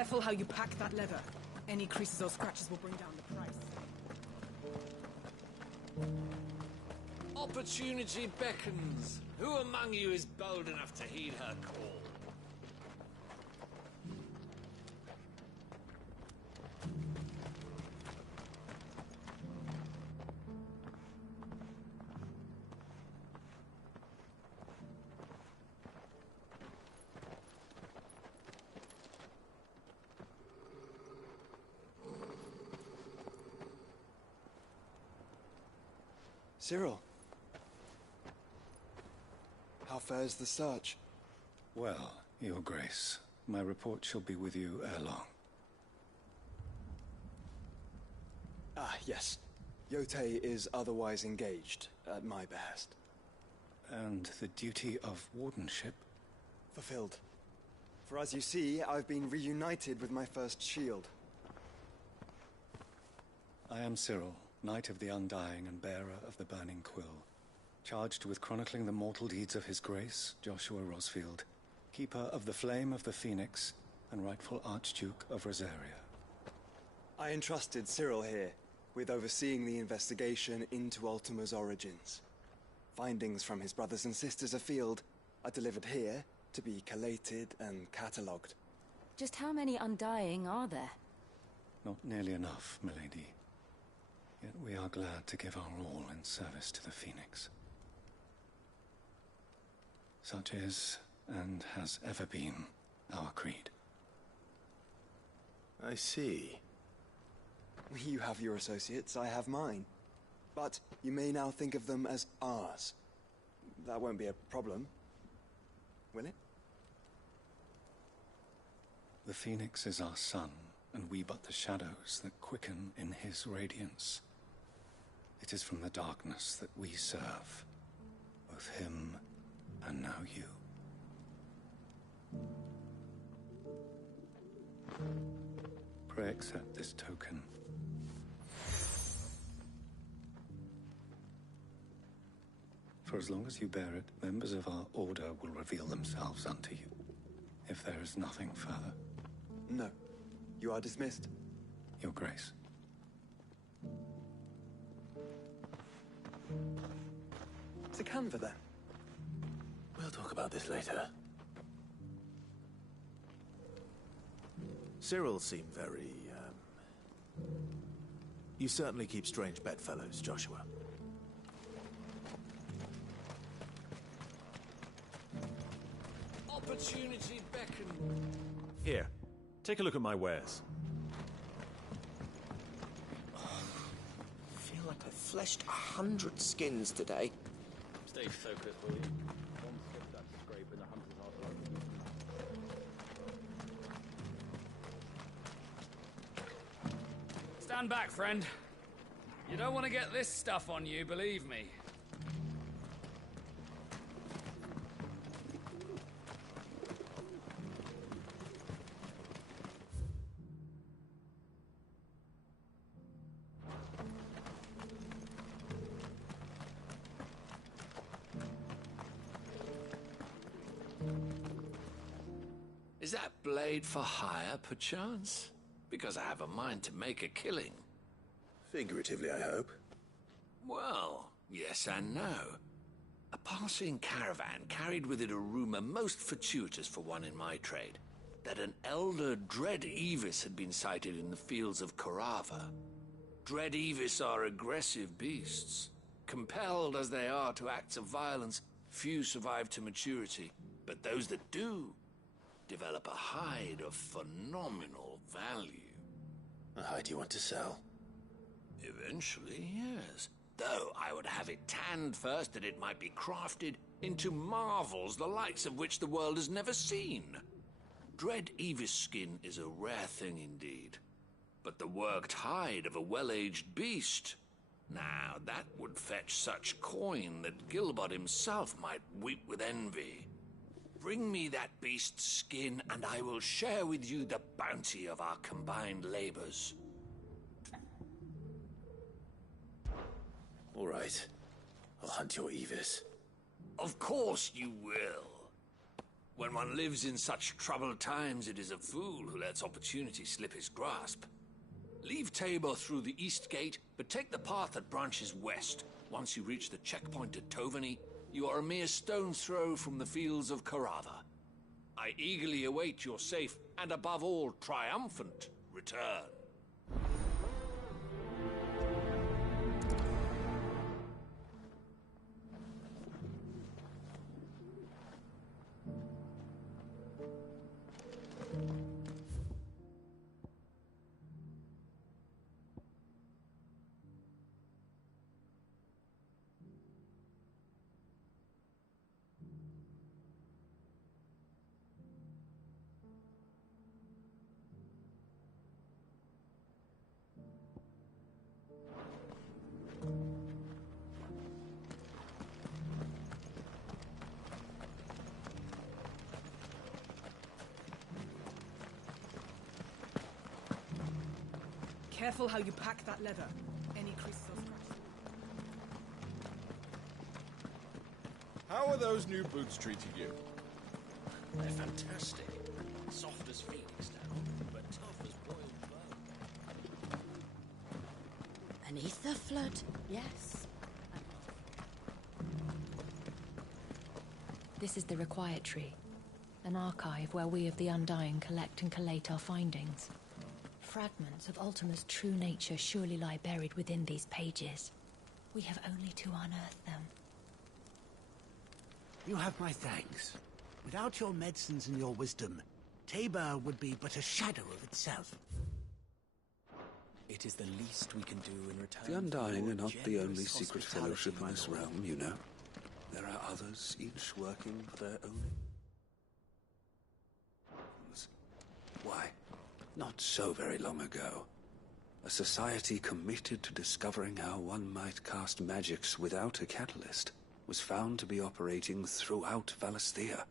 Careful how you pack that leather. Any creases or scratches will bring down the price. Opportunity beckons. Who among you is bold enough to heed her call? Cyril. How fares the search? Well, Your Grace, my report shall be with you ere long. Ah, yes. Yotei is otherwise engaged, at my behest. And the duty of wardenship? Fulfilled. For as you see, I've been reunited with my first shield. I am Cyril, Knight of the Undying and bearer of the Burning Quill, charged with chronicling the mortal deeds of His Grace, Joshua Rosfield, keeper of the Flame of the Phoenix and rightful Archduke of Rosaria. I entrusted Cyril here with overseeing the investigation into Ultima's origins. Findings from his brothers and sisters afield are delivered here to be collated and catalogued. Just how many Undying are there? Not nearly enough, milady. Yet we are glad to give our all in service to the Phoenix. Such is, and has ever been, our creed. I see. You have your associates, I have mine. But you may now think of them as ours. That won't be a problem, will it? The Phoenix is our sun, and we but the shadows that quicken in his radiance. It is from the darkness that we serve, both him and now you. Pray accept this token. For as long as you bear it, members of our order will reveal themselves unto you, if there is nothing further. No. You are dismissed. Your Grace. To Canva, then. We'll talk about this later. Cyril seemed very, You certainly keep strange bedfellows, Joshua. Opportunity beckons. Here, take a look at my wares. I feel like I've fleshed 100 skins today. Stay focused, will you? One skip that scrape and the hunter's hard. Stand back, friend. You don't want to get this stuff on you, believe me. Is that blade for hire, perchance? Because I have a mind to make a killing. Figuratively, I hope. Well, yes and no. A passing caravan carried with it a rumor most fortuitous for one in my trade, that an elder Dread Evis had been sighted in the fields of Korava. Dread Evis are aggressive beasts. Compelled as they are to acts of violence, few survive to maturity, but those that do develop a hide of phenomenal value. A hide you want to sell? Eventually, yes. Though I would have it tanned first that it might be crafted into marvels the likes of which the world has never seen. Dread Evis skin is a rare thing indeed. But the worked hide of a well-aged beast, now that would fetch such coin that Gilbert himself might weep with envy. Bring me that beast's skin, and I will share with you the bounty of our combined labors. All right. I'll hunt your Evis. Of course you will. When one lives in such troubled times, it is a fool who lets opportunity slip his grasp. Leave Tabor through the east gate, but take the path that branches west. Once you reach the checkpoint at Tovany, you are a mere stone's throw from the fields of Caratha. I eagerly await your safe, and above all, triumphant return. Careful how you pack that leather. Any creases or scratches. How are those new boots treating you? They're fantastic. Soft as phoenix down, but tough as boiled bone. An ether flood? Yes. This is the Required Tree, an archive where we of the Undying collect and collate our findings. Fragments of Ultima's true nature surely lie buried within these pages. We have only to unearth them. You have my thanks. Without your medicines and your wisdom, Tabor would be but a shadow of itself. It is the least we can do in return. The Undying are not the generous only secret hospitality, fellowship in my this lord. realm, you know. There are others, each working for their own. Why? Not so very long ago, a society committed to discovering how one might cast magics without a catalyst was found to be operating throughout Valisthea.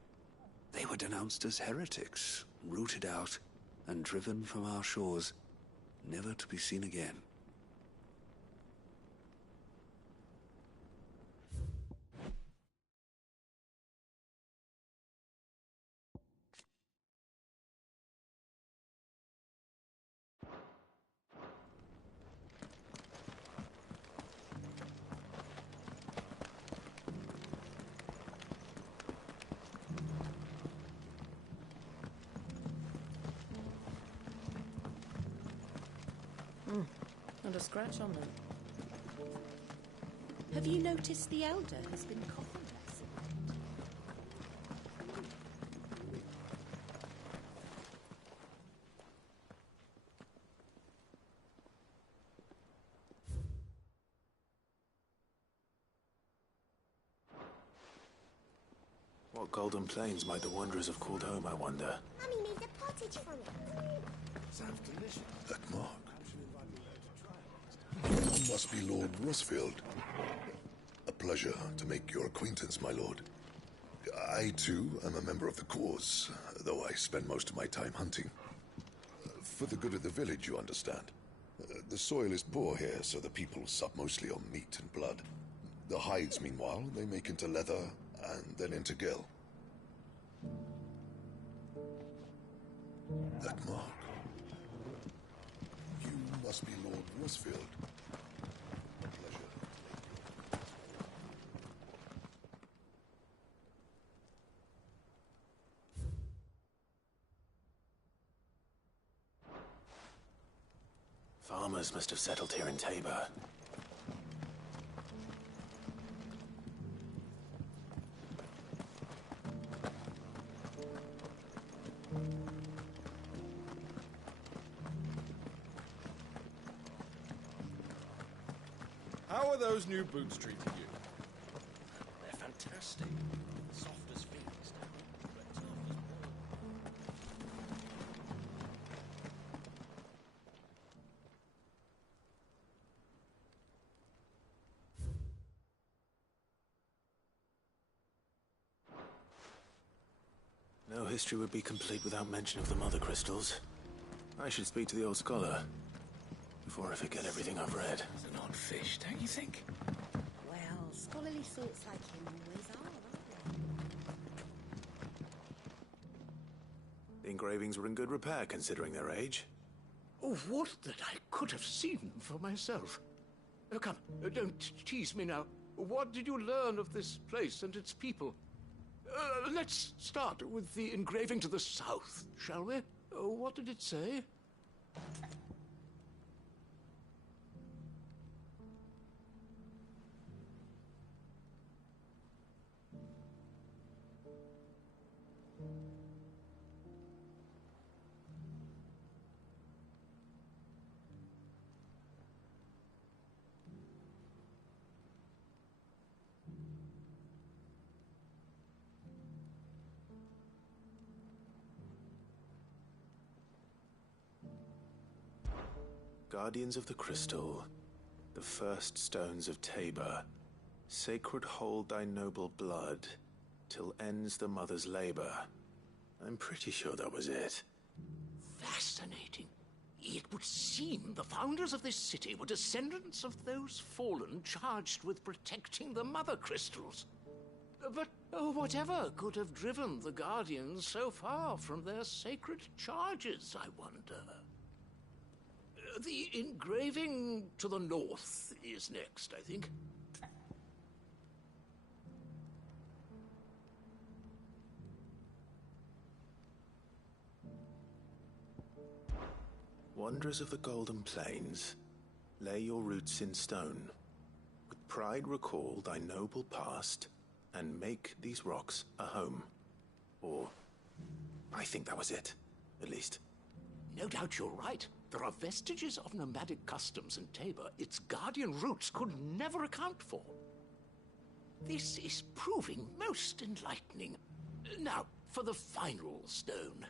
They were denounced as heretics, rooted out, and driven from our shores, never to be seen again. Not a scratch on them. Have you noticed the Elder has been coughing less? What golden plains might the wanderers have called home, I wonder? Mummy made a pottage from it. Sounds delicious. That mark. You must be Lord Rosfield. A pleasure to make your acquaintance, my lord. I, too, am a member of the cause, though I spend most of my time hunting. For the good of the village, you understand. The soil is poor here, so the people sup mostly on meat and blood. The hides, meanwhile, they make into leather and then into gil. That mark. You must be Lord Rosfield. A pleasure. Farmers must have settled here in Tabor. How are those new boots treating you? They're fantastic. Soft as phoenix down, but tough as boiled. No history would be complete without mention of the mother crystals. I should speak to the old scholar before I forget everything I've read. It's an odd fish, don't you think? Well, scholarly sorts like him always are, aren't The engravings were in good repair considering their age. Oh, would that I could have seen for myself. Come, don't tease me now. What did you learn of this place and its people? Let's start with the engraving to the south, shall we? What did it say? Guardians of the Crystal, the first stones of Tabor, sacred hold thy noble blood, till ends the mother's labor. I'm pretty sure that was it. Fascinating. It would seem the founders of this city were descendants of those fallen charged with protecting the mother crystals. But whatever could have driven the Guardians so far from their sacred charges, I wonder? The engraving to the north is next, I think. Wanderers of the Golden Plains, lay your roots in stone. With pride recall thy noble past, and make these rocks a home. Or, I think that was it, at least. No doubt you're right. There are vestiges of nomadic customs in Tabor its guardian roots could never account for. This is proving most enlightening. Now, for the final stone.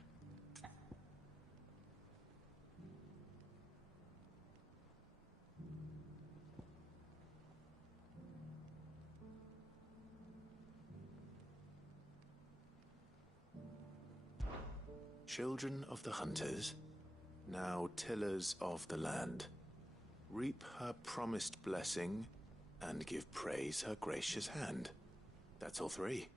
Children of the hunters, now tillers of the land, reap her promised blessing and give praise her gracious hand. That's all three.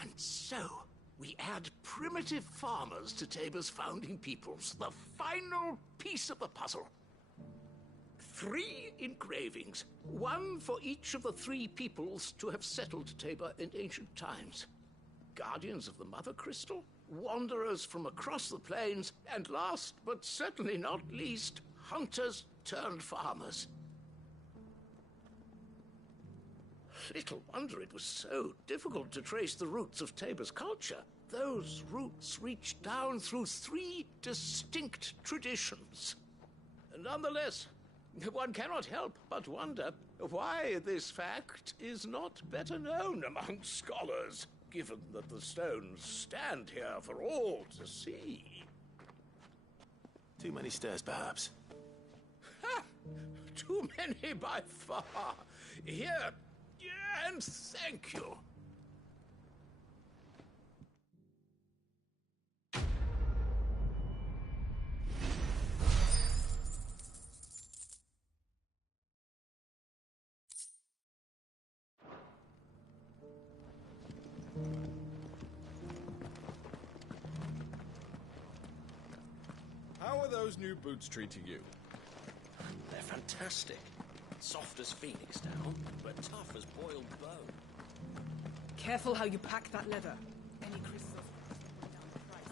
And so, we add primitive farmers to Tabor's founding peoples, the final piece of the puzzle. 3 engravings, one for each of the 3 peoples to have settled Tabor in ancient times. Guardians of the Mother Crystal, wanderers from across the plains, and last but certainly not least, hunters turned farmers. Little wonder it was so difficult to trace the roots of Tabor's culture. Those roots reach down through 3 distinct traditions. Nonetheless, one cannot help but wonder why this fact is not better known among scholars, given that the stones stand here for all to see. Too many stairs, perhaps. Ha! Too many by far. Here, and thank you. How are those new boots treating you? They're fantastic. Soft as phoenix down, but tough as boiled bone. Careful how you pack that leather. Any creases or scratches will bring down the price.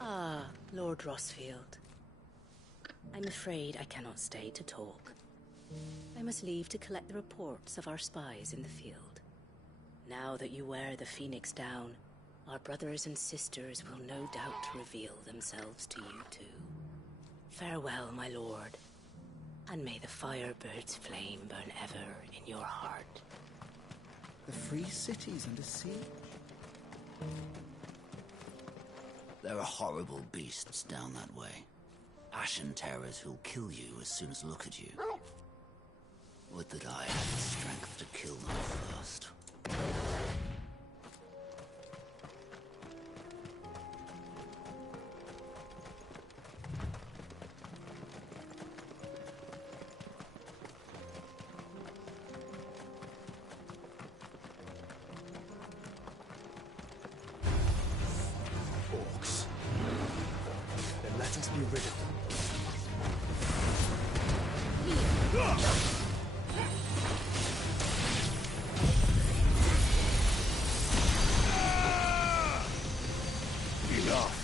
Ah, Lord Rosfield. I'm afraid I cannot stay to talk. I must leave to collect the reports of our spies in the field. Now that you wear the Phoenix down, our brothers and sisters will no doubt reveal themselves to you too. Farewell, my lord, and may the Firebird's flame burn ever in your heart. The free city's under siege. There are horrible beasts down that way. Ashen terrors who'll kill you as soon as look at you. Would that I had the strength to kill them first. Let us be rid of them. Enough!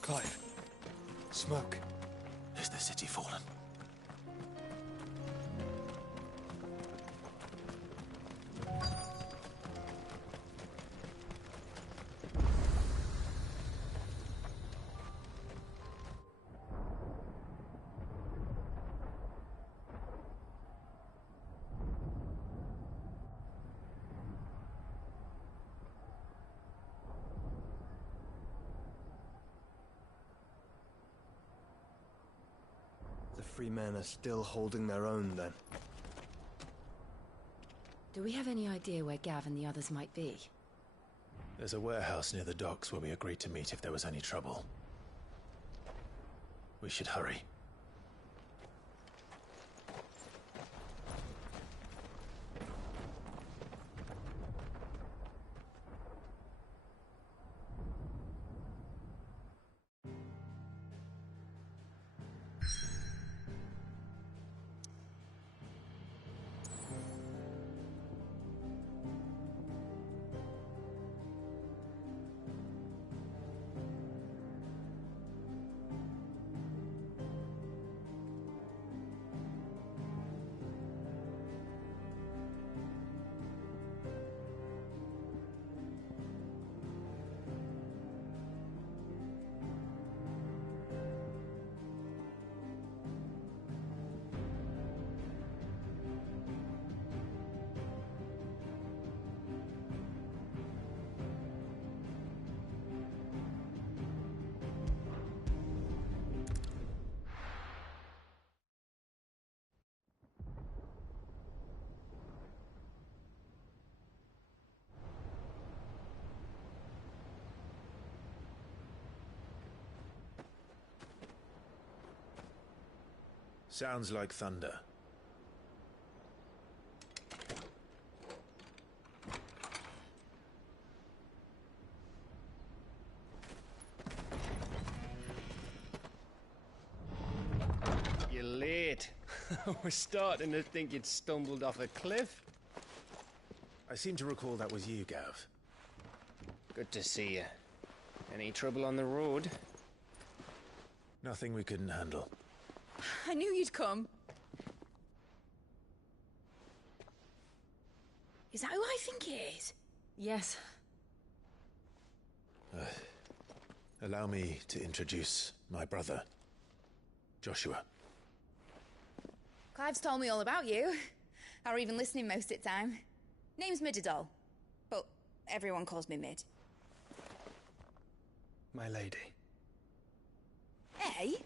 Clive. Smoke. Is the city fallen? The free men are still holding their own, then. Do we have any idea where Gav and the others might be? There's a warehouse near the docks where we agreed to meet if there was any trouble. We should hurry. Sounds like thunder. You're late. We're starting to think you'd stumbled off a cliff. I seem to recall that was you, Gav. Good to see you. Any trouble on the road? Nothing we couldn't handle. I knew you'd come. Is that who I think it is? Yes. Allow me to introduce my brother, Joshua. Clive's told me all about you. Or even listening most of the time. Name's Midadol, but everyone calls me Mid. My lady. Hey?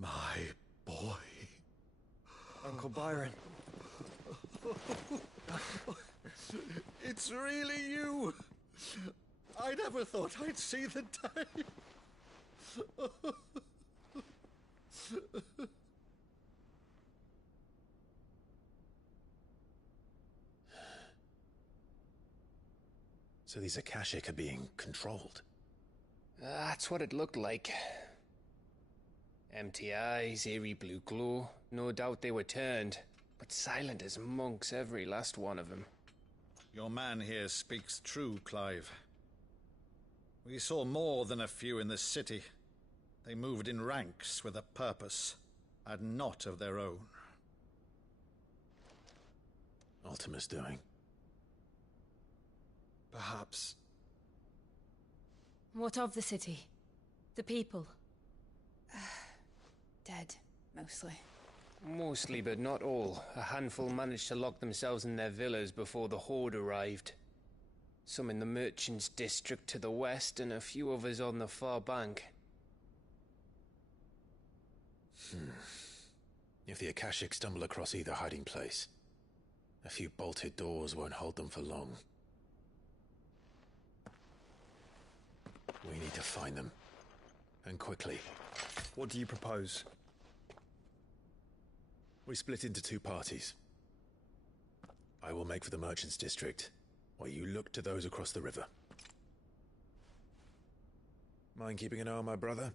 My boy. Uncle Byron. It's really you! I never thought I'd see the day. So these Akashic are being controlled? That's what it looked like. Empty eyes, eerie blue glow. No doubt they were turned, but silent as monks, every last one of them. Your man here speaks true, Clive. We saw more than a few in this city. They moved in ranks with a purpose, and not of their own. Ultima's doing. Perhaps. What of the city? The people? Dead, mostly. Mostly, but not all. A handful managed to lock themselves in their villas before the Horde arrived. Some in the Merchants' District to the west, and a few others on the far bank. If the Akashic stumble across either hiding place, a few bolted doors won't hold them for long. We need to find them. And quickly. What do you propose? We split into two parties. I will make for the Merchants' District, while you look to those across the river. Mind keeping an eye on my brother?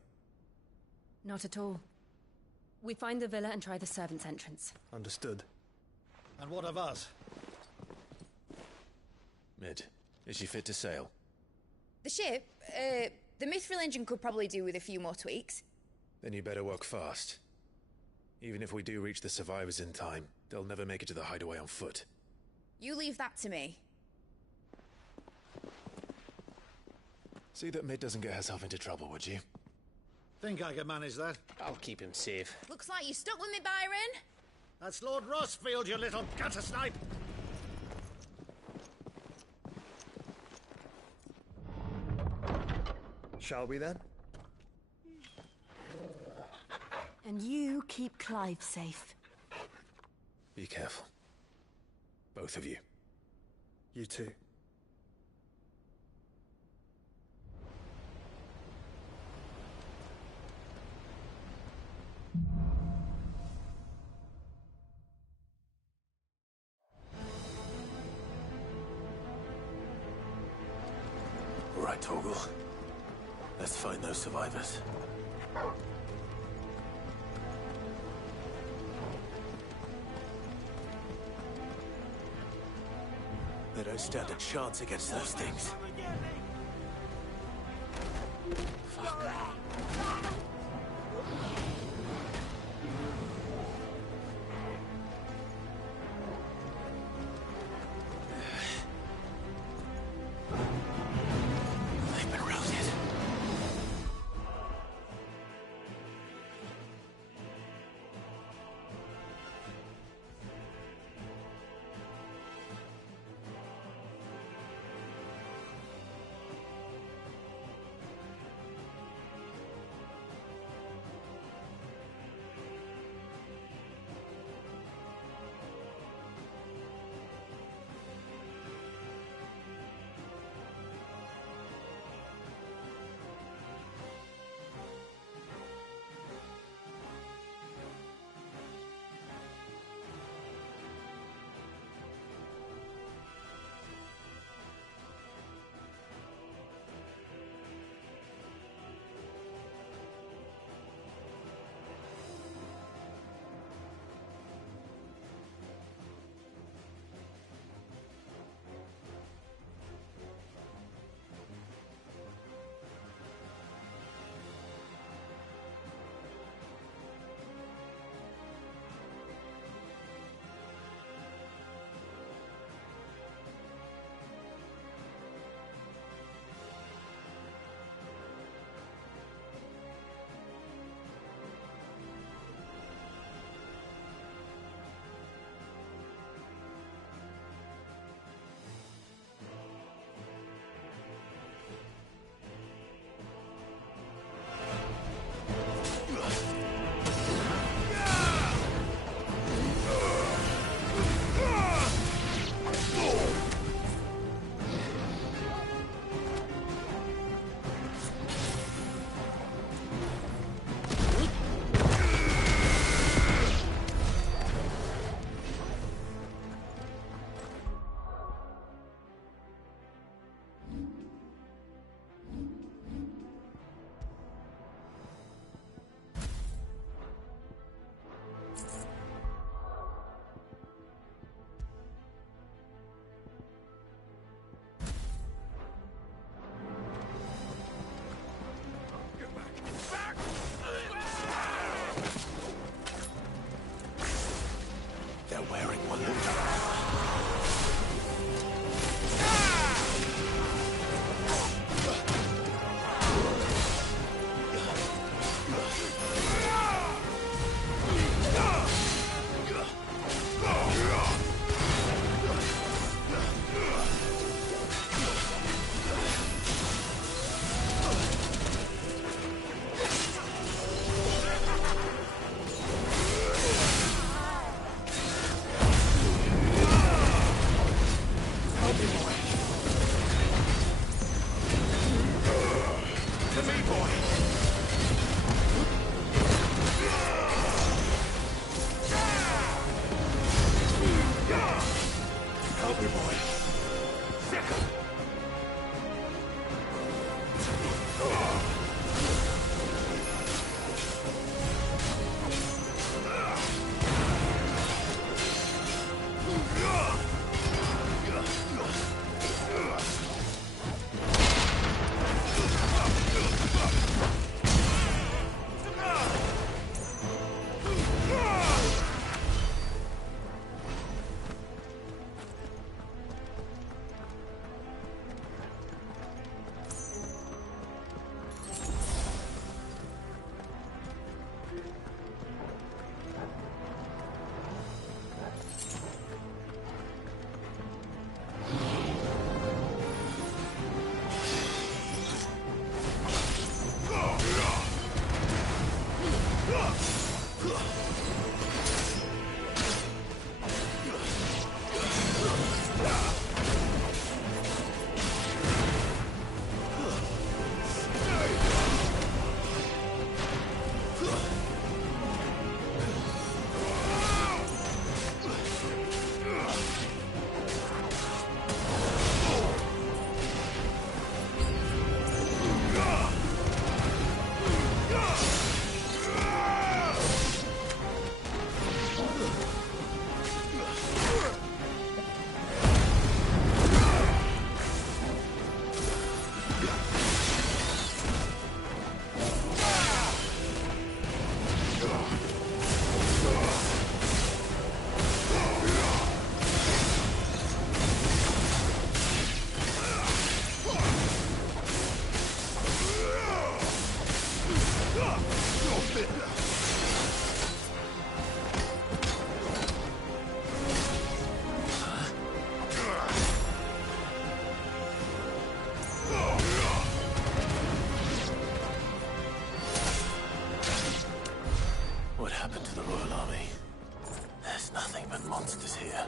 Not at all. We find the villa and try the servants' entrance. Understood. And what of us? Mid, is she fit to sail? The ship, the Mithril engine could probably do with a few more tweaks. Then you better work fast. Even if we do reach the survivors in time, they'll never make it to the hideaway on foot. You leave that to me. See that Mid doesn't get herself into trouble, would you? Think I can manage that? I'll keep him safe. Looks like you stuck with me, Byron. That's Lord Rossfield, you little gutter snipe! Shall we then? And you keep Clive safe. Be careful. Both of you. You too. All right, Torgal. Let's find those survivors. They don't stand a chance against those things. Fuck. They've been routed. They're wearing one What happened to the Royal Army? There's nothing but monsters here.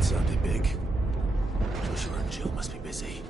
Sounded big. Joshua and Jill must be busy.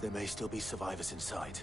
There may still be survivors inside.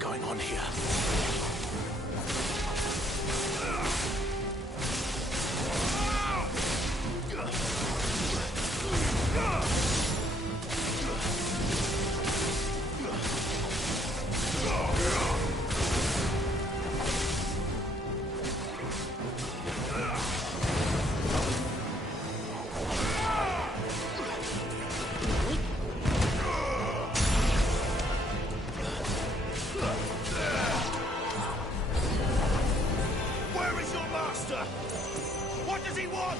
Going on here? What does he want?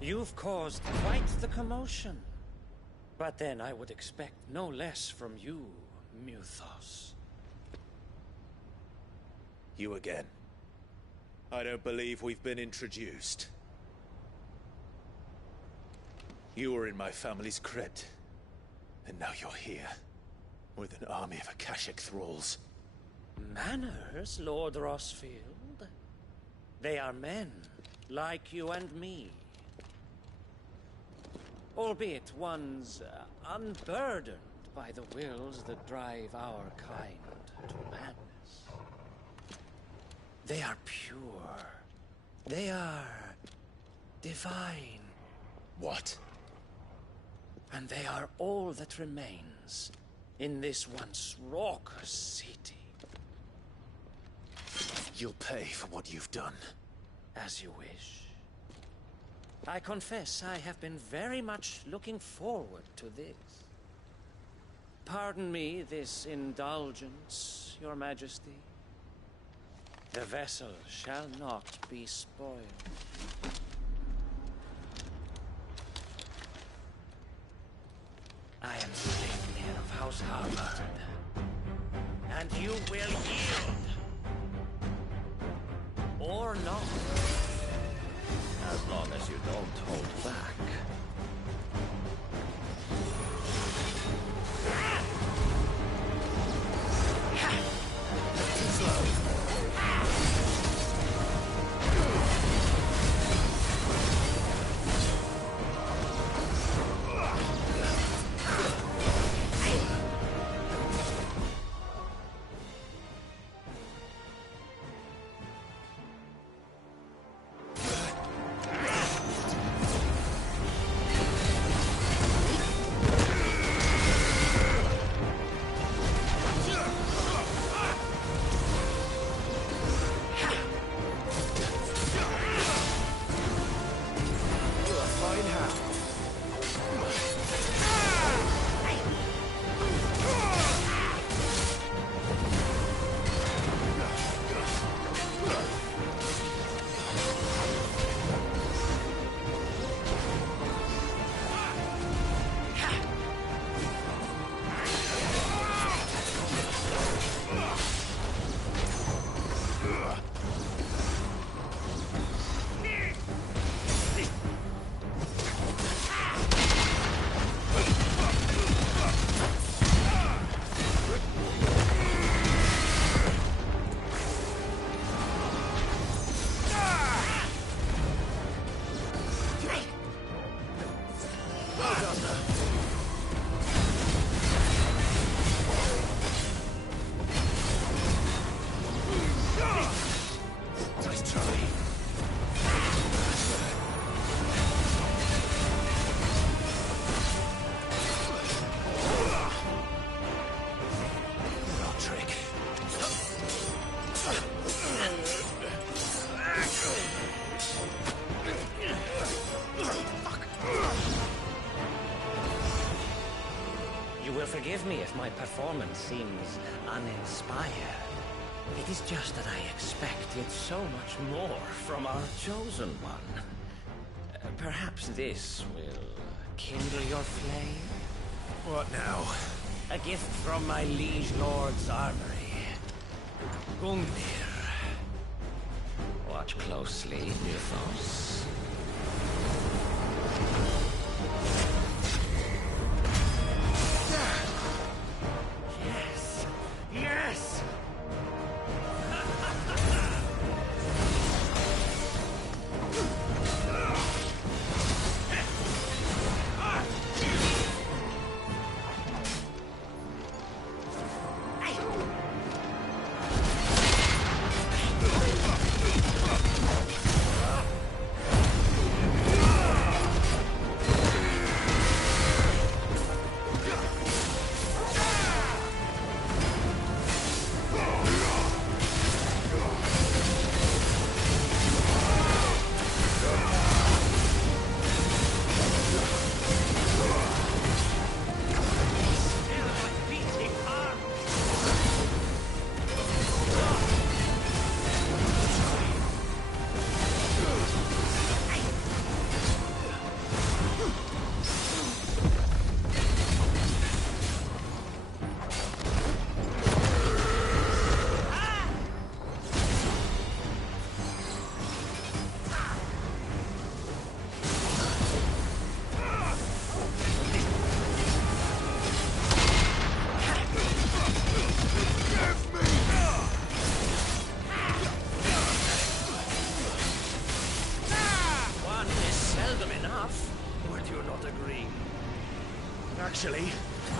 You've caused quite the commotion. But then I would expect no less from you, Muthos. You again. I don't believe we've been introduced. You were in my family's crypt, and now you're here, with an army of Akashic thralls. Manners, Lord Rosfield? They are men, like you and me. Albeit ones unburdened by the wills that drive our kind to madness. They are pure. They are divine. What? And they are all that remains in this once raucous city. You'll pay for what you've done. As you wish. I confess I have been very much looking forward to this. Pardon me this indulgence, Your Majesty. The vessel shall not be spoiled. I am Sleipnir of House Harvard, and you will yield. Or not. As long as you don't hold back. Forgive me if my performance seems uninspired. It is just that I expected so much more from our chosen one. Perhaps this will kindle your flame? What now? A gift from my liege lord's armory. Gungnir. Watch closely, Muthos. Yes!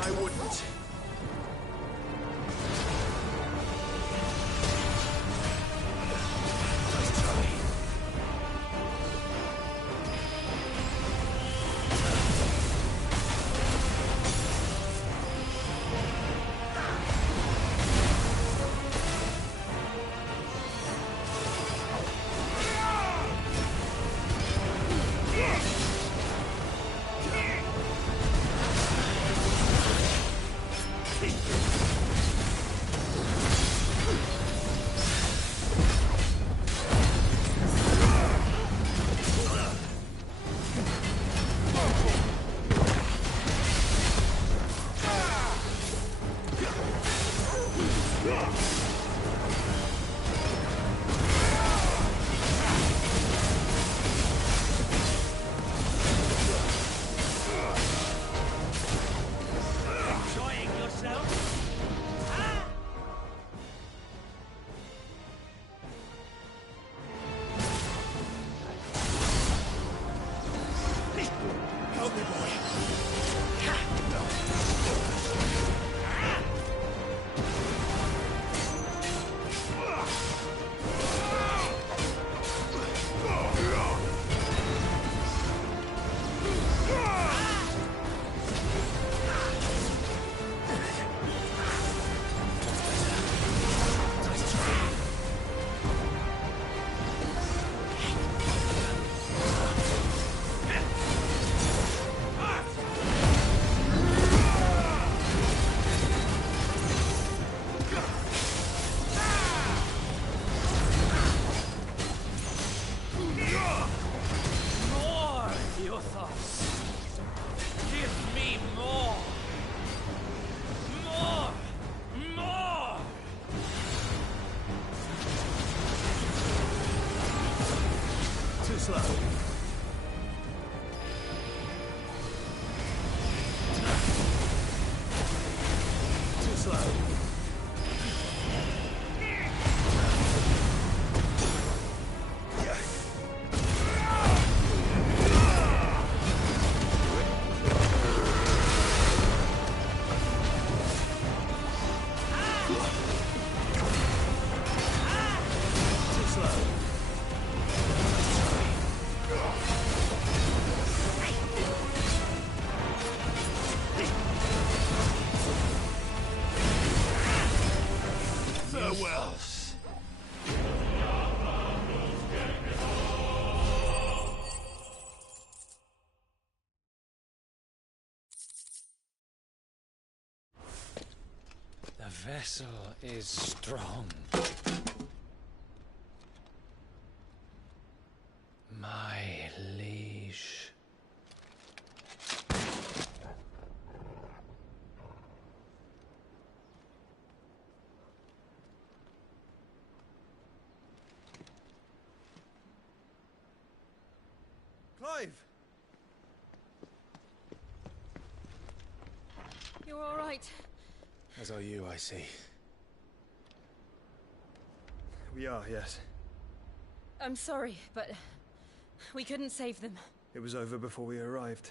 I wouldn't. Enjoying yourself? Help me, boy. More, Theothos. Give me more. More. More. Too slow. Too slow. Too slow. Farewell. The vessel is strong. My liege. Clive! You're all right. As are you, I see. We are, yes. I'm sorry, but we couldn't save them. It was over before we arrived.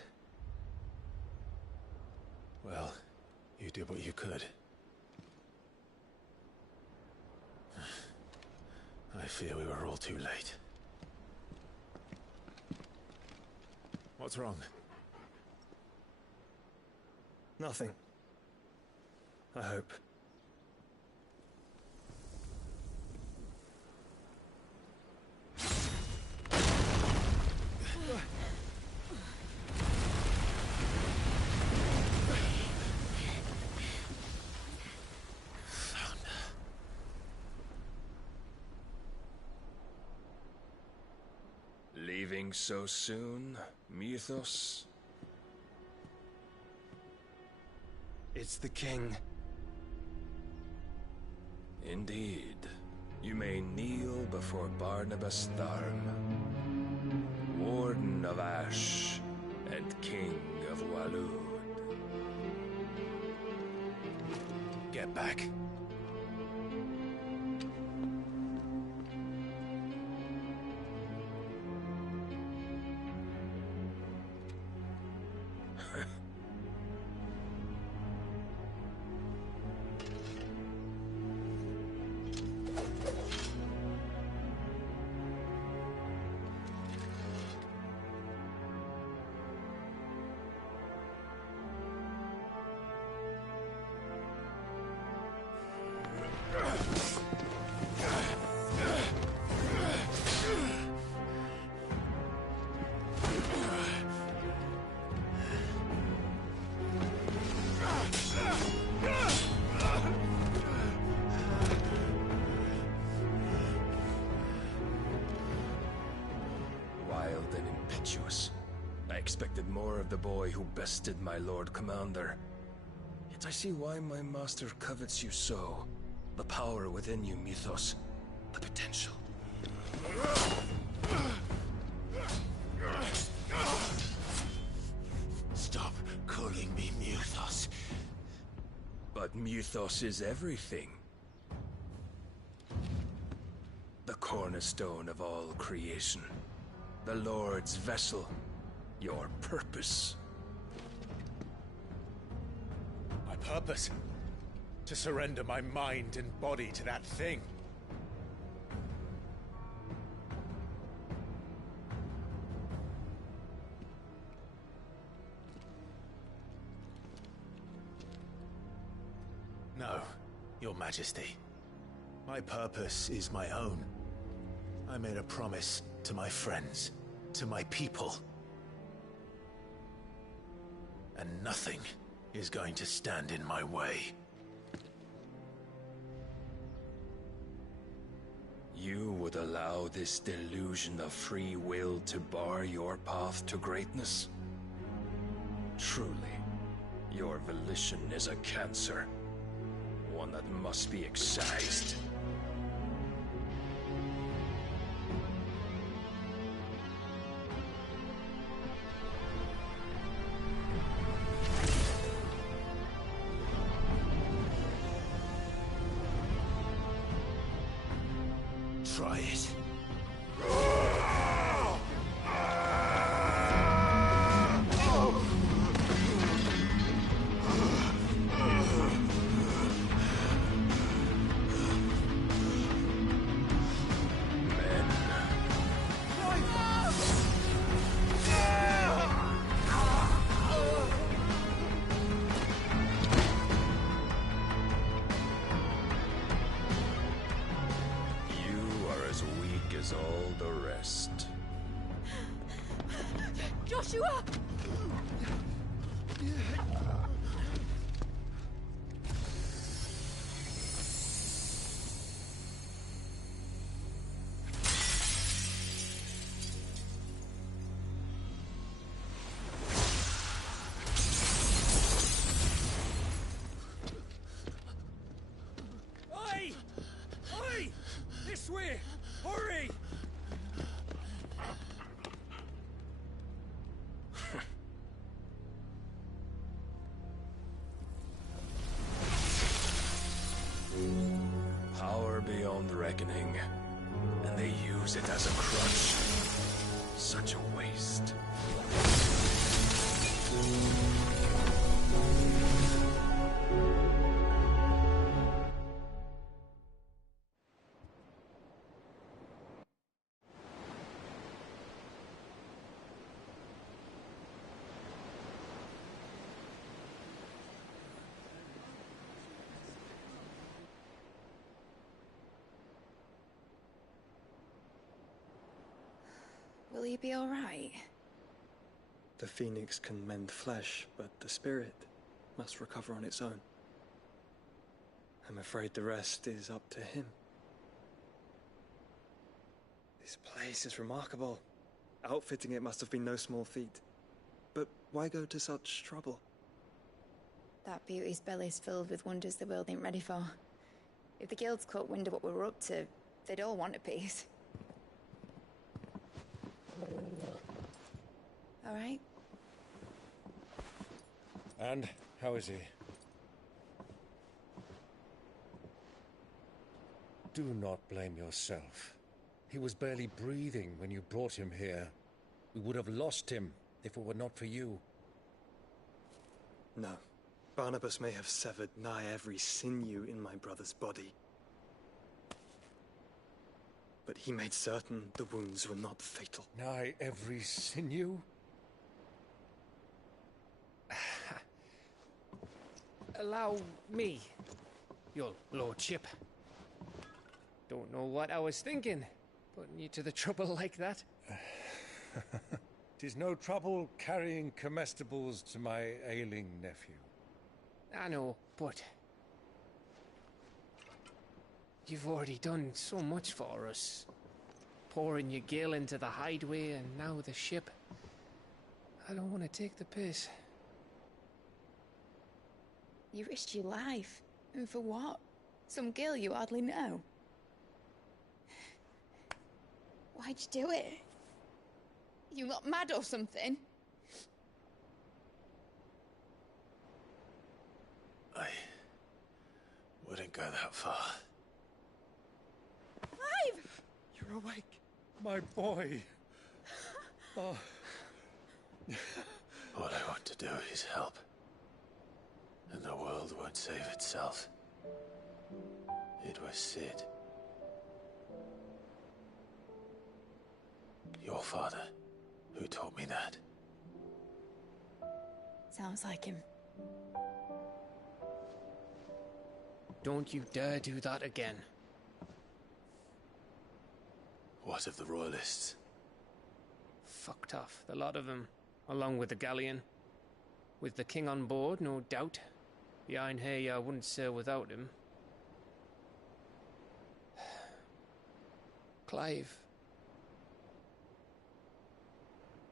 Well, you did what you could. I fear we were all too late. What's wrong? Nothing. I hope. Leaving so soon, Mythos? It's the king. Indeed. You may kneel before Barnabas Tharm, Warden of Ash and King of Waloed. Get back. more of the boy who bested my Lord Commander. Yet I see why my master covets you so. The power within you, Mythos. The potential. Stop calling me Mythos. But Mythos is everything. The cornerstone of all creation. The Lord's vessel. Your purpose. My purpose? To surrender my mind and body to that thing. No, Your Majesty. My purpose is my own. I made a promise to my friends, to my people. And nothing is going to stand in my way. You would allow this delusion of free will to bar your path to greatness? Truly, your volition is a cancer. One that must be excised. Try it. As all the rest. Joshua! Oi! Oi! This way! Hurry! Power beyond reckoning, and they use it as a crutch. Such a waste. Will he be all right? The phoenix can mend flesh, but the spirit must recover on its own. I'm afraid the rest is up to him. This place is remarkable. Outfitting it must have been no small feat. But why go to such trouble? That beauty's belly's filled with wonders the world ain't ready for. If the guilds caught wind of what we were up to, they'd all want a piece. All right? And how is he? Do not blame yourself. He was barely breathing when you brought him here. We would have lost him if it were not for you. No. Barnabas may have severed nigh every sinew in my brother's body. But he made certain the wounds were not fatal. Nigh every sinew? Allow me, your lordship. Don't know what I was thinking, putting you to the trouble like that. 'Tis no trouble carrying comestibles to my ailing nephew. I know, but you've already done so much for us. Pouring your gil into the hideaway and now the ship. I don't want to take the piss. You risked your life. And for what? Some girl you hardly know. Why'd you do it? You not mad or something? I wouldn't go that far. Clive! You're awake, my boy. Oh. All I want to do is help. And the world won't save itself. It was Sid. Your father, who taught me that. Sounds like him. Don't you dare do that again. What of the Royalists? Fucked off, the lot of them, along with the galleon. With the king on board, no doubt. The Iron Hair wouldn't sail without him. Clive.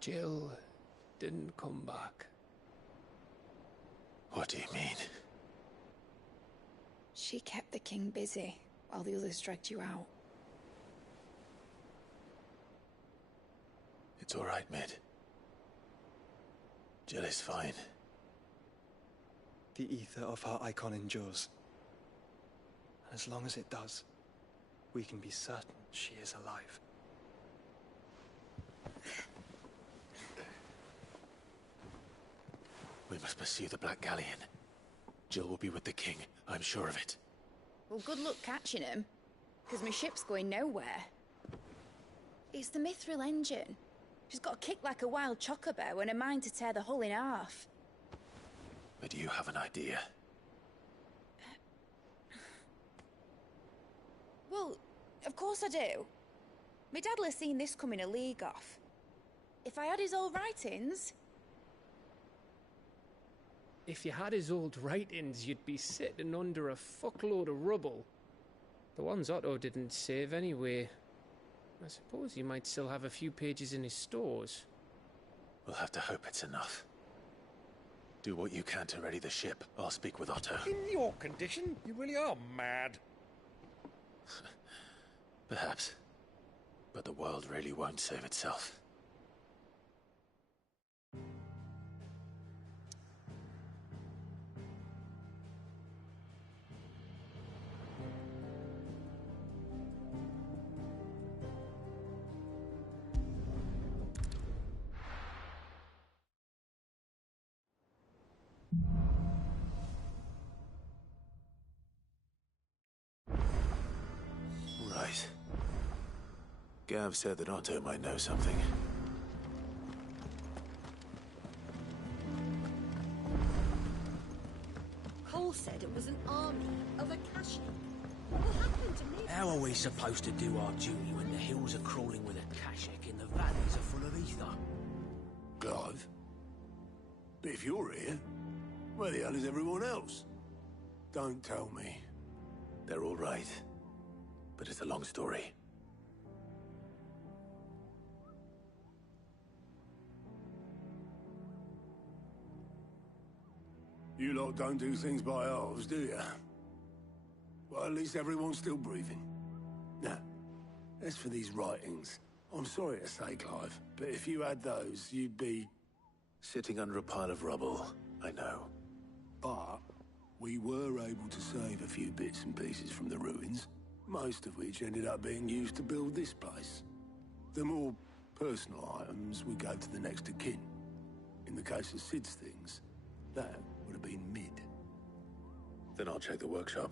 Jill didn't come back. What do you mean? She kept the king busy while the others dragged you out. It's all right, Mid. Jill is fine. The ether of her icon endures. And as long as it does, we can be certain she is alive. We must pursue the Black Galleon. Jill will be with the king, I'm sure of it. Well, good luck catching him, because my ship's going nowhere. It's the Mithril engine. She's got a kick like a wild chocobo and a mind to tear the hull in half. But do you have an idea? Well, of course I do. My dad'll have seen this coming a league off. If I had his old writings... If you had his old writings, you'd be sitting under a fuckload of rubble. The ones Otto didn't save anyway. I suppose he might still have a few pages in his stores. We'll have to hope it's enough. Do what you can to ready the ship. I'll speak with Otto. In your condition, you really are mad. Perhaps. But the world really won't save itself. Right. Gav said that Otto might know something. Cole said it was an army of Akashi. What happened to me? How are we supposed to do our duty when the hills are crawling with Akashic and the valleys are full of ether? Clive? But if you're here, where the hell is everyone else? Don't tell me. They're all right. But it's a long story. You lot don't do things by halves, do you? Well, at least everyone's still breathing. Now, as for these writings, I'm sorry to say, Clive, but if you had those, you'd be... Sitting under a pile of rubble, I know. But we were able to save a few bits and pieces from the ruins, most of which ended up being used to build this place. The more personal items we gave to the next of kin. In the case of Sid's things, that would have been Mid. Then I'll check the workshop.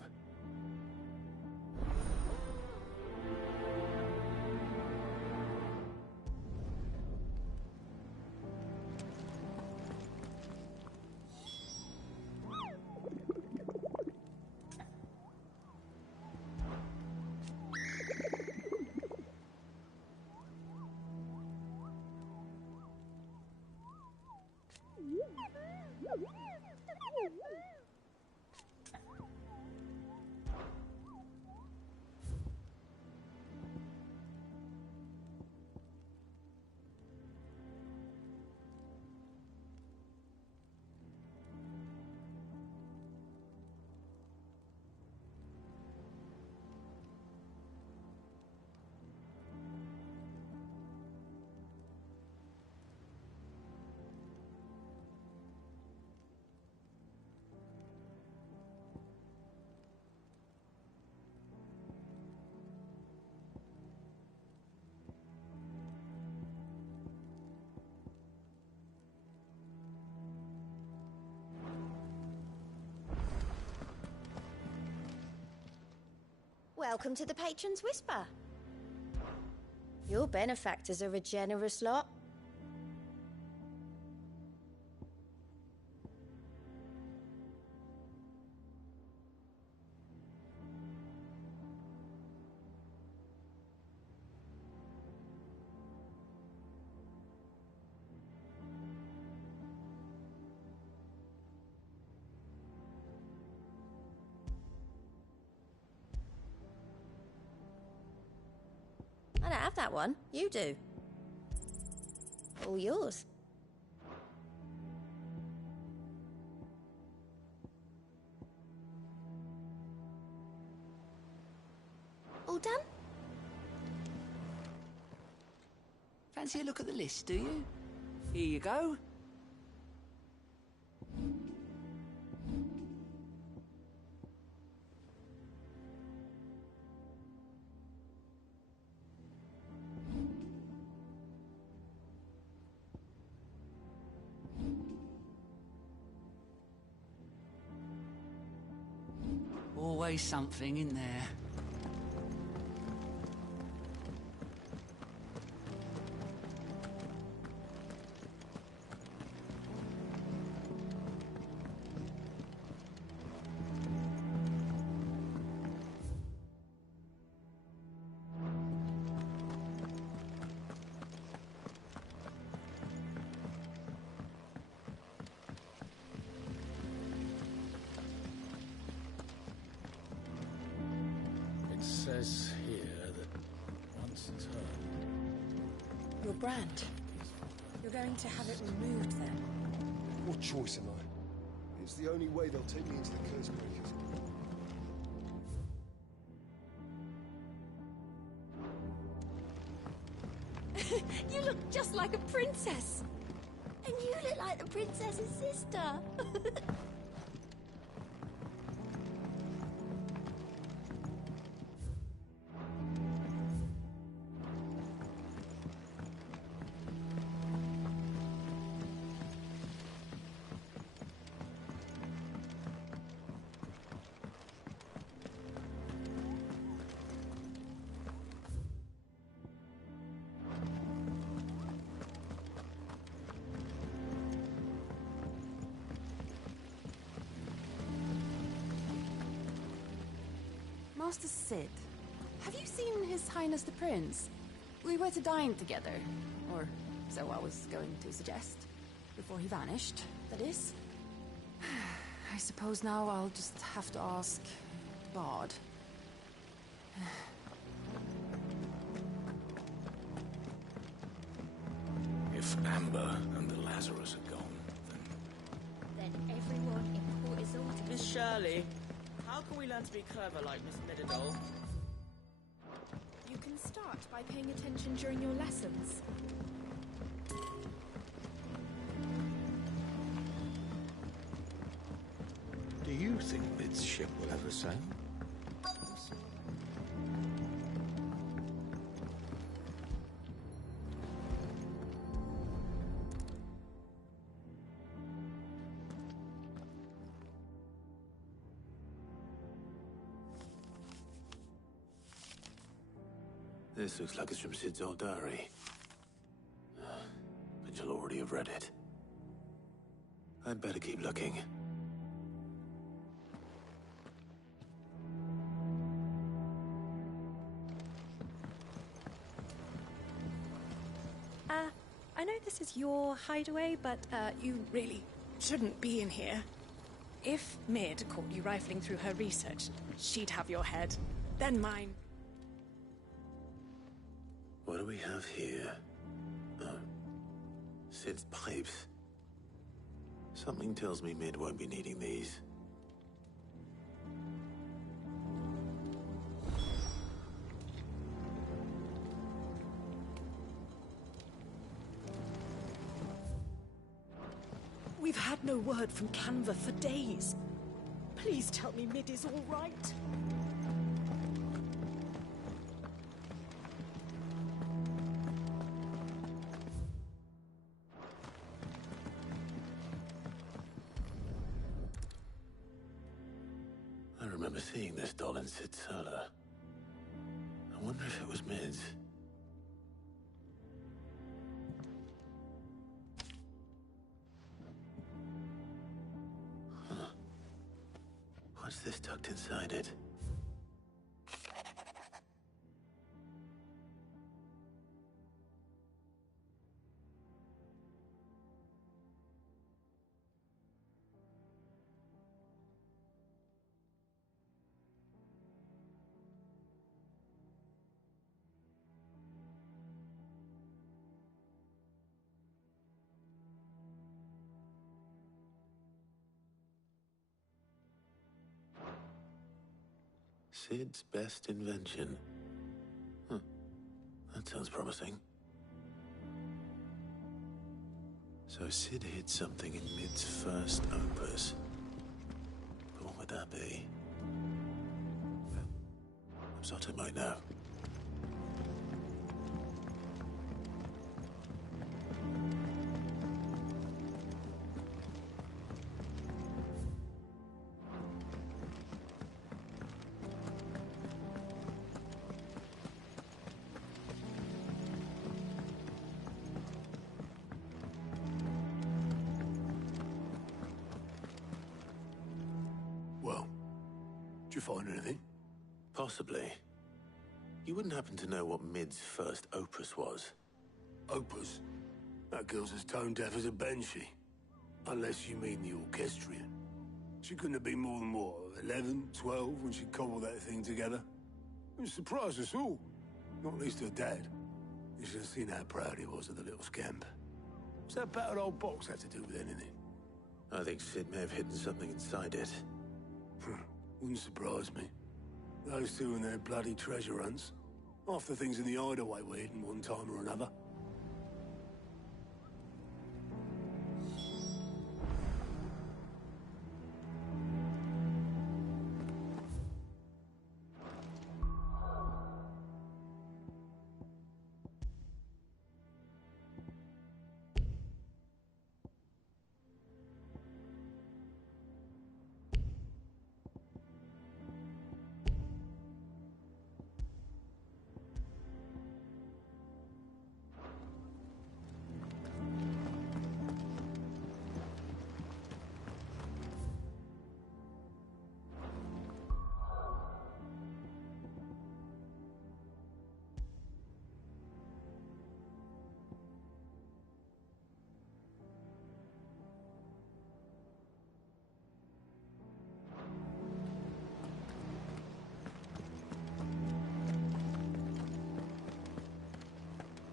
Welcome to the Patron's Whisper. Your benefactors are a generous lot. I don't have that one. You do. All yours. All done? Fancy a look at the list, do you? Here you go. Always something in there. It says here that once turned... Your brand. You're going to have it removed then? What choice am I? It's the only way they'll take me into the Curse Breakers. You look just like a princess. And you look like the princess's sister. Master Sid, have you seen His Highness the Prince? We were to dine together, or so I was going to suggest. Before he vanished, that is. I suppose now I'll just have to ask Bard. If Amber and the Lazarus are gone, Then everyone in Port is all Miss Shirley, how can we learn to be clever like Miss Midadol? You can start by paying attention during your lessons. do you think Mid's ship will ever sail? This looks like it's from Sid's old diary. But you'll already have read it. I'd better keep looking. I know this is your hideaway, but You really shouldn't be in here. If Mid caught you rifling through her research, she'd have your head. Then mine. What do we have here? Oh. Sid's pipes. Something tells me Mid won't be needing these. We've had no word from Canva for days. Please tell me Mid is all right. I remember seeing this doll in Sid's cellar. I wonder if it was Mids. Huh. What's this tucked inside it? Sid's best invention. Huh. That sounds promising. So Sid hid something in Mid's first opus. But what would that be? Zotta might know. Well, did you find anything? Possibly. You wouldn't happen to know what Mid's first opus was? Opus? That girl's as tone deaf as a banshee. Unless you mean the orchestrion. She couldn't have been more than, what, 11, 12 when she cobbled that thing together? It surprised us all. Not least her dad. You should have seen how proud he was of the little scamp. What's that battered old box had to do with anything? I think Sid may have hidden something inside it. Wouldn't surprise me. Those two and their bloody treasure hunts. Half the things in the hideaway were hidden one time or another.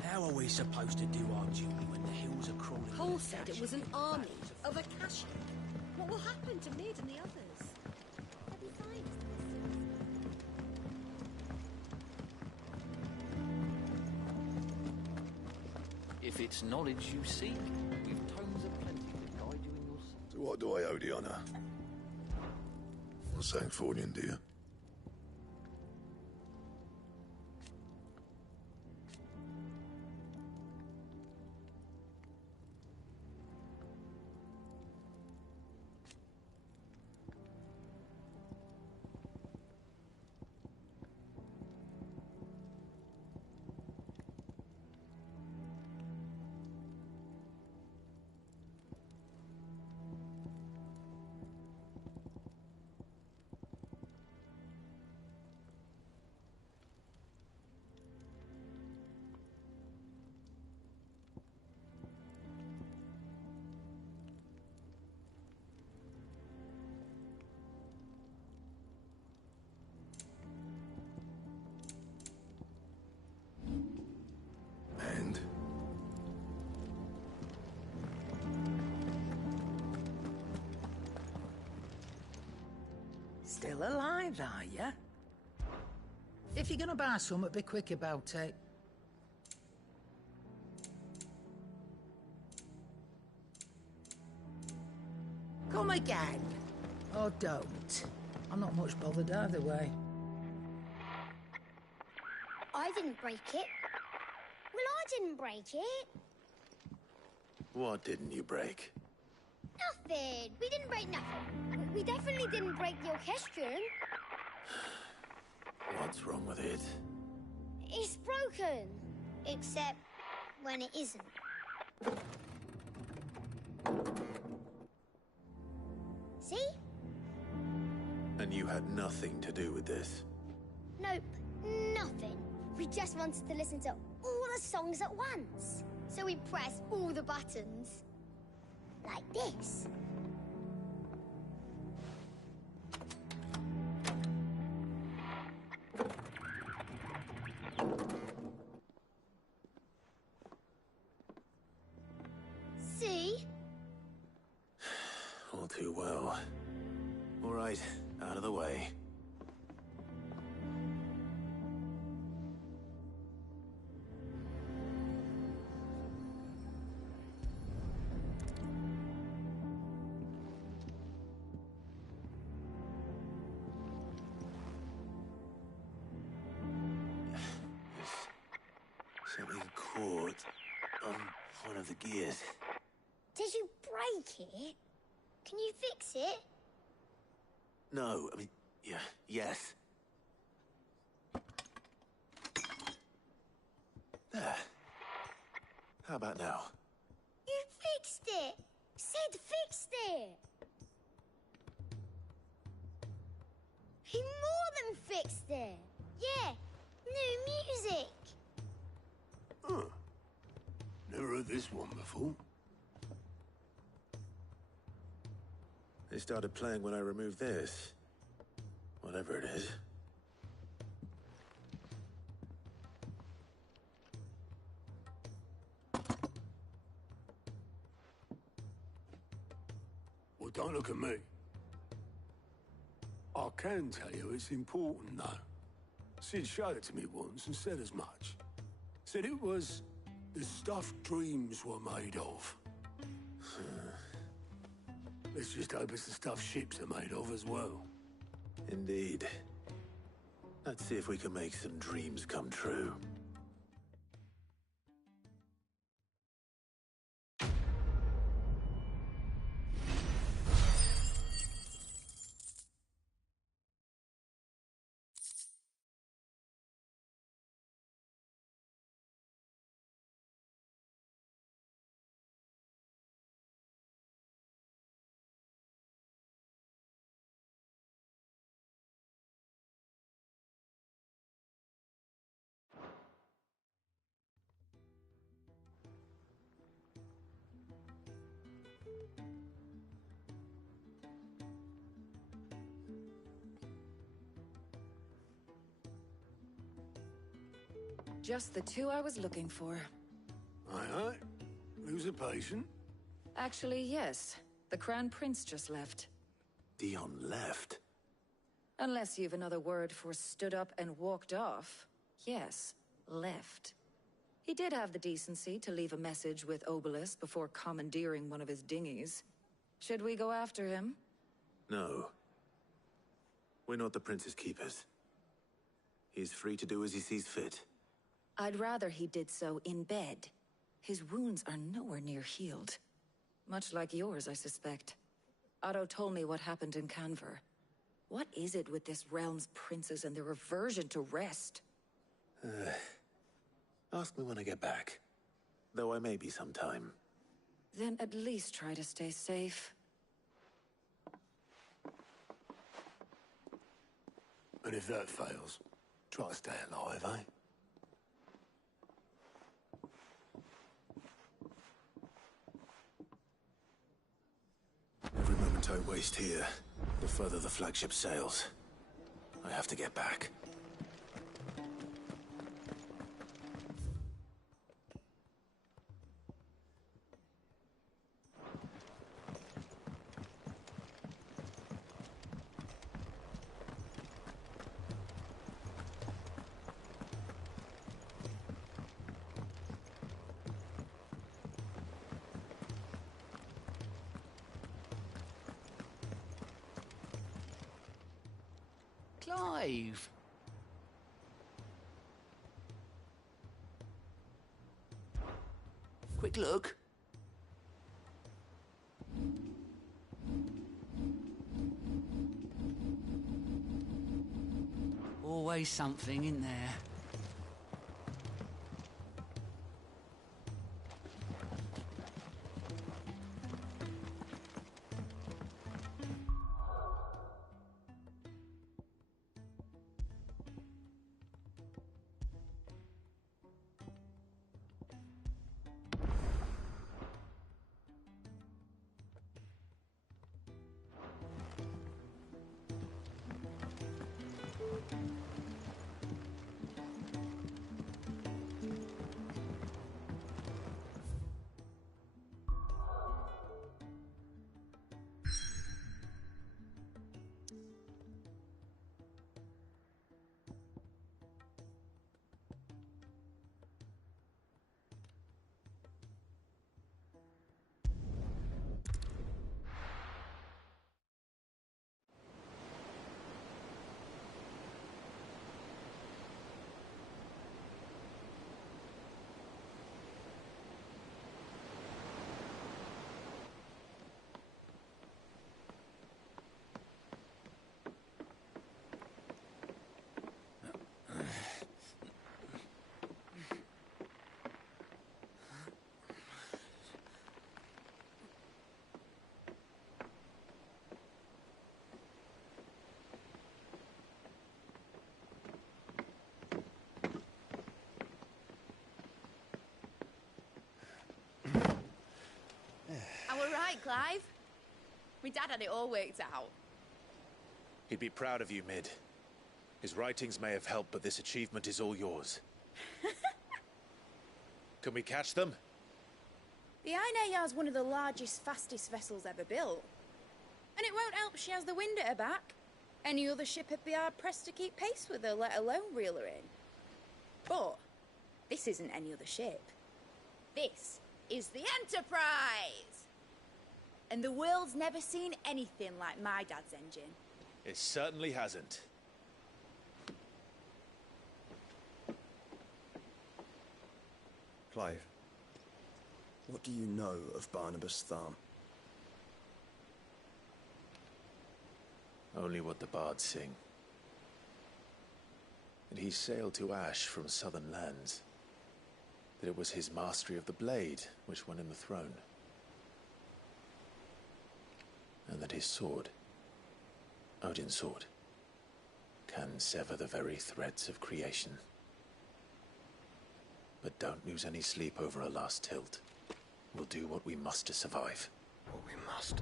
How are we supposed to do our duty when the hills are crawling? Cole said it was an army of Akashi. What will happen to Mid and the others? They'll be fine. If it's knowledge you seek, we've tomes of plenty to guide you in your search. To what do I owe the honor? Well, Sanfordine, dear. Still alive, are ya? If you're gonna buy something, be quick about it. Come again. Or don't. I'm not much bothered either way. I didn't break it. Well, I didn't break it. What didn't you break? Nothing. We didn't break nothing. We definitely didn't break the orchestrion. What's wrong with it? It's broken. Except when it isn't. See? And you had nothing to do with this? Nope, nothing. We just wanted to listen to all the songs at once. So we pressed all the buttons. Like this. See? All too well. All right, out of the way. Something caught on one of the gears. Did you break it? Can you fix it? No, I mean, yeah, yes. There. How about now? You fixed it! Sid fixed it! He more than fixed it! Yeah, new music! Huh. Never heard this one before. They started playing when I removed this. Whatever it is. Well, don't look at me. I can tell you it's important, though. Sid showed it to me once and said as much. Said it was the stuff dreams were made of. Let's just hope it's the stuff ships are made of as well. Indeed. Let's see if we can make some dreams come true. Just the two I was looking for. Aye. Lose a patient? Actually, yes. The Crown Prince just left. Dion left? Unless you've another word for stood up and walked off. Yes, left. He did have the decency to leave a message with Obelisk before commandeering one of his dinghies. Should we go after him? No. We're not the Prince's keepers. He's free to do as he sees fit. I'd rather he did so in bed. His wounds are nowhere near healed. Much like yours, I suspect. Otto told me what happened in Canver. What is it with this realm's princes and their aversion to rest? Ask me when I get back. Though I may be sometime. Then at least try to stay safe. And if that fails, try to stay alive, eh? Every moment I waste here, the further the flagship sails. I have to get back. Clive! Quick look. Always something in there. Clive. My dad had it all worked out. He'd be proud of you, Mid. His writings may have helped, but this achievement is all yours. Can we catch them? The Ainayar's one of the largest, fastest vessels ever built. And it won't help she has the wind at her back. Any other ship would be hard-pressed to keep pace with her, let alone reel her in. But this isn't any other ship. This is the Enterprise! And the world's never seen anything like my dad's engine. It certainly hasn't. Clive, what do you know of Barnabas Tharm? Only what the bards sing. That he sailed to Ash from southern lands. That it was his mastery of the blade which won him the throne. And that his sword, Odin's sword, can sever the very threads of creation. But don't lose any sleep over a last tilt. We'll do what we must to survive. What we must.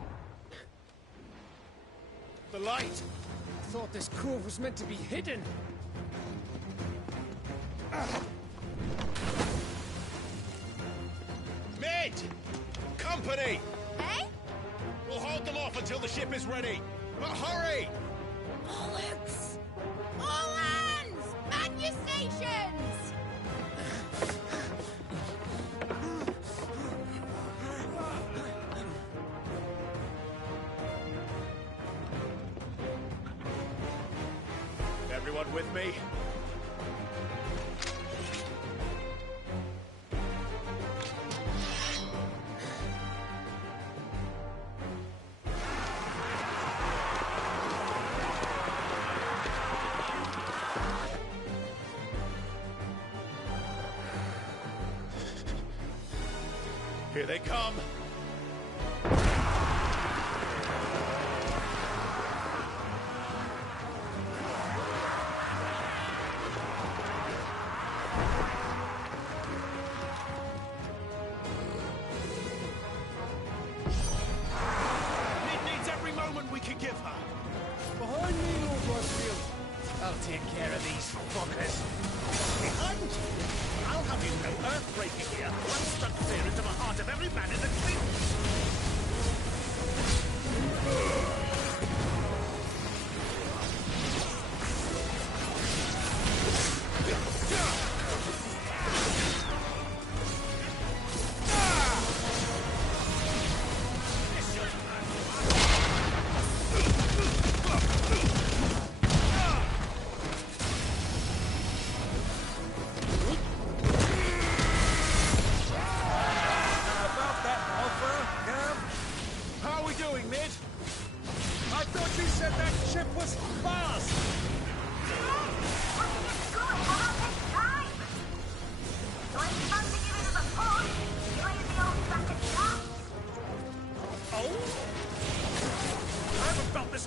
The light! I thought this cove was meant to be hidden. Mid! Company! Eh? We'll hold them off until the ship is ready. But hurry! Bollocks! All hands! Man your stations! Everyone with me? Here they come. Behind me, Lord Rosfield. I'll take care of these fuckers. Behind you? I'll have you know earthbreaking here once struck fear into the heart of every man in the fleet.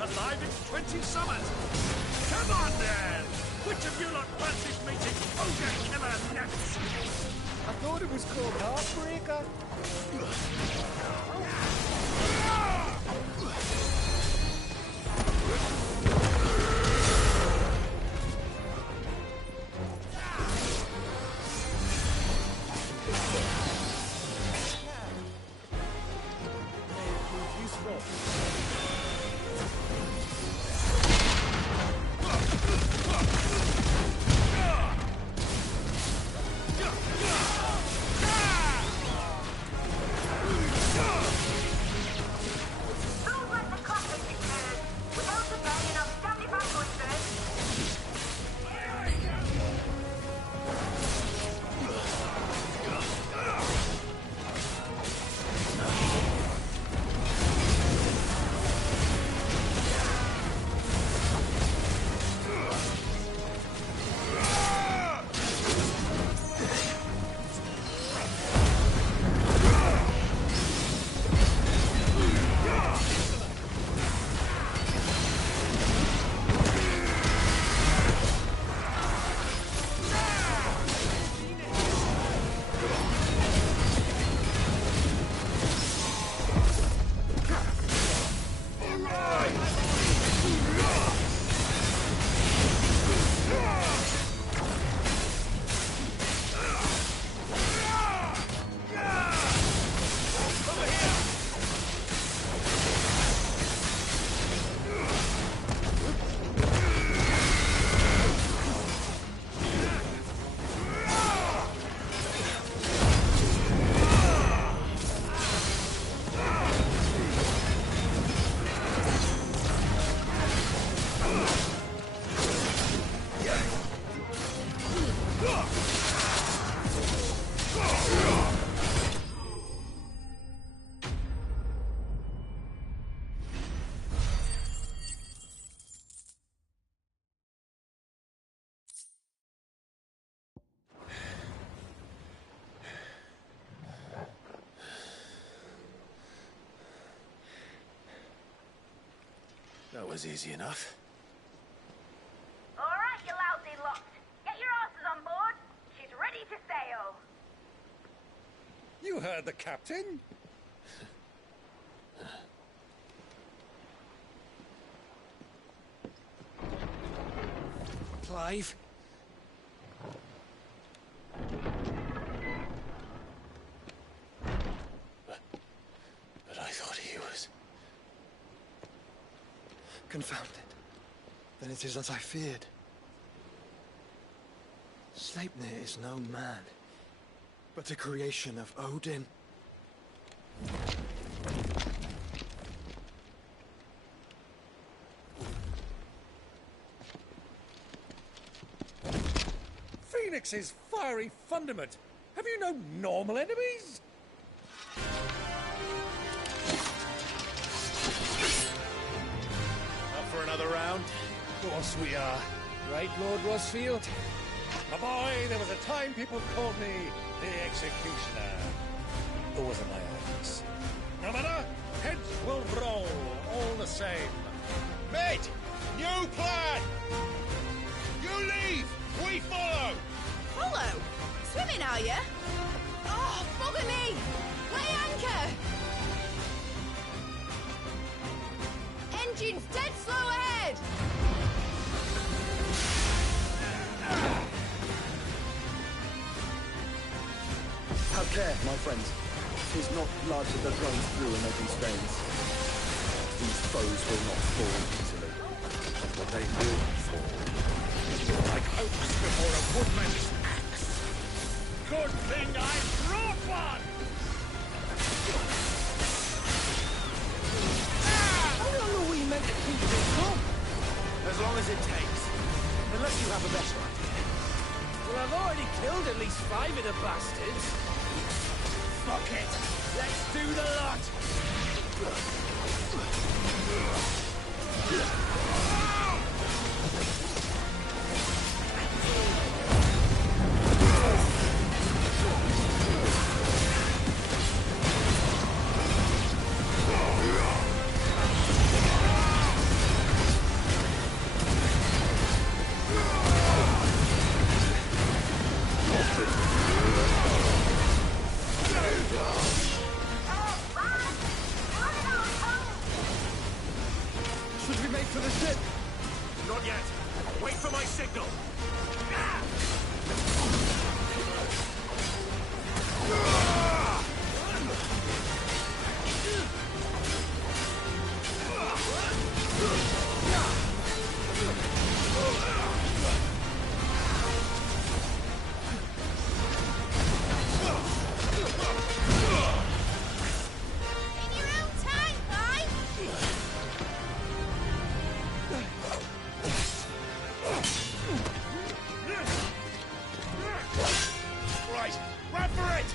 Alive in 20 summers! Come on then! Which of you lot fancies meeting Ogre Killer next? I thought it was called Heartbreaker. Without the banging was easy enough. All right, you lousy lot. Get your asses on board. She's ready to sail. You heard the captain. Clive? But I thought he was... Confounded. Then it is as I feared. Sleipnir is no man, but a creation of Odin. Phoenix's fiery fundament. Have you no normal enemies? Up for another round? Of course we are. Right, Lord Rosfield? My boy, there was a time people called me the Executioner. Always in my hands. No matter, heads will roll, all the same. Mate! New plan! You leave! We follow! Follow? Swimming, are you? Oh, bother me! Weigh anchor! Engine's dead slow ahead! Have care, my friends. 'Tis not blood that runs through an open veins. These foes will not fall easily, but they will fall. Like oaks before a woodman's axe. Good thing I brought one! How long are we meant to keep this up? As long as it takes. Unless you have a better idea. Well, I've already killed at least 5 of the bastards. Fuck it! Let's do the lot! Should we make for the ship? Not yet. Wait for my signal. In your own time, Clive! Right, run for it!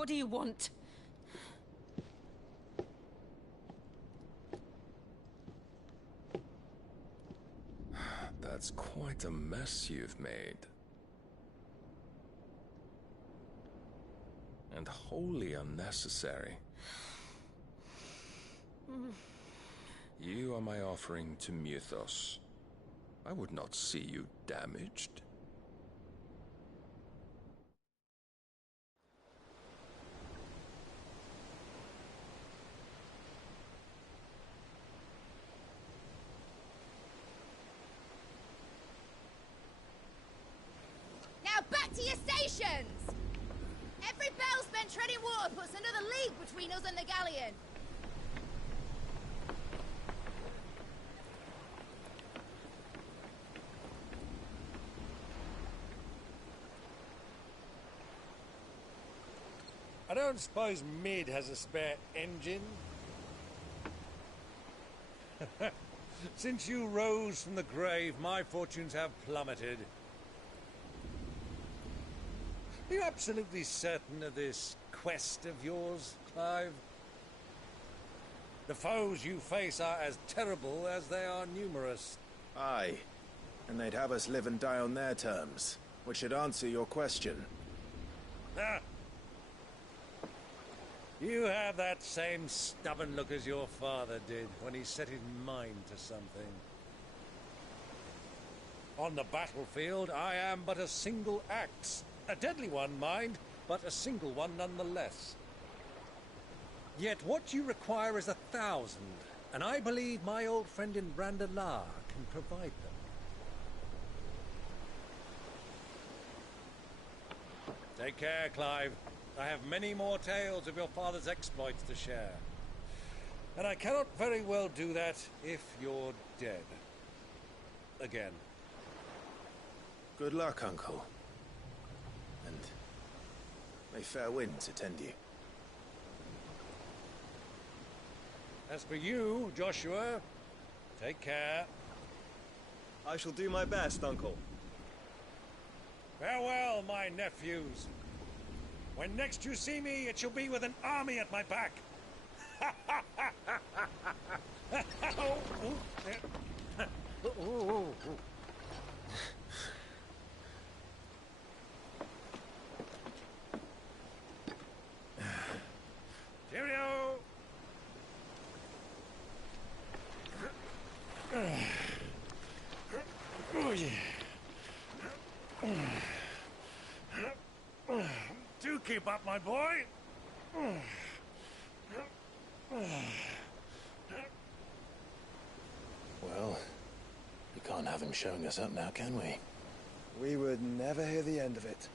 What do you want? That's quite a mess you've made. And wholly unnecessary. You are my offering to Mythos. I would not see you damaged. Now back to your stations! Every bell spent treading water puts another league between us and the galleon. I don't suppose Mid has a spare engine? Since you rose from the grave, my fortunes have plummeted. Are you absolutely certain of this quest of yours, Clive? The foes you face are as terrible as they are numerous. Aye. And they'd have us live and die on their terms, which should answer your question. Ah! You have that same stubborn look as your father did when he set his mind to something. On the battlefield, I am but a single axe. A deadly one, mind, but a single one nonetheless. Yet what you require is 1,000, and I believe my old friend in Randalar can provide them. Take care, Clive. I have many more tales of your father's exploits to share. And I cannot very well do that if you're dead. Again. Good luck, Uncle. And may fair winds attend you. As for you, Joshua, take care. I shall do my best, Uncle. Farewell, my nephews. When next you see me, it shall be with an army at my back. Cheerio! Oh, yeah. Do keep up, my boy. Well, we can't have him showing us up now, can we? We would never hear the end of it.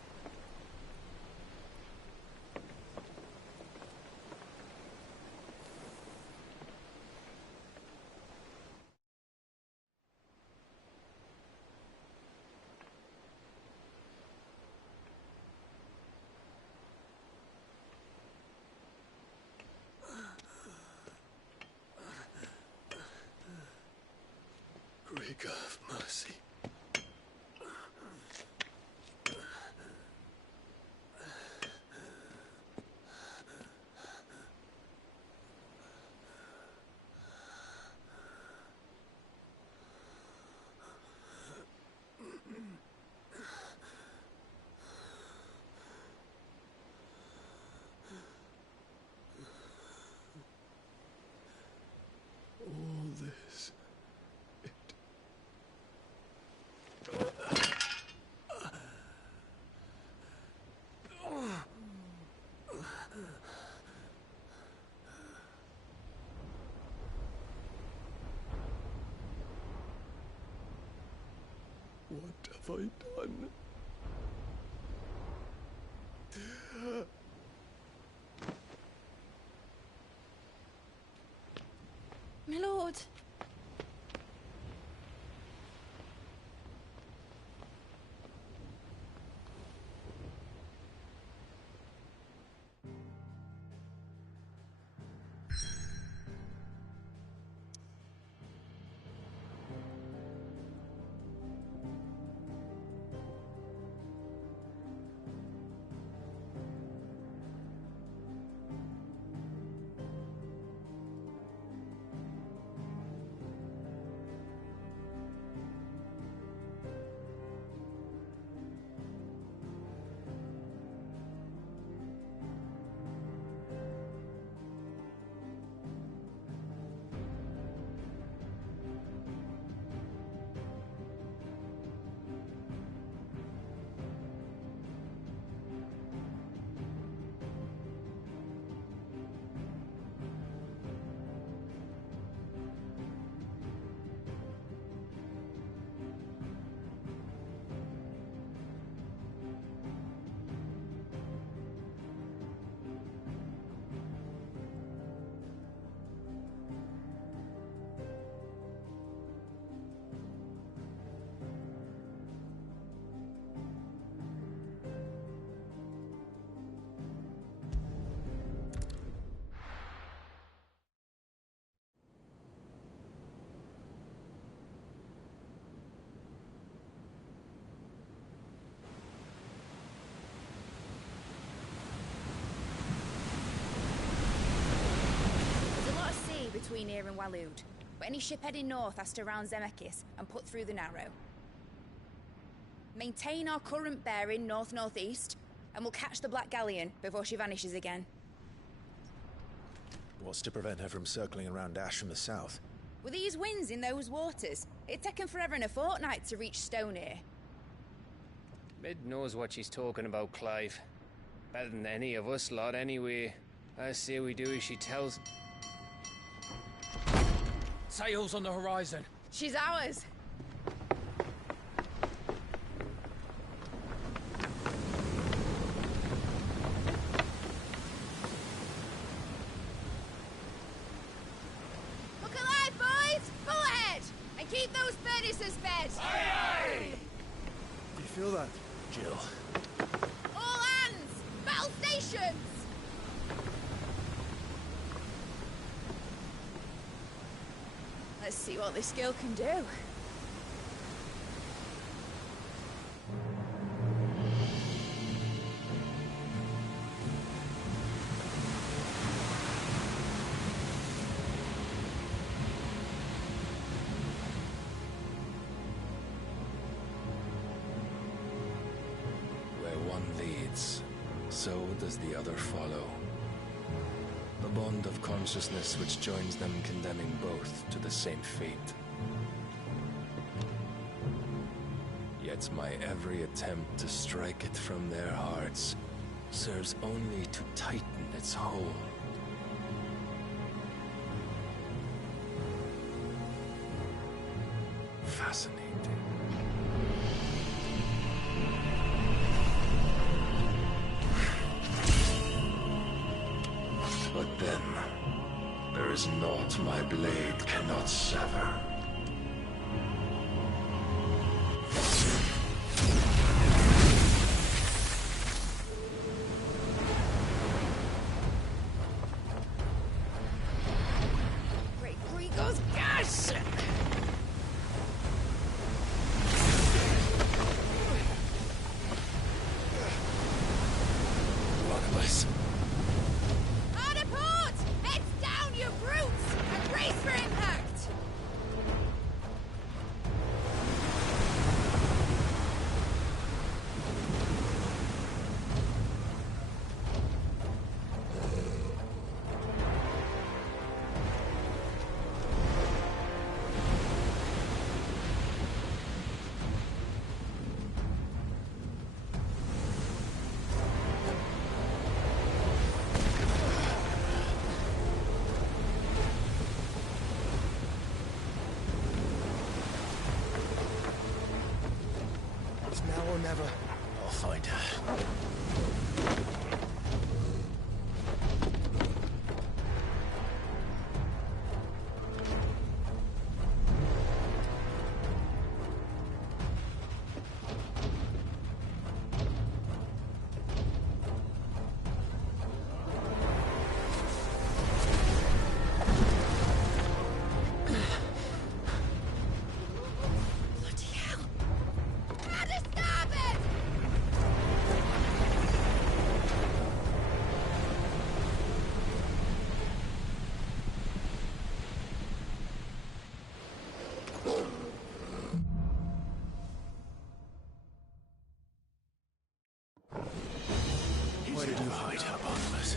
Greek of mercy. All this. What have I done? My lord. between here and Waloed, but any ship heading north has to round Zemeckis and put through the Narrow. Maintain our current bearing north-northeast, and we'll catch the Black Galleon before she vanishes again. What's to prevent her from circling around Ash from the south? With these winds in those waters, it'd taken forever and a fortnight to reach Stonehenge. Mid knows what she's talking about, Clive. Better than any of us lot, anyway. I say we do as she tells. Sails on the horizon. She's ours. Look alive, boys! Full ahead! And keep those furnaces fed! Aye, aye! Do you feel that, Jill? All hands! Battle stations! Let's see what this girl can do. Where one leads, so does the other follow. The bond of consciousness which joins them condemning both to the same fate. Yet my every attempt to strike it from their hearts serves only to tighten its hold. Fascinating. But then, there is naught my blade cannot sever. Great Gregor's gas! Rockless. Harder port! Heads down, you brutes! And brace for impact! It's now or never. I'll find her. Bloody hell! How to stop it! Where did you hide her, Barnabas?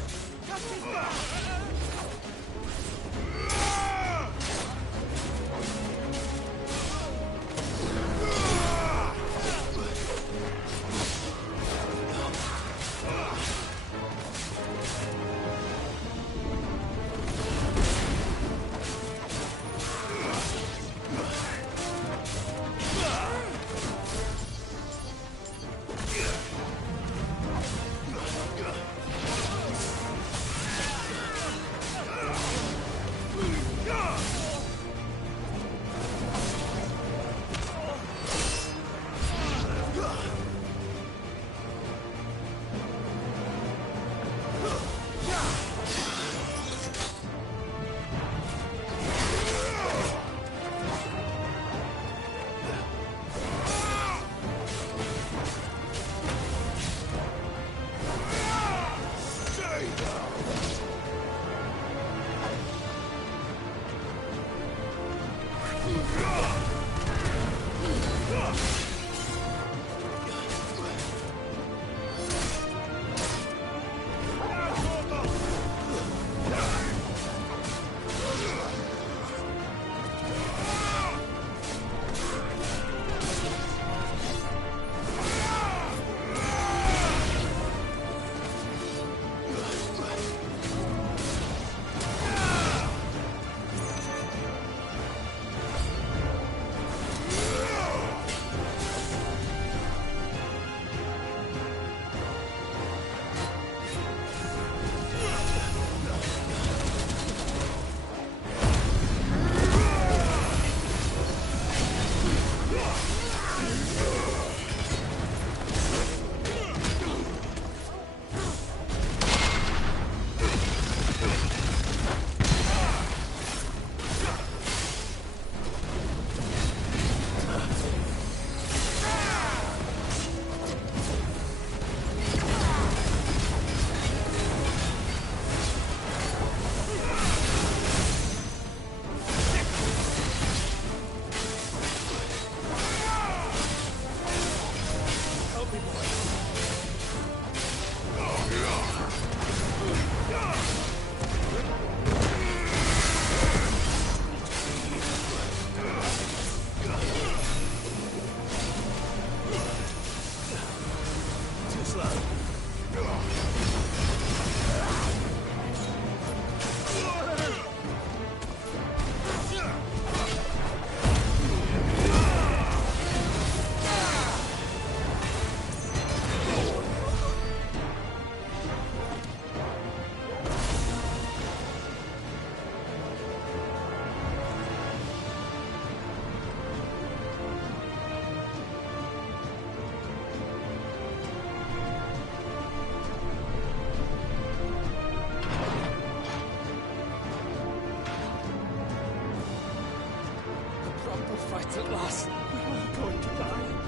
at last. We're all going to die.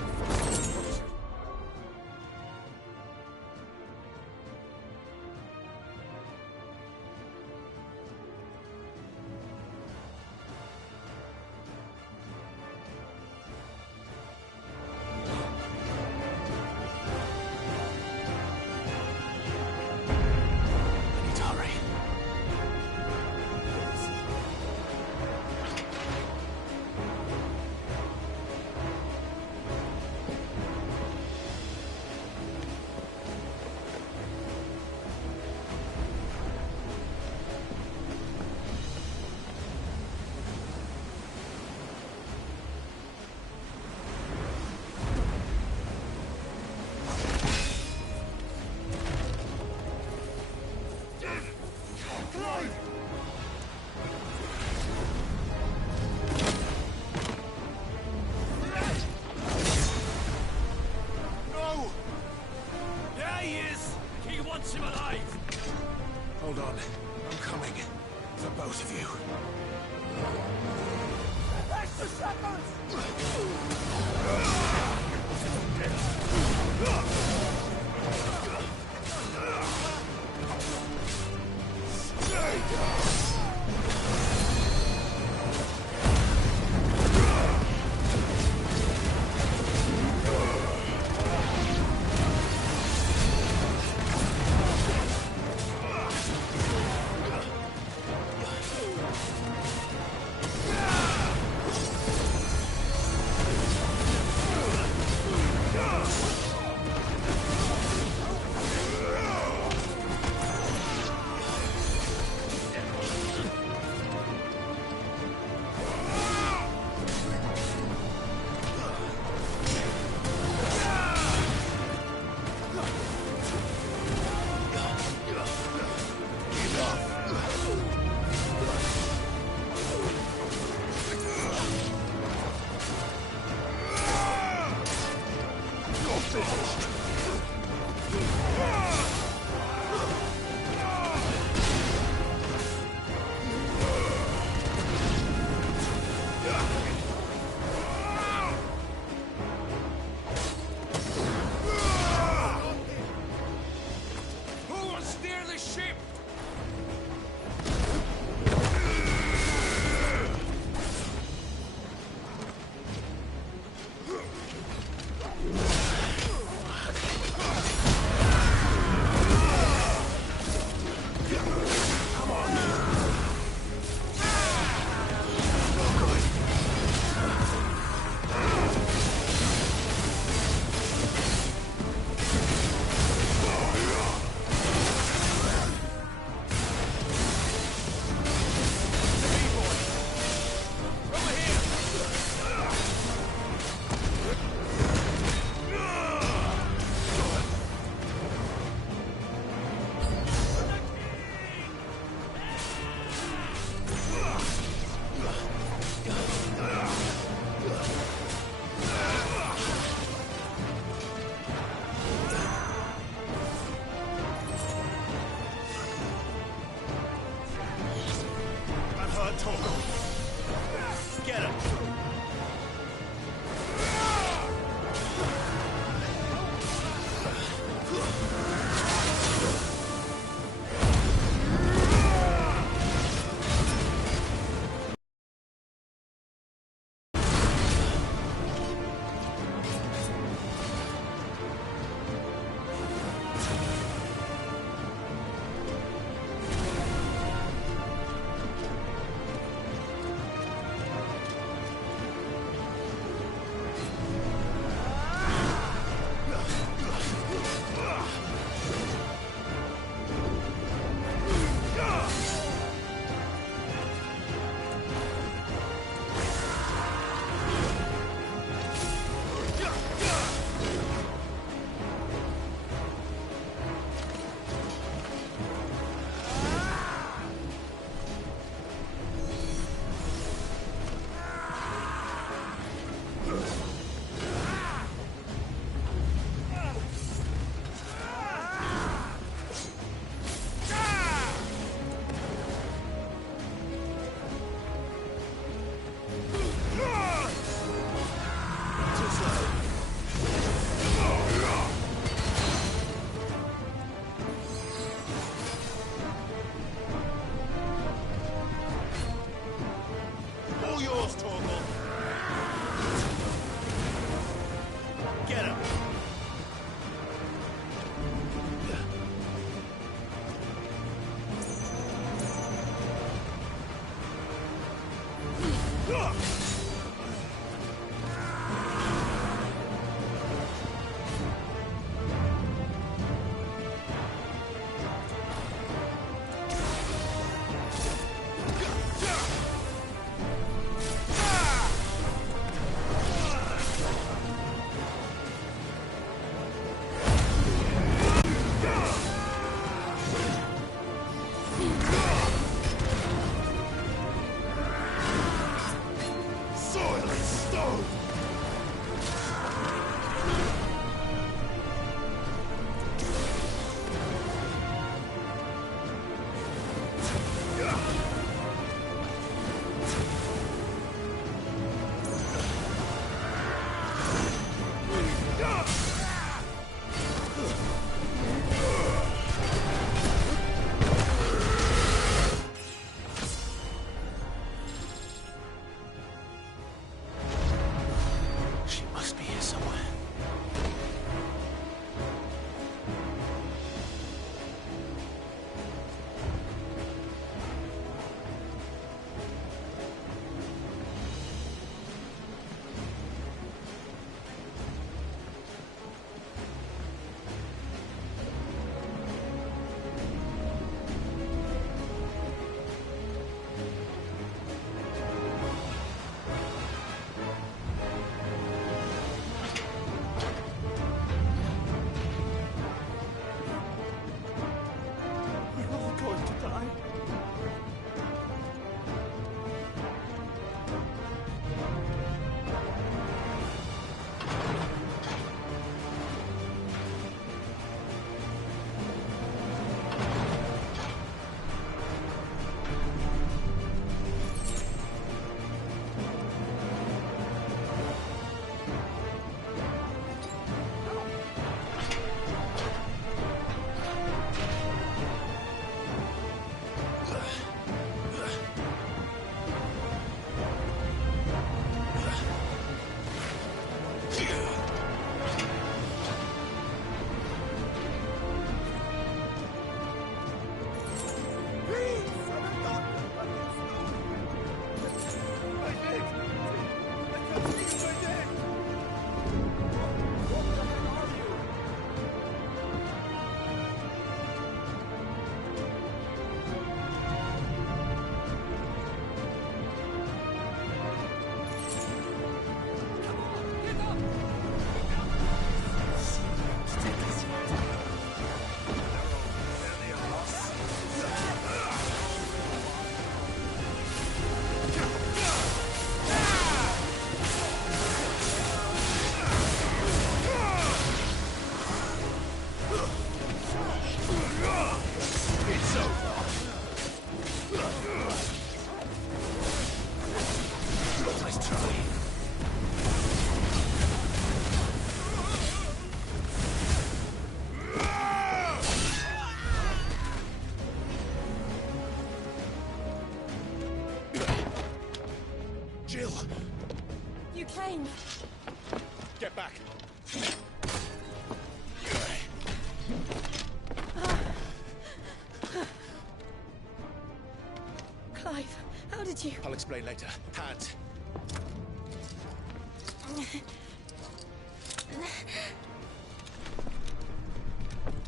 did you... I'll explain later. Hands.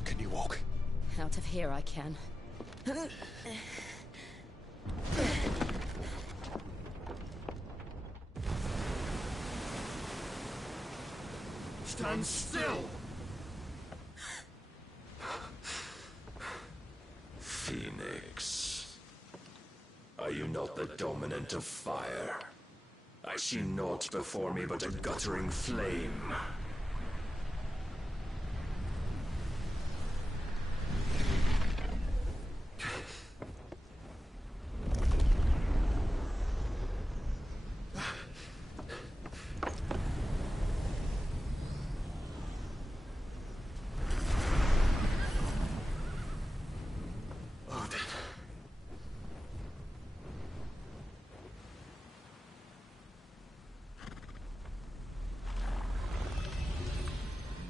Can you walk? Out of here I can. Stand still! Phoenix. Are you not the dominant of fire? I see naught before me but a guttering flame.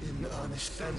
In earnest, then.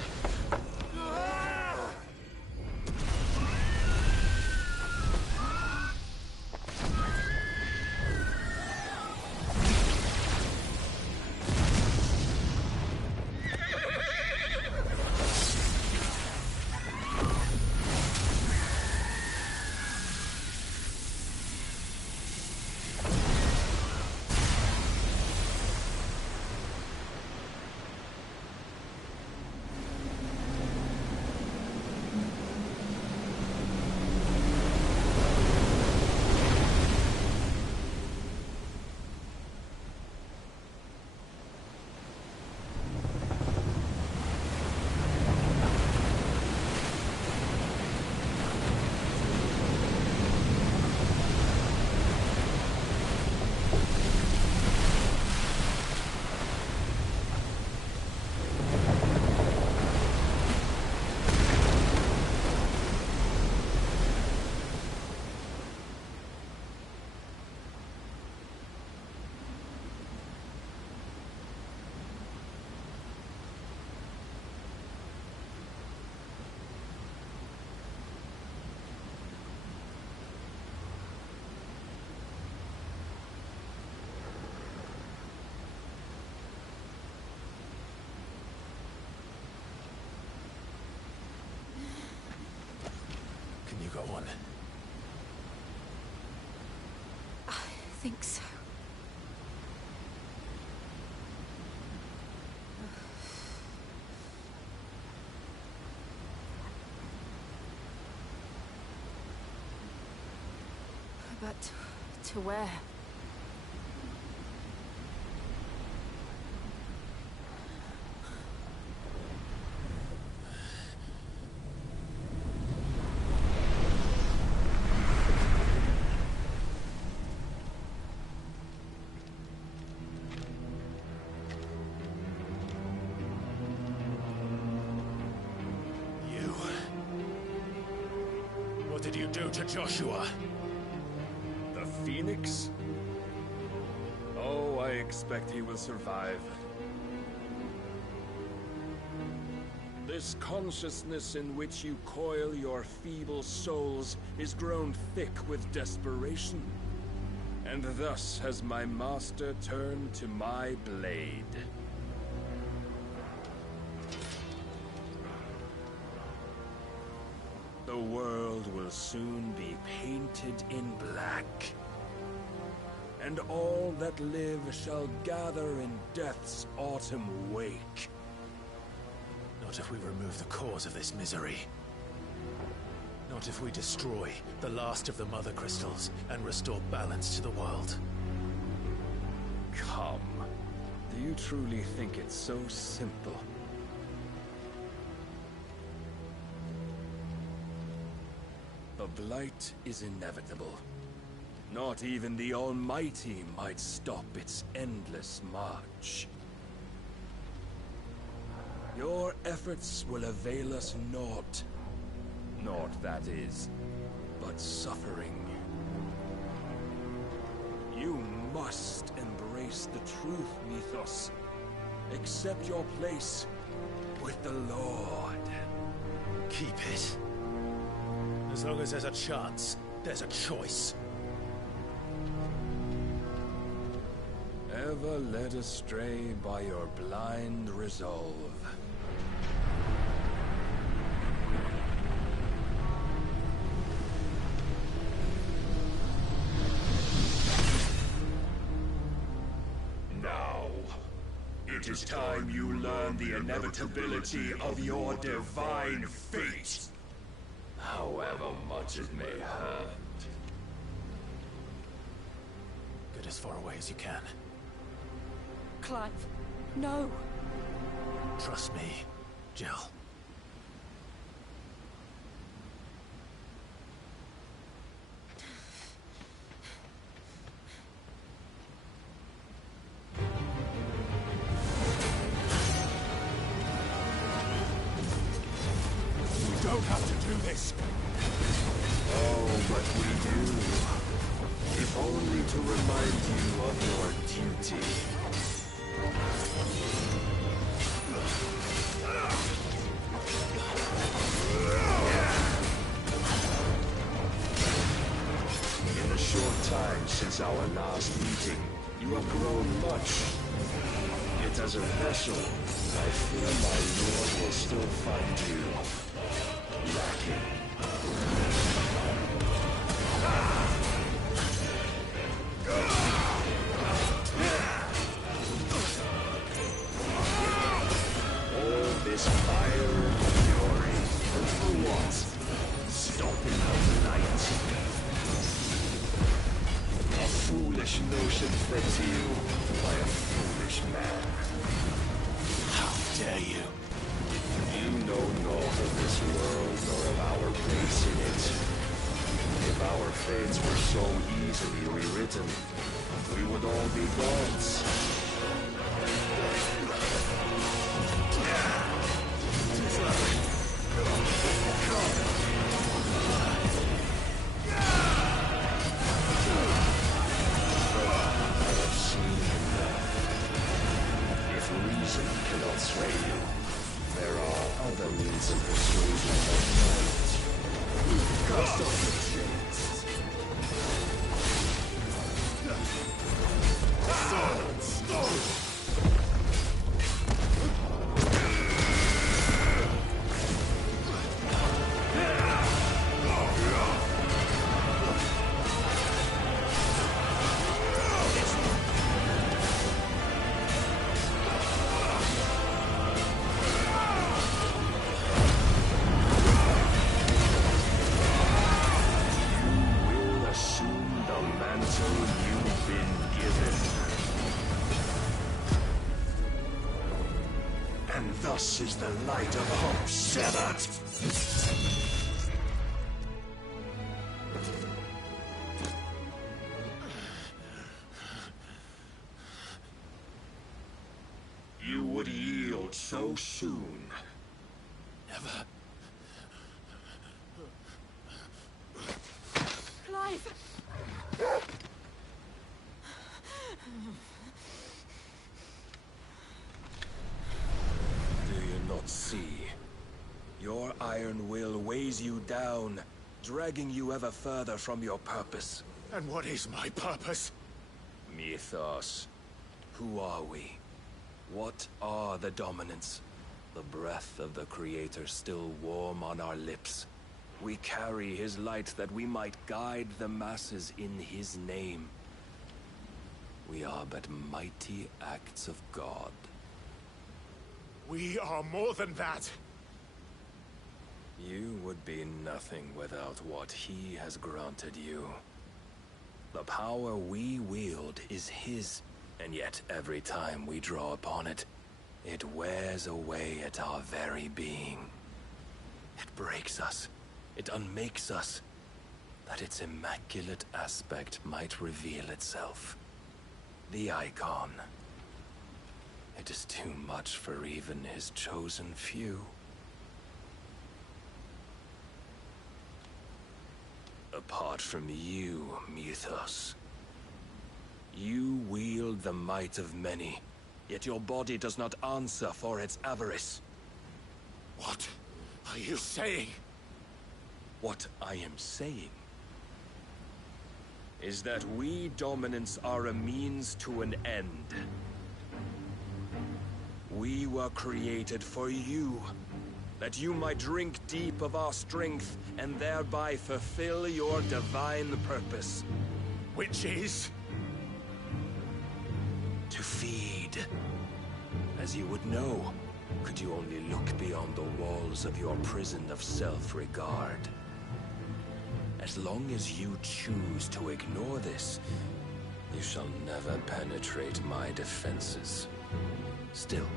Can you go on? I think so. But to where? What did you do to Joshua? The Phoenix? Oh, I expect he will survive. This consciousness in which you coil your feeble souls is grown thick with desperation. And thus has my master turned to my blade. The world will soon be painted in black. And all that live shall gather in death's autumn wake. Not if we remove the cause of this misery. Not if we destroy the last of the Mother Crystals and restore balance to the world. Come. Do you truly think it's so simple? The Blight is inevitable. Not even the Almighty might stop its endless march. Your efforts will avail us naught. Naught, that is, but suffering. You must embrace the truth, Mythos. Accept your place with the Lord. Keep it. As long as there's a chance, there's a choice. never led astray by your blind resolve. Now, it is time you learn the inevitability of your divine fate, however much it may hurt. Get as far away as you can. Clive, no. Trust me, Jill. We don't have to do this. Oh, but we do. If only to remind you of your duty. In the short time since our last meeting, you have grown much. Yet as a vessel, I fear my lord will still find you lacking. All this fire and fury, and for what? Stopping the light. A foolish notion fed to you by a foolish man. How dare you? You know naught of this world nor of our place in it. If our fates were so easily rewritten, we would all be gods. I have seen enough. If reason cannot sway you, there are other means of persuasion that might. Cast off your chains. Sword and stone! Thus is the light of hope severed. You would yield so soon. Never. Clive! See, your iron will weighs you down, dragging you ever further from your purpose. And what is my purpose? Mythos. Who are we? What are the dominants? The breath of the Creator still warm on our lips. We carry his light that we might guide the masses in his name. We are but mighty acts of God. We are more than that. You would be nothing without what he has granted you. The power we wield is his, and yet every time we draw upon it, it wears away at our very being. It breaks us, it unmakes us, that its immaculate aspect might reveal itself. The icon. It is too much for even his chosen few. Apart from you, Mythos, you wield the might of many, yet your body does not answer for its avarice. What are you saying? What I am saying is that we dominants are a means to an end. We were created for you, that you might drink deep of our strength and thereby fulfill your divine purpose. Which is? To feed. As you would know, could you only look beyond the walls of your prison of self-regard. As long as you choose to ignore this, you shall never penetrate my defenses. Still,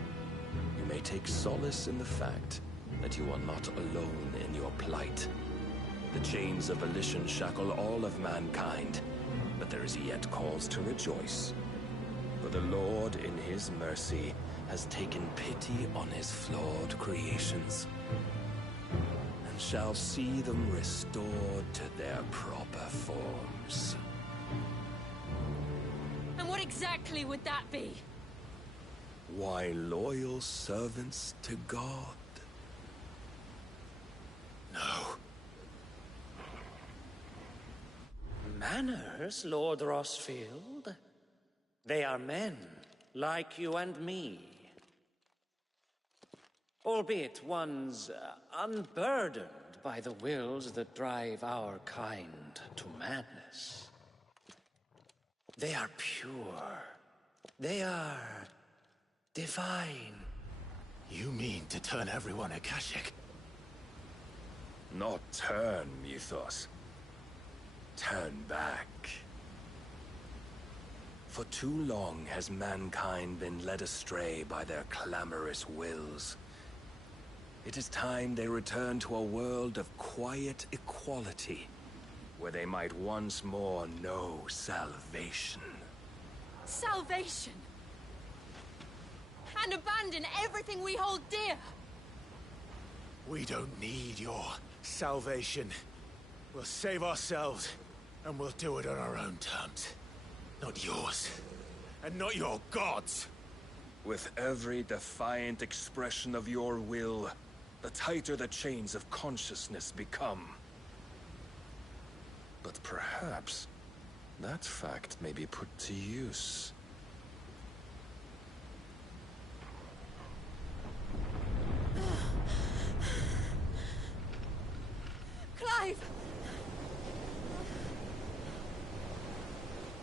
you may take solace in the fact that you are not alone in your plight. The chains of volition shackle all of mankind, but there is yet cause to rejoice. For the Lord, in his mercy, has taken pity on his flawed creations, and shall see them restored to their proper forms. And what exactly would that be? Why, loyal servants to God. No. Manners, Lord Rosfield? They are men, like you and me. Albeit one's unburdened by the wills that drive our kind to madness. They are pure. They are divine. You mean to turn everyone Akashic? Not turn, Mythos. Turn back. For too long has mankind been led astray by their clamorous wills. It is time they return to a world of quiet equality, where they might once more know salvation. Salvation! And abandon everything we hold dear! We don't need your salvation. We'll save ourselves, and we'll do it on our own terms. Not yours. And not your gods! With every defiant expression of your will, the tighter the chains of consciousness become. But perhaps that fact may be put to use. Clive!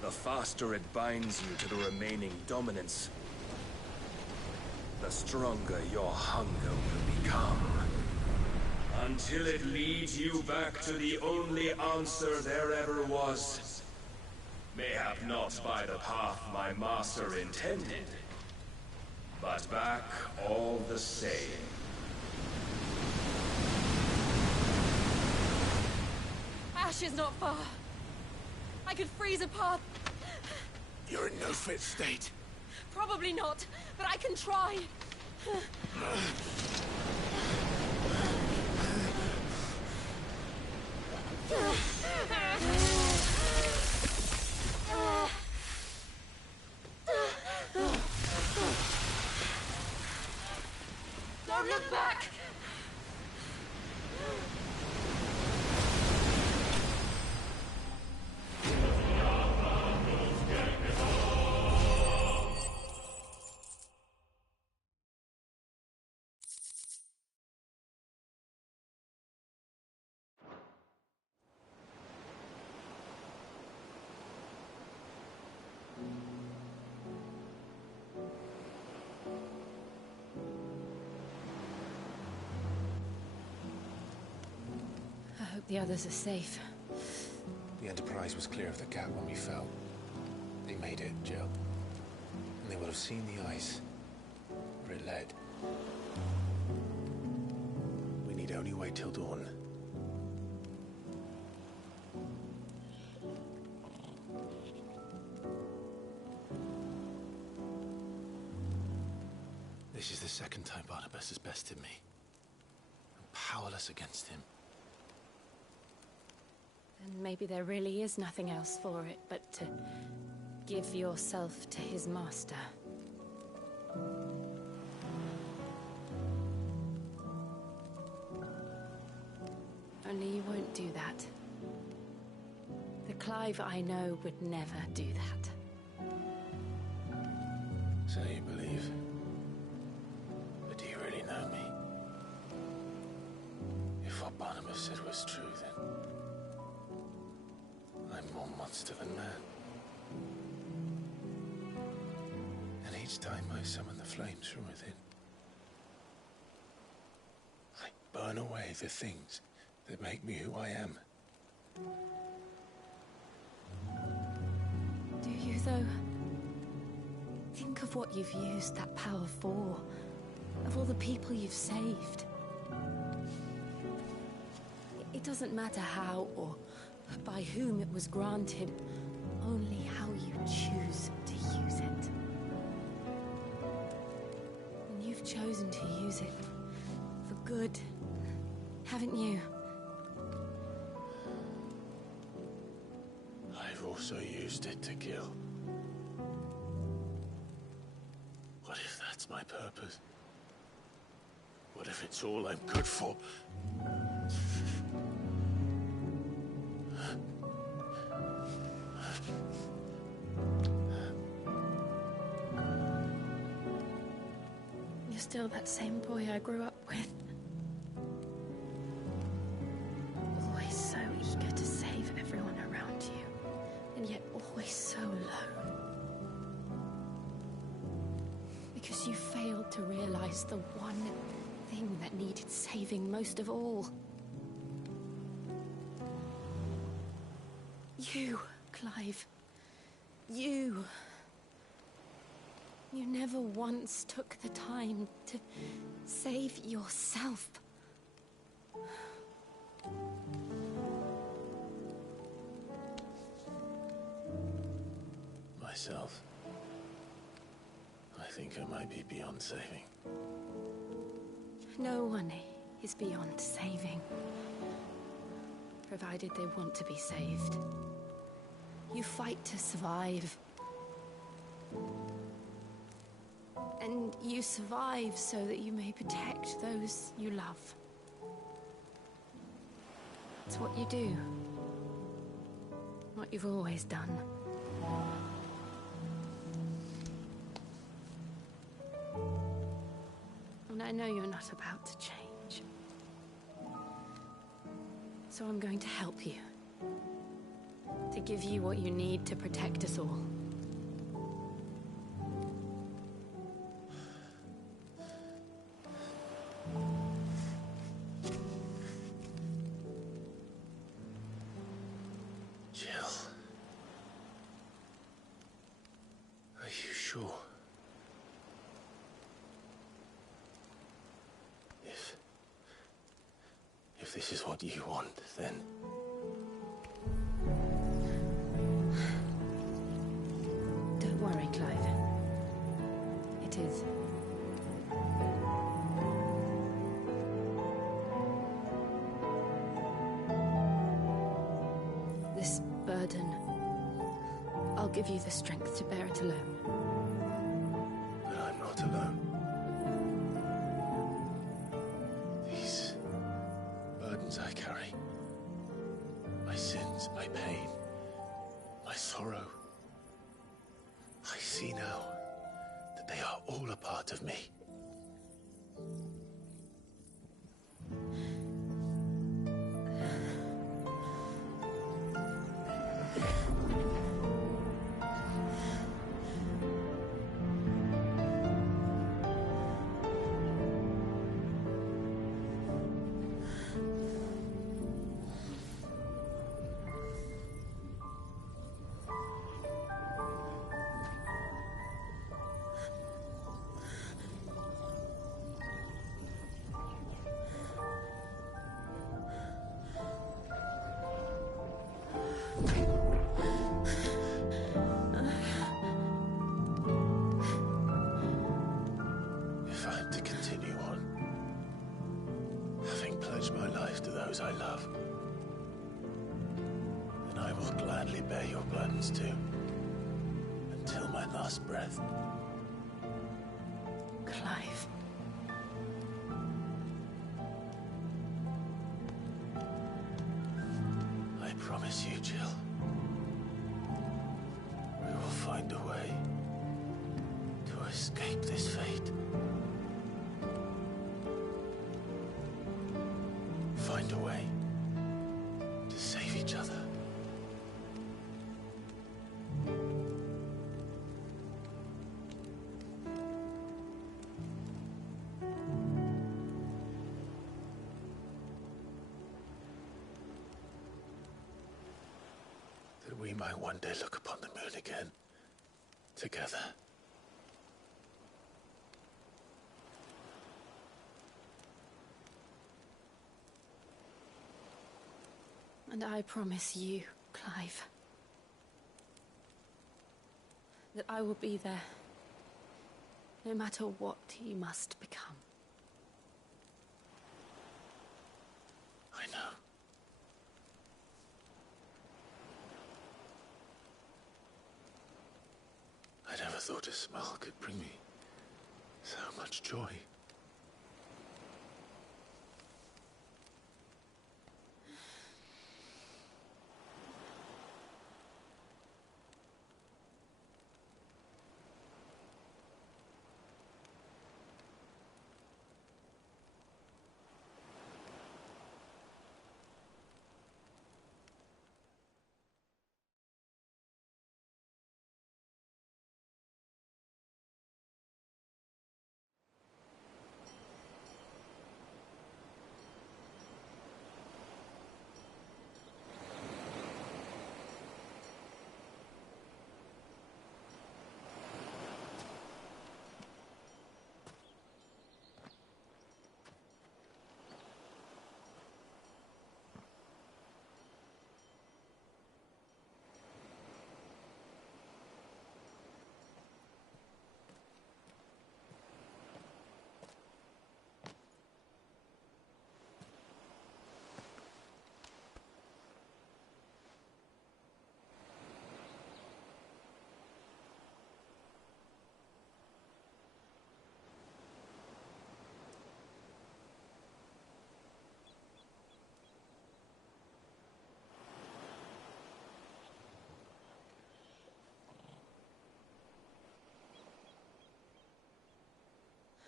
The faster it binds you to the remaining dominance, the stronger your hunger will become. Until it leads you back to the only answer there ever was. Mayhap not by the path my master intended, but back all the same. Ash is not far. I could freeze a path. You're in no fit state. Probably not, but I can try. Don't look back! I hope the others are safe. The Enterprise was clear of the gap when we fell. They made it, Jill. And they will have seen the ice where it led. We need only wait till dawn. This is the second time Barnabas has bested me. I'm powerless against him. And maybe there really is nothing else for it but to give yourself to his master. Only you won't do that. The Clive I know would never do that. So you believe? But do you really know me? If what Barnabas said was true, then I'm more monster than man. And each time I summon the flames from within, I burn away the things that make me who I am. Do you, though? Think of what you've used that power for. Of all the people you've saved. It doesn't matter how or by whom it was granted, only how you choose to use it. And you've chosen to use it for good, haven't you? I've also used it to kill. What if that's my purpose? What if it's all I'm good for? You're still that same boy I grew up with. Always so eager to save everyone around you, and yet always so low. Because you failed to realize the one thing that needed saving most of all. You, Clive. You. You never once took the time to save yourself. Myself. I think I might be beyond saving. No one is beyond saving. Provided they want to be saved. You fight to survive. And you survive so that you may protect those you love. It's what you do. What you've always done. And I know you're not about to change. So I'm going to help you. To give you what you need to protect us all. Jill. Are you sure? If this is what you want, then... Don't worry, Clive. It is. This burden, I'll give you the strength to bear it alone. But I'm not alone. These burdens I carry, my sins, my pain, my sorrow, I see now that they are all a part of me. If I'm to continue on, having pledged my life to those I love, then I will gladly bear your burdens too, until my last breath. Clive. I promise you, Jill. escape this fate. Find a way to save each other. That we might one day look upon the moon again, together. And I promise you, Clive, that I will be there, no matter what you must become. I know. I never thought a smile could bring me so much joy.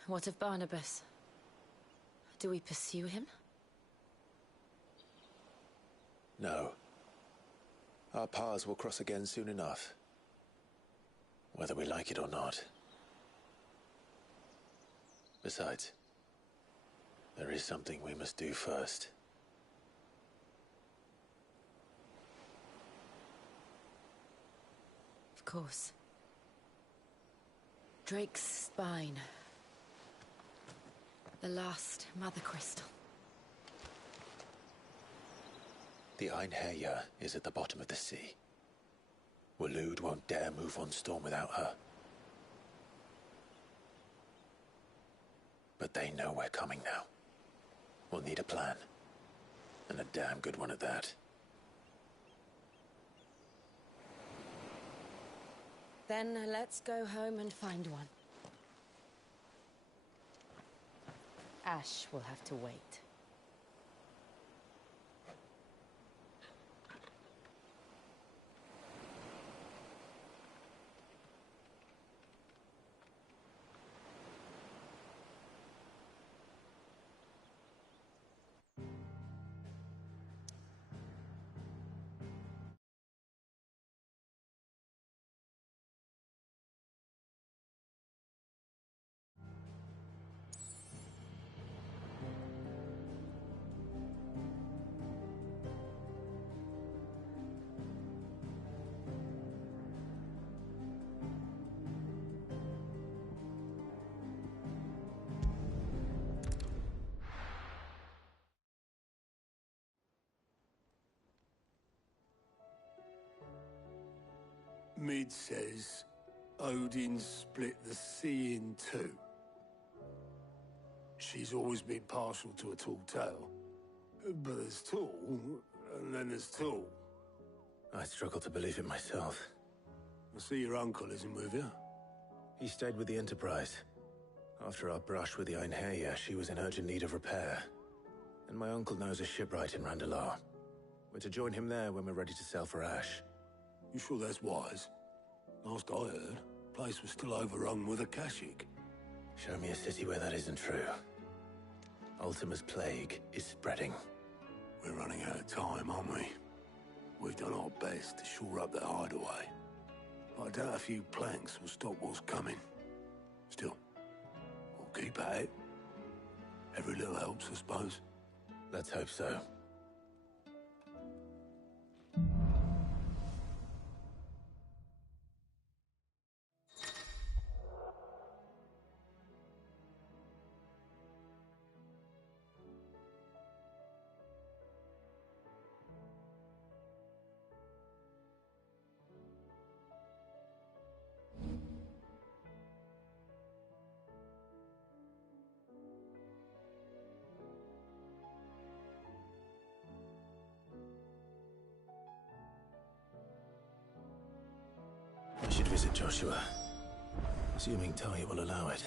What of Barnabas? Do we pursue him? No. Our paths will cross again soon enough. Whether we like it or not. Besides, there is something we must do first. Of course. Drake's spine. The last Mother Crystal. The Einherjar is at the bottom of the sea. Waloed won't dare move on Storm without her. But they know we're coming now. We'll need a plan. And a damn good one at that. Then let's go home and find one. Ash will have to wait. Mid says Odin split the sea in two. She's always been partial to a tall tale. But there's tall, and then there's tall. I struggle to believe it myself. I see your uncle isn't with you. He stayed with the Enterprise. After our brush with the Einherjar, she was in urgent need of repair. And my uncle knows a shipwright in Randalar. We're to join him there when we're ready to sail for Ash. You sure that's wise? Last I heard, place was still overrun with Akashic. Show me a city where that isn't true. Ultima's plague is spreading. We're running out of time, aren't we? We've done our best to shore up their hideaway. I doubt a few planks will stop what's coming. Still, we'll keep at it. Every little helps, I suppose. Let's hope so. I should visit Joshua, assuming Talia will allow it.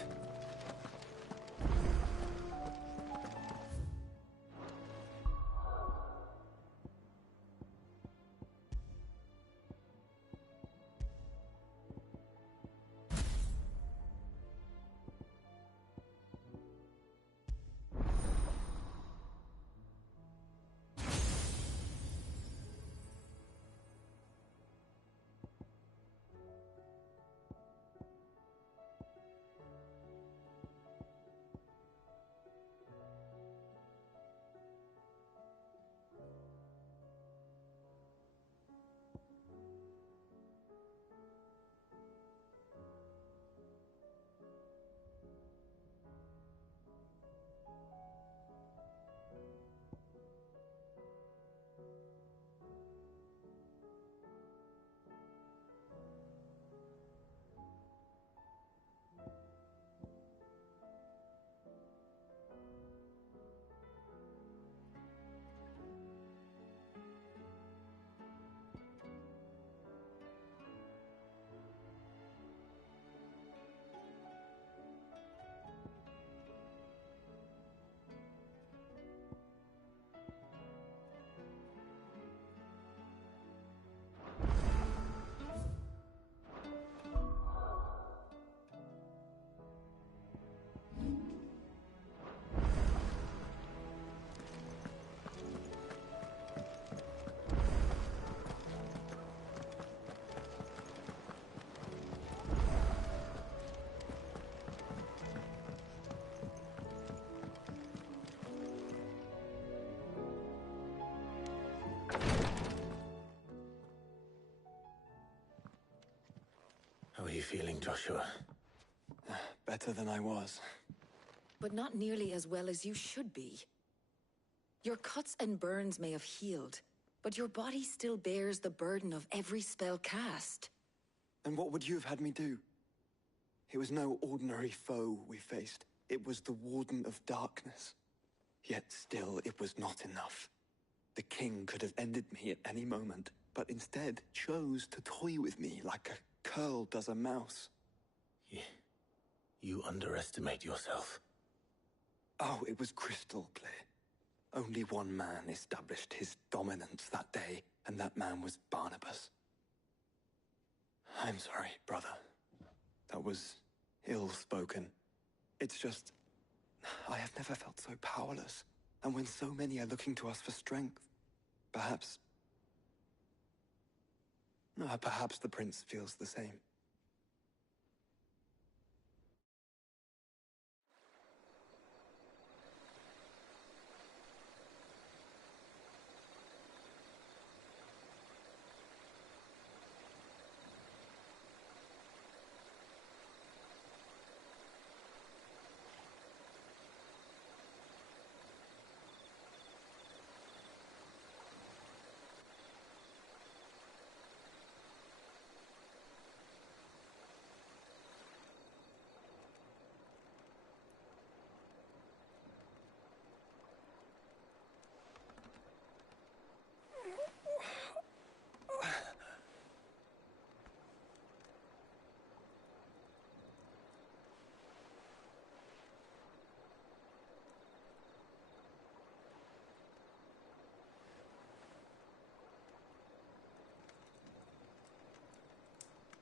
How are you feeling, Joshua? Better than I was. But not nearly as well as you should be. Your cuts and burns may have healed, but your body still bears the burden of every spell cast. And what would you have had me do? It was no ordinary foe we faced. It was the Warden of Darkness. Yet still, it was not enough. The king could have ended me at any moment, but instead chose to toy with me like a curl does a mouse. You underestimate yourself. Oh, it was crystal clear. Only one man established his dominance that day, and that man was Barnabas. I'm sorry, brother. That was ill-spoken. It's just, I have never felt so powerless. And when so many are looking to us for strength, perhaps the prince feels the same.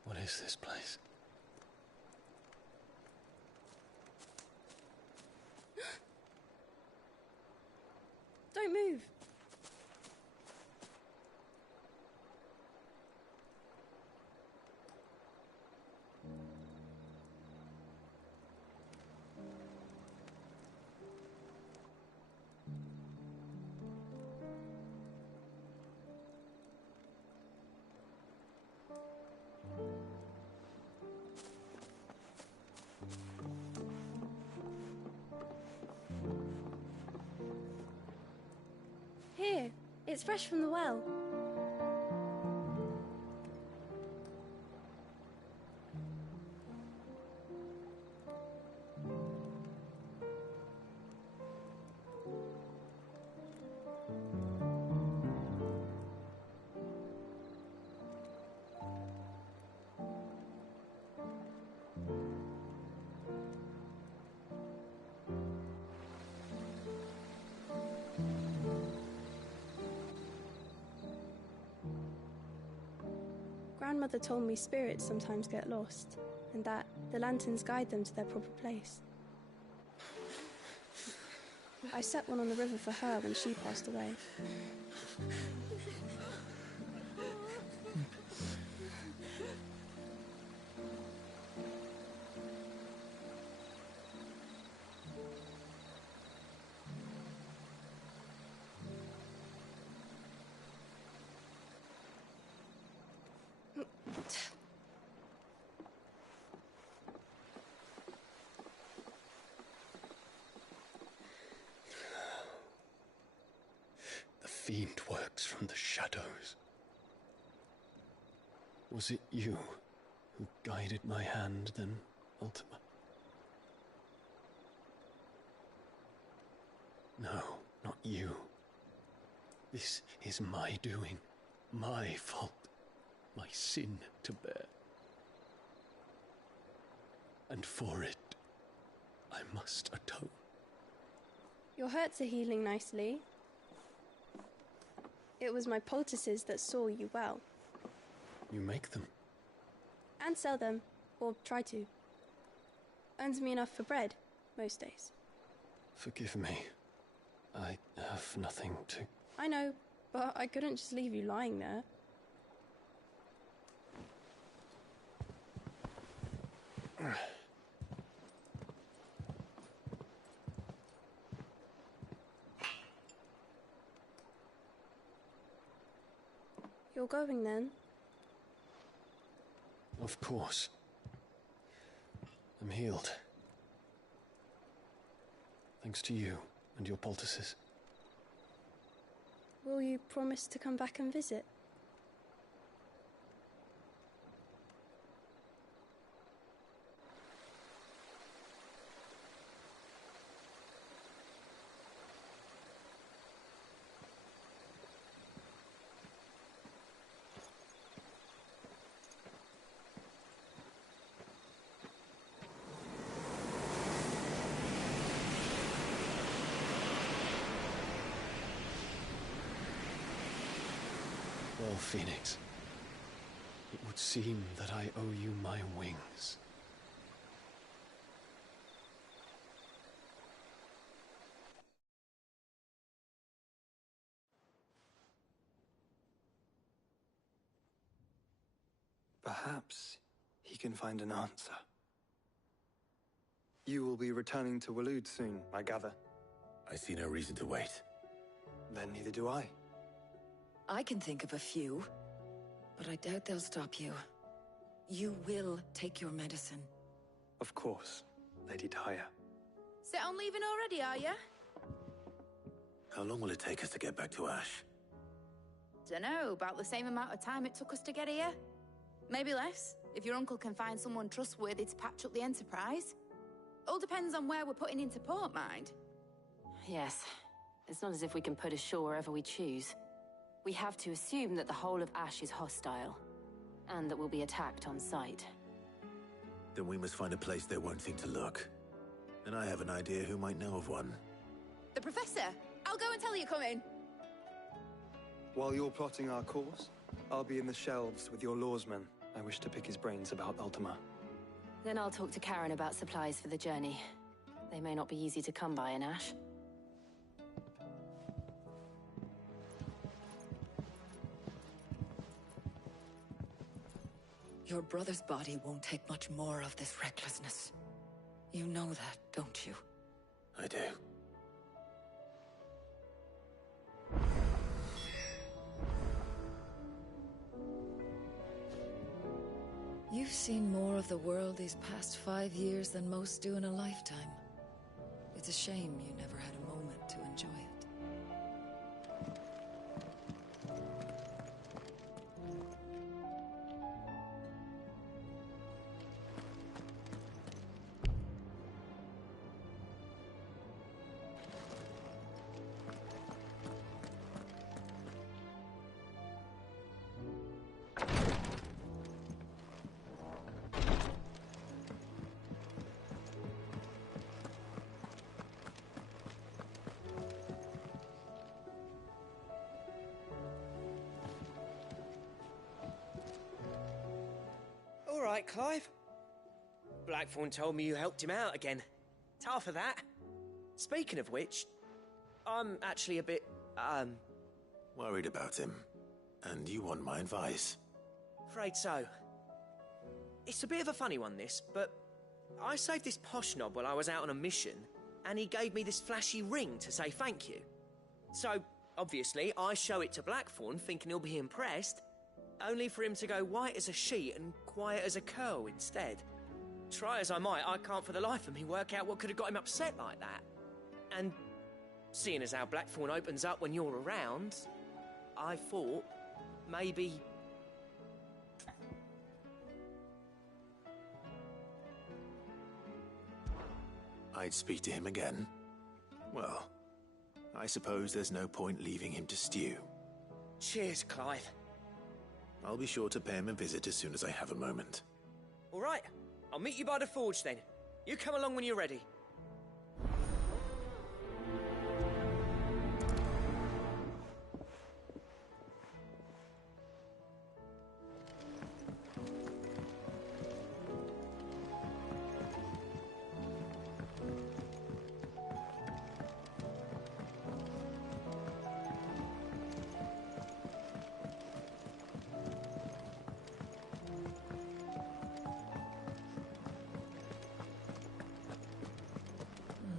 What is this place? Don't move. Here, it's fresh from the well. Grandmother told me spirits sometimes get lost, and that the lanterns guide them to their proper place. I set one on the river for her when she passed away. The fiend works from the shadows. Was it you who guided my hand then, Ultima? No, not you. This is my doing, my fault, my sin to bear. And for it, I must atone. Your hurts are healing nicely. It was my poultices that saw you well. You make them? And sell them, or try to. Earns me enough for bread, most days. Forgive me. I have nothing to... I know, but I couldn't just leave you lying there. You're going then? Of course. I'm healed. Thanks to you and your poultices. Will you promise to come back and visit? Well, Phoenix, it would seem that I owe you my wings. Perhaps he can find an answer. You will be returning to Waloed soon, I gather. I see no reason to wait. Then neither do I. I can think of a few, but I doubt they'll stop you. You will take your medicine. Of course, Lady Daya. Set on leaving already, are ya? How long will it take us to get back to Ash? Dunno, about the same amount of time it took us to get here. Maybe less, if your uncle can find someone trustworthy to patch up the Enterprise. All depends on where we're putting into port, mind. Yes. It's not as if we can put ashore wherever we choose. We have to assume that the whole of Ash is hostile, and that we'll be attacked on sight. Then we must find a place they won't think to look. And I have an idea who might know of one. The Professor! I'll go and tell you come in. While you're plotting our course, I'll be in the shelves with your lawsman. I wish to pick his brains about Ultima. Then I'll talk to Karen about supplies for the journey. They may not be easy to come by in Ash. Your brother's body won't take much more of this recklessness. You know that, don't you? I do. You've seen more of the world these past 5 years than most do in a lifetime. It's a shame you never had a moment to enjoy it. All right, Clive. Blackthorn told me you helped him out again. Tough for that. Speaking of which, I'm actually a bit, Worried about him. And you want my advice? afraid so. It's a bit of a funny one, this, but I saved this posh knob while I was out on a mission, and he gave me this flashy ring to say thank you. So, obviously, I show it to Blackthorn, thinking he'll be impressed, only for him to go white as a sheet and quiet as a curl instead. Try as I might, I can't for the life of me work out what could have got him upset like that. And seeing as how Blackthorn opens up when you're around, I thought maybe... I'd speak to him again. Well, I suppose there's no point leaving him to stew. Cheers, Clive. I'll be sure to pay him a visit as soon as I have a moment. All right, I'll meet you by the forge then. You come along when you're ready.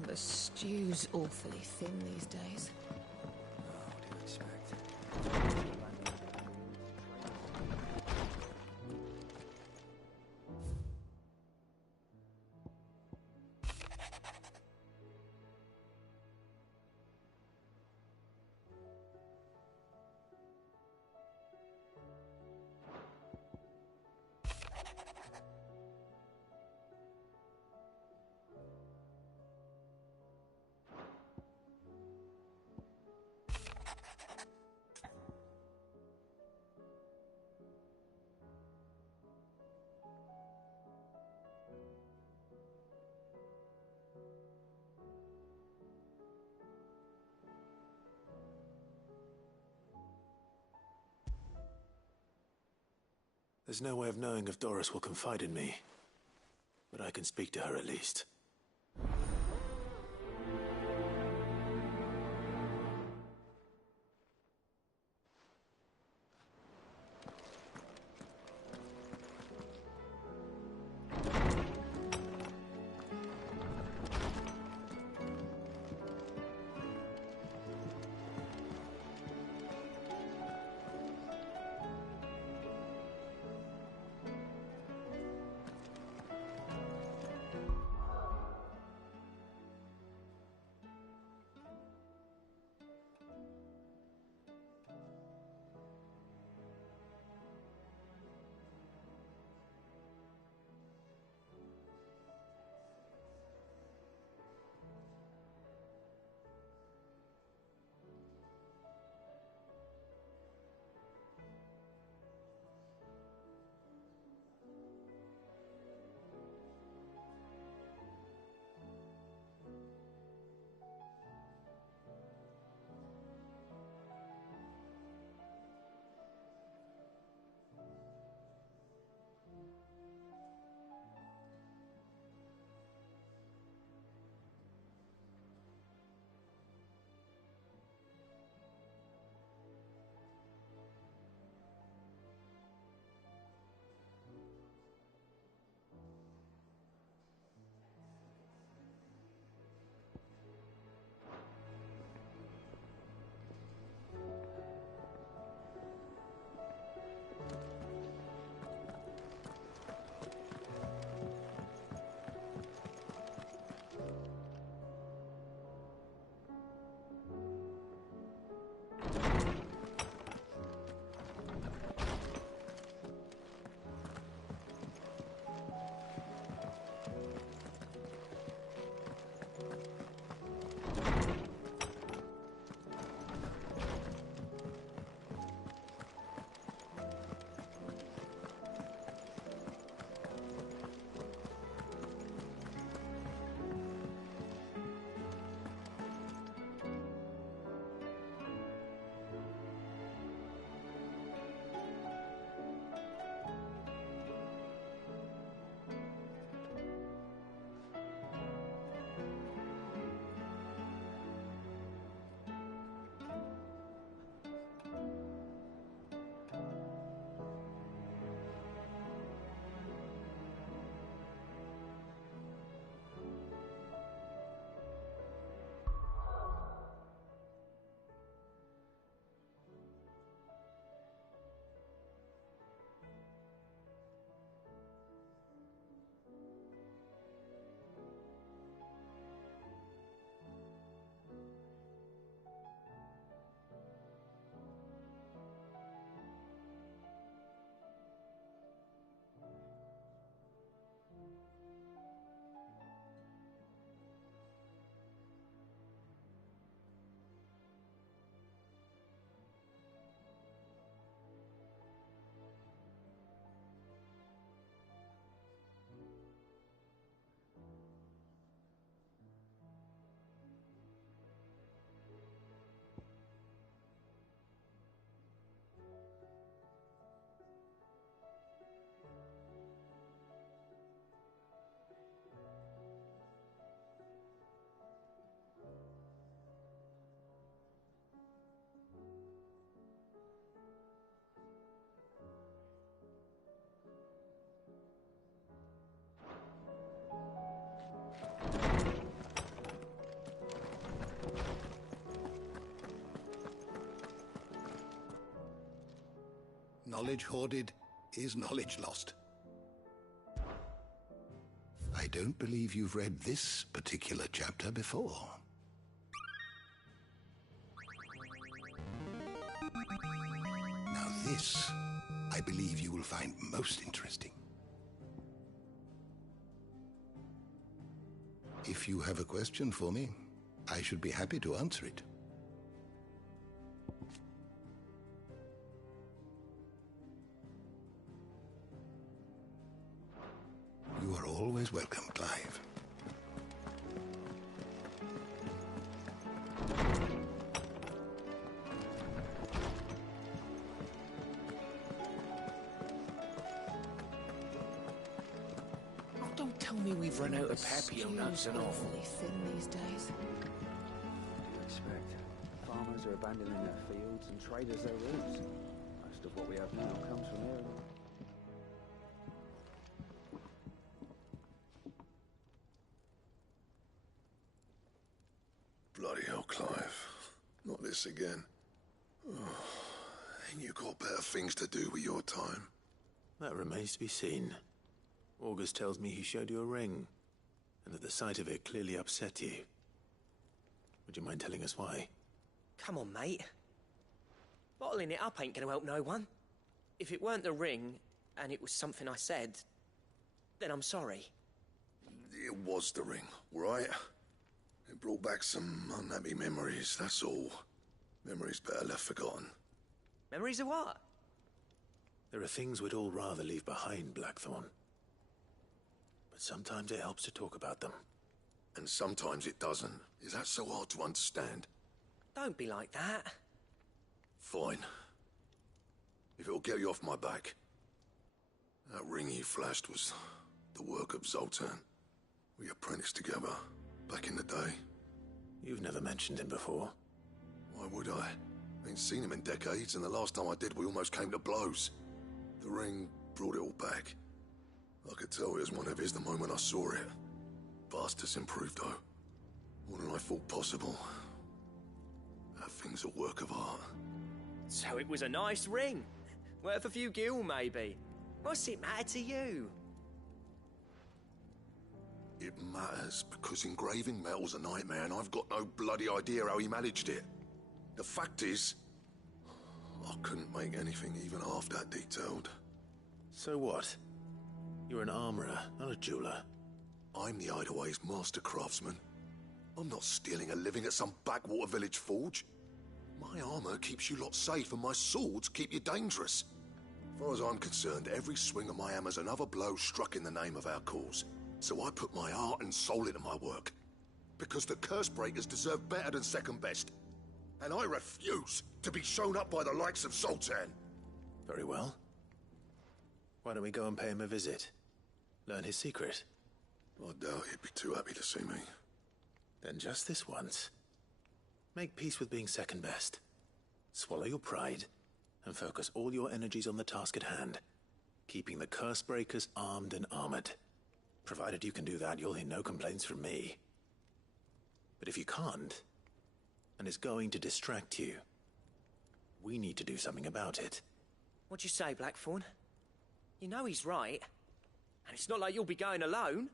The stew's awfully thin these days. What do you expect? There's no way of knowing if Doris will confide in me, but I can speak to her at least. Knowledge hoarded is knowledge lost. I don't believe you've read this particular chapter before. Now this, I believe you will find most interesting. If you have a question for me, I should be happy to answer it. You are always welcome, Clive. Oh, don't tell me we've run out of papio nuts and all. Awfully thin these days. You expect. Farmers are abandoning their fields and traders their roots. Most of what we have now comes from here. Bloody hell, Clive. Not this again. Oh, ain't you got better things to do with your time? That remains to be seen. August tells me he showed you a ring, and that the sight of it clearly upset you. Would you mind telling us why? Come on, mate. Bottling it up ain't gonna help no one. If it weren't the ring, and it was something I said, then I'm sorry. It was the ring, right? It brought back some unhappy memories, that's all. Memories better left forgotten. Memories of what? There are things we'd all rather leave behind, Blackthorn. But sometimes it helps to talk about them. And sometimes it doesn't. Is that so hard to understand? Don't be like that. Fine. If it'll get you off my back. That ring you flashed was the work of Zoltan. We apprenticed together. Back in the day. You've never mentioned him before. Why would I? Ain't seen him in decades, and the last time I did, we almost came to blows. The ring brought it all back. I could tell it was one of his the moment I saw it. Bastard's improved, though. More than I thought possible. That thing's a work of art. So it was a nice ring. Worth a few gil, maybe. What's it matter to you? It matters because engraving metal's a nightmare and I've got no bloody idea how he managed it. The fact is, I couldn't make anything even half that detailed. So what? You're an armorer, not a jeweler. I'm the Hideaway's master craftsman. I'm not stealing a living at some backwater village forge. My armor keeps you lot safe and my swords keep you dangerous. As far as I'm concerned, every swing of my hammer's another blow struck in the name of our cause. So I put my heart and soul into my work. Because the curse breakers deserve better than second best. And I refuse to be shown up by the likes of Zoltan. Very well. Why don't we go and pay him a visit? Learn his secret. I doubt he'd be too happy to see me. Then just this once. Make peace with being second best. Swallow your pride, and focus all your energies on the task at hand. Keeping the curse breakers armed and armored. Provided you can do that, you'll hear no complaints from me. But if you can't, and it's going to distract you, we need to do something about it. What'd you say, Blackthorn? You know he's right. And it's not like you'll be going alone.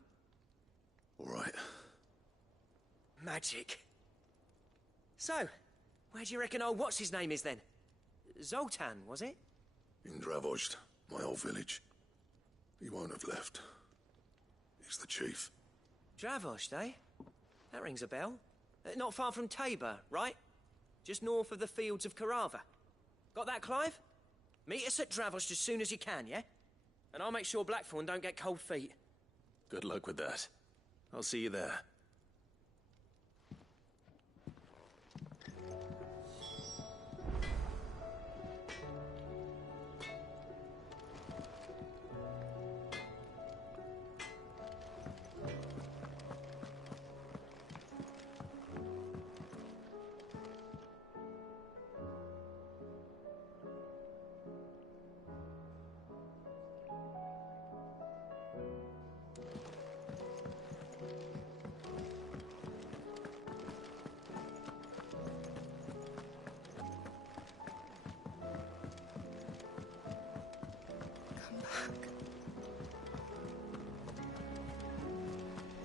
All right. Magic. So, where do you reckon old what's-his-name is then? Zoltan, was it? In Dravozd, my old village. He won't have left. He's the chief. Dravozd, eh? That rings a bell. Not far from Tabor, right? Just north of the fields of Carava. Got that, Clive? Meet us at Dravozd as soon as you can, yeah? And I'll make sure Blackthorn don't get cold feet. Good luck with that. I'll see you there.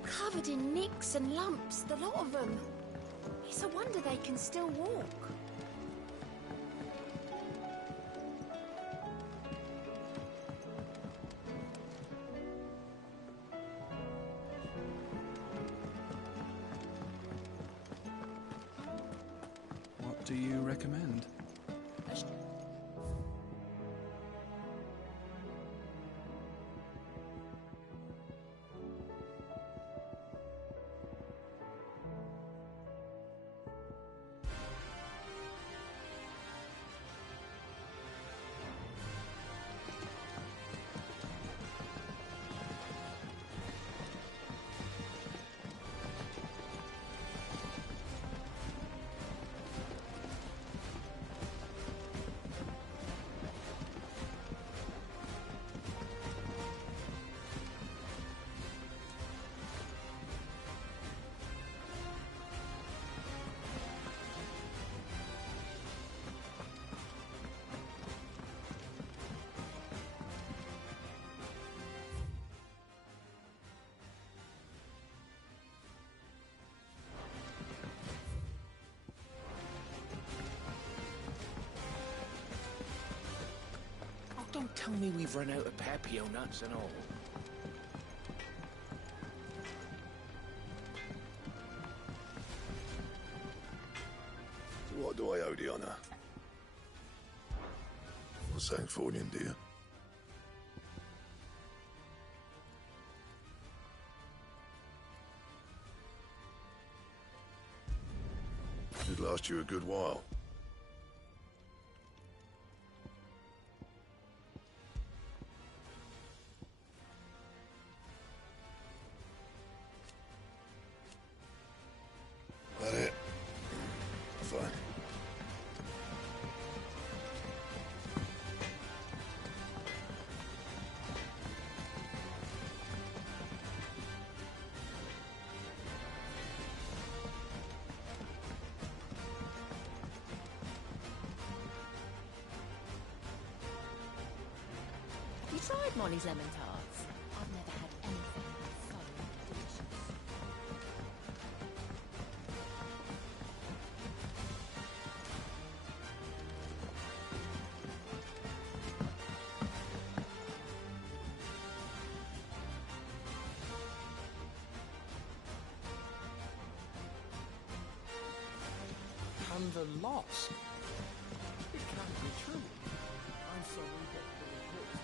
Covered in nicks and lumps, the lot of them. It's a wonder they can still walk. What do you recommend? Don't tell me we've run out of papio nuts and all. What do I owe the honor? For Sancthornian, dear. Should last you a good while. That it? Fine. You tried Molly's lemon tarts? I've never had anything so delicious. Canver lost. It can't be true. I'm sorry, but the reports...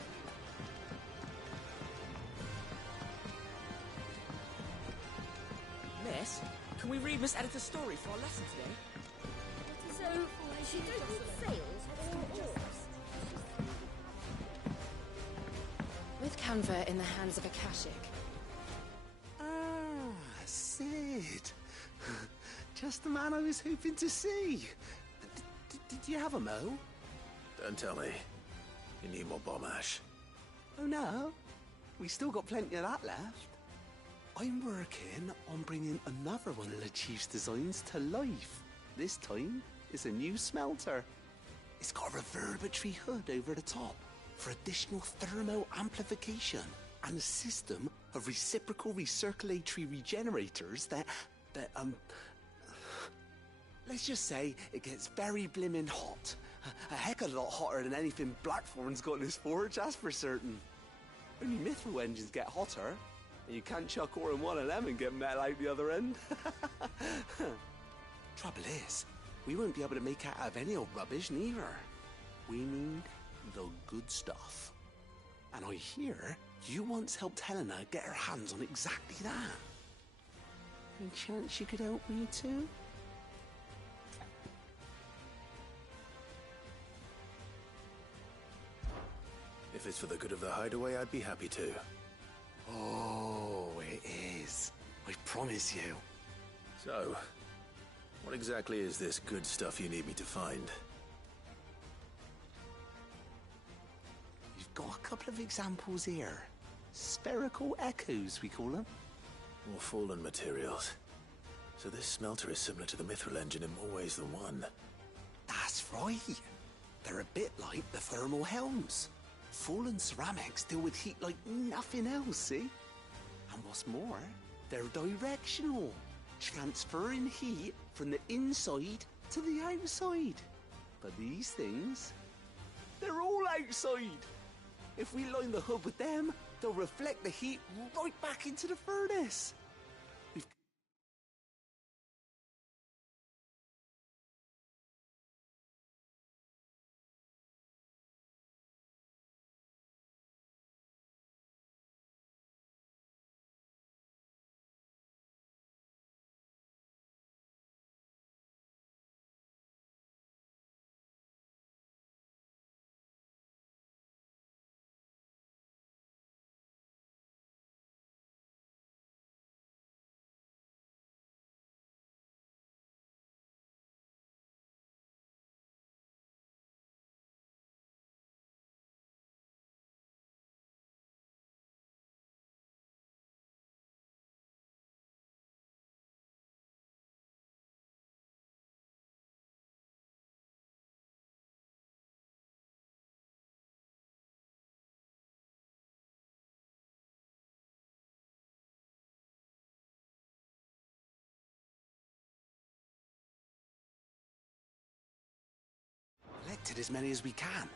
Miss, can we read Miss Editor's story for our lesson today? So, she don't need sails or oars. With Canver in the hands of Akashic. Ah, Sid. Just the man I was hoping to see. Did you have a mo? Don't tell me. You need more bomb ash. Oh no, we still got plenty of that left. I'm working on bringing another one of the Chief's designs to life. This time, it's a new smelter. It's got a reverberatory hood over the top for additional thermo amplification and a system of reciprocal recirculatory regenerators that let's just say it gets very blimmin' hot. A heck of a lot hotter than anything Blackthorn's got in his forge, that's for certain. Only mithril engines get hotter, and you can't chuck ore in one of them and get metal out the other end. Trouble is, we won't be able to make out of any old rubbish neither. We need the good stuff. And I hear you once helped Helena get her hands on exactly that. Any chance you could help me too? If it's for the good of the hideaway, I'd be happy to. Oh, it is. I promise you. So, what exactly is this good stuff you need me to find? You've got a couple of examples here. Spherical echoes, we call them. More fallen materials. So this smelter is similar to the mithril engine in more ways than one. That's right. They're a bit like the thermal helms. Fallen ceramics deal with heat like nothing else, see? And what's more, they're directional, transferring heat from the inside to the outside. But these things, they're all outside. If we line the hood with them, they'll reflect the heat right back into the furnace. Collected as many as we can,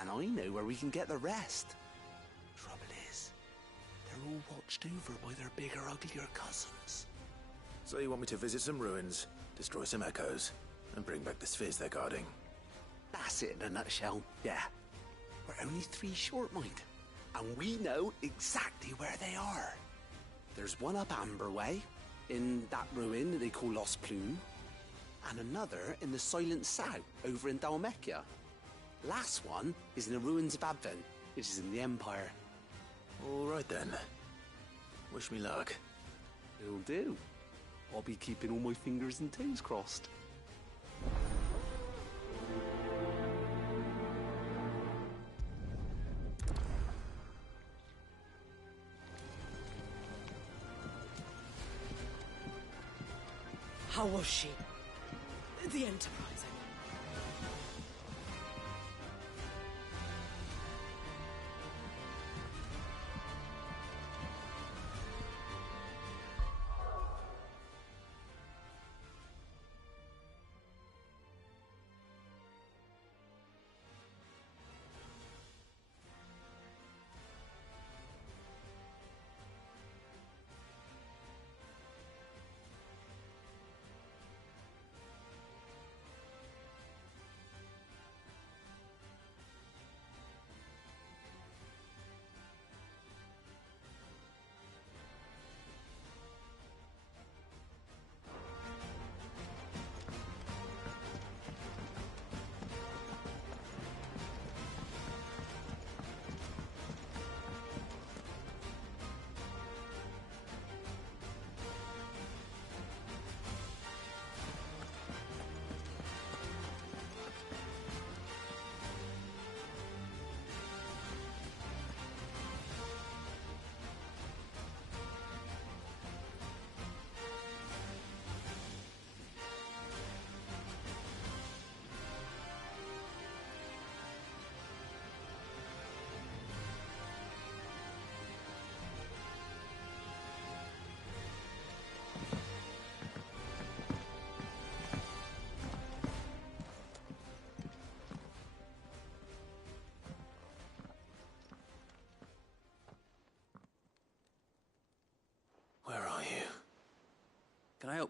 and I know where we can get the rest. Trouble is, they're all watched over by their bigger, uglier cousins. So you want me to visit some ruins, destroy some echoes, and bring back the spheres they're guarding? That's it in a nutshell, yeah. We're only 3 short, mind, and we know exactly where they are. There's one up Amber Way, in that ruin that they call Lost Plume, and another in the Silent South, over in Dalmekia. Last one is in the ruins of Advent, which is in the Empire. All right then. Wish me luck. It'll do. I'll be keeping all my fingers and toes crossed. How was she? The Enterprise, I mean.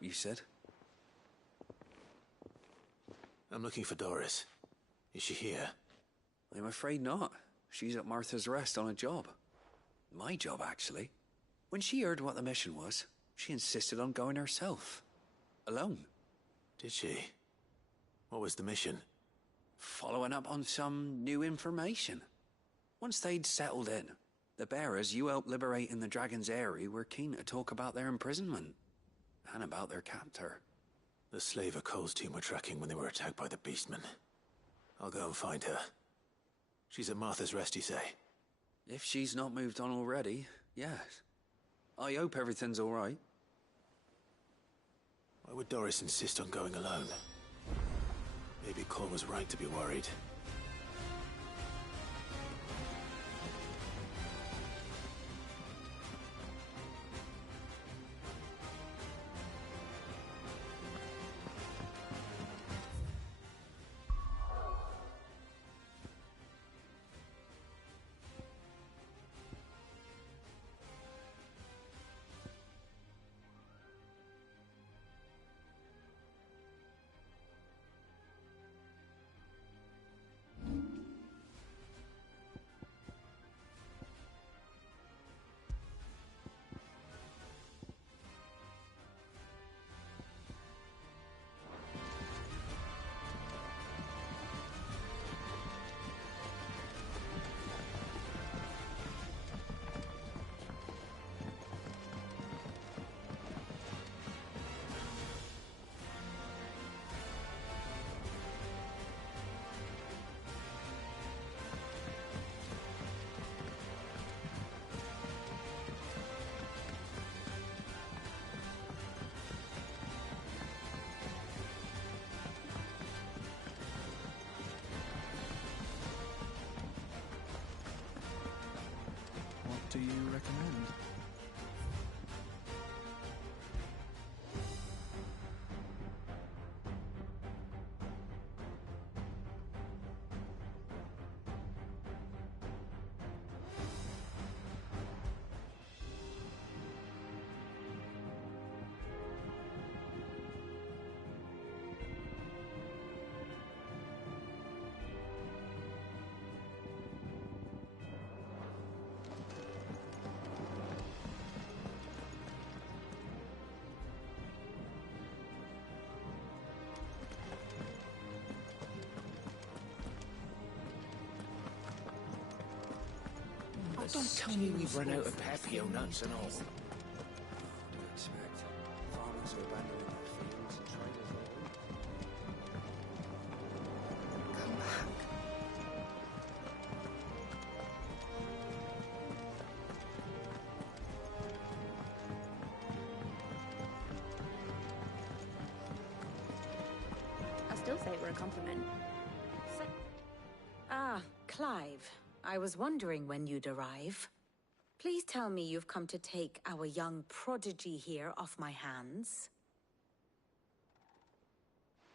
you said. I'm looking for Doris. Is she here? I'm afraid not. She's at Martha's Rest on a job. My job, actually. When she heard what the mission was, she insisted on going herself. Alone. Did she? What was the mission? Following up on some new information. Once they'd settled in, the bearers you helped liberate in the Dragon's Eyrie were keen to talk about their imprisonment. And about their captor. The slaver Cole's team were tracking when they were attacked by the Beastmen. I'll go and find her. She's at Martha's Rest, you say? If she's not moved on already, yes. I hope everything's all right. Why would Doris insist on going alone? Maybe Cole was right to be worried. What do you recommend? Don't tell me we've run out of Papio nuts and all. What do you expect? Farmers are abandoning their fields and traders their Come back. I still say it were a compliment. Ah, Clive. I was wondering when you'd arrive. Please tell me you've come to take our young prodigy here off my hands.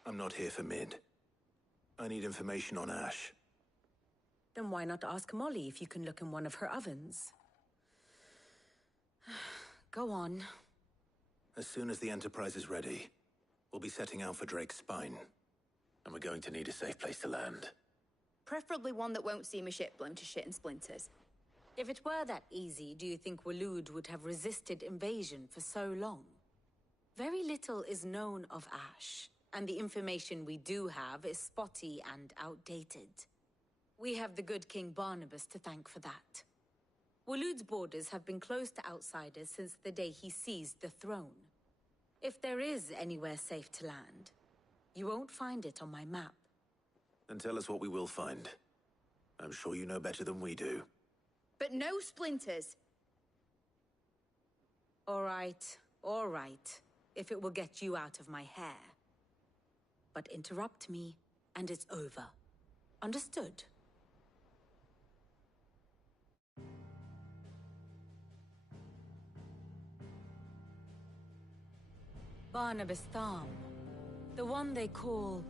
I'm not here for Mid. I need information on Ash. Then why not ask Molly if you can look in one of her ovens? Go on. As soon as the Enterprise is ready, we'll be setting out for Drake's Spine. And we're going to need a safe place to land. Preferably one that won't see my ship blown to shit and splinters. If it were that easy, do you think Waloed would have resisted invasion for so long? Very little is known of Ash, and the information we do have is spotty and outdated. We have the good King Barnabas to thank for that. Waloed's borders have been closed to outsiders since the day he seized the throne. If there is anywhere safe to land, you won't find it on my map. Then tell us what we will find. I'm sure you know better than we do. But no splinters! All right, if it will get you out of my hair. But interrupt me, and it's over. Understood? Barnabas Tharm, the one they call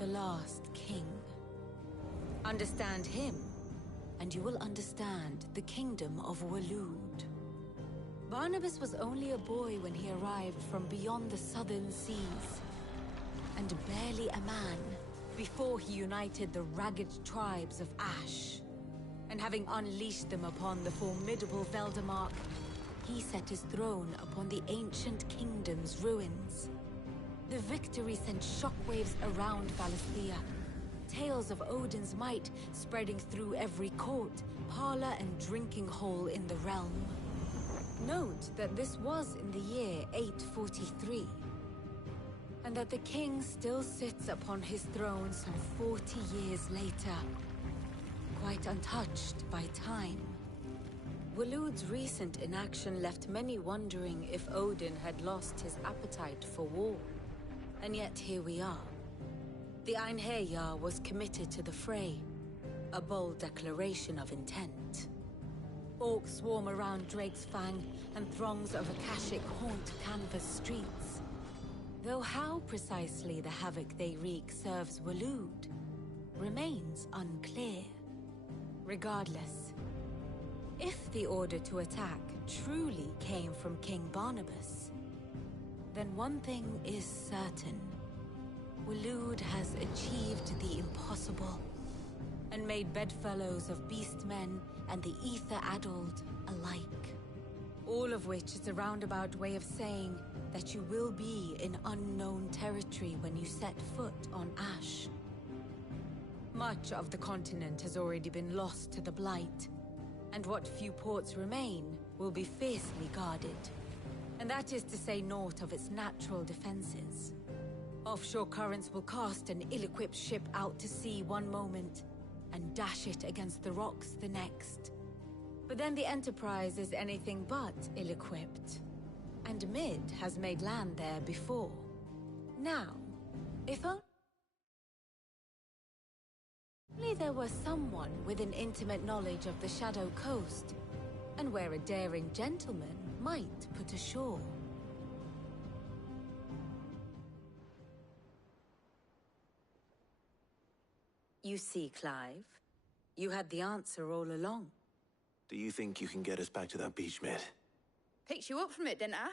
the Last King. Understand him, and you will understand the kingdom of Waloed. Barnabas was only a boy when he arrived from beyond the southern seas, and barely a man before he united the ragged tribes of Ash. And having unleashed them upon the formidable Veldemark, he set his throne upon the ancient kingdom's ruins. The victory sent shockwaves around Valisthea, tales of Odin's might spreading through every court, parlor, and drinking hole in the realm. Note that this was in the year 843, and that the king still sits upon his throne some 40 years later, quite untouched by time. Waloed's recent inaction left many wondering if Odin had lost his appetite for war. And yet here we are. The Einherjar was committed to the fray, a bold declaration of intent. Orcs swarm around Drake's Fang, and throngs of Akashic haunt Canvas streets. Though how precisely the havoc they wreak serves Waloed remains unclear. Regardless, if the order to attack truly came from King Barnabas, then one thing is certain. Waloed has achieved the impossible, and made bedfellows of beastmen and the ether-addled alike. All of which is a roundabout way of saying that you will be in unknown territory when you set foot on Ash. Much of the continent has already been lost to the Blight, and what few ports remain will be fiercely guarded. And that is to say naught of its natural defenses. Offshore currents will cast an ill-equipped ship out to sea one moment, and dash it against the rocks the next. But then the Enterprise is anything but ill-equipped, and Mid has made land there before. Now, if only there were someone with an intimate knowledge of the Shadow Coast, and where a daring gentleman might put ashore. You see, Clive, you had the answer all along. Do you think you can get us back to that beach, Mid? Picked you up from it, didn't I?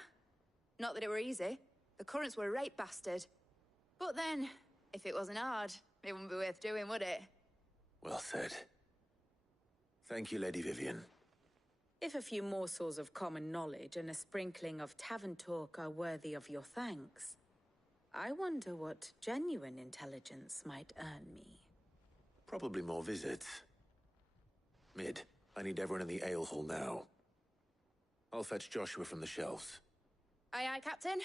Not that it were easy. The currents were a right bastard. But then, if it wasn't hard, it wouldn't be worth doing, would it? Well said. Thank you, Lady Vivian. If a few morsels of common knowledge and a sprinkling of tavern talk are worthy of your thanks, I wonder what genuine intelligence might earn me. Probably more visits. Mid, I need everyone in the ale hall now. I'll fetch Joshua from the shelves. Aye, aye, Captain.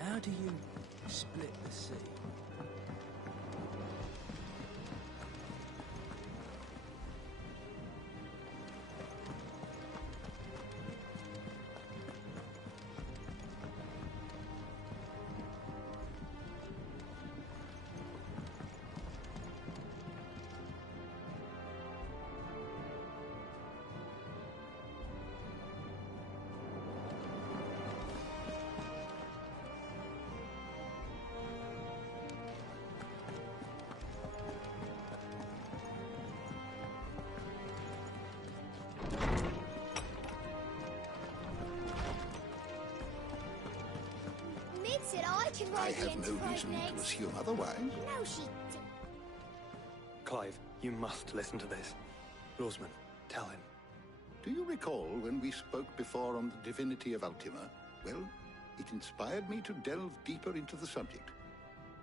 How do you split the sea? I have no reason to assume otherwise. No, she... Clive, you must listen to this. Lawsman, tell him. Do you recall when we spoke before on the divinity of Ultima? Well, it inspired me to delve deeper into the subject.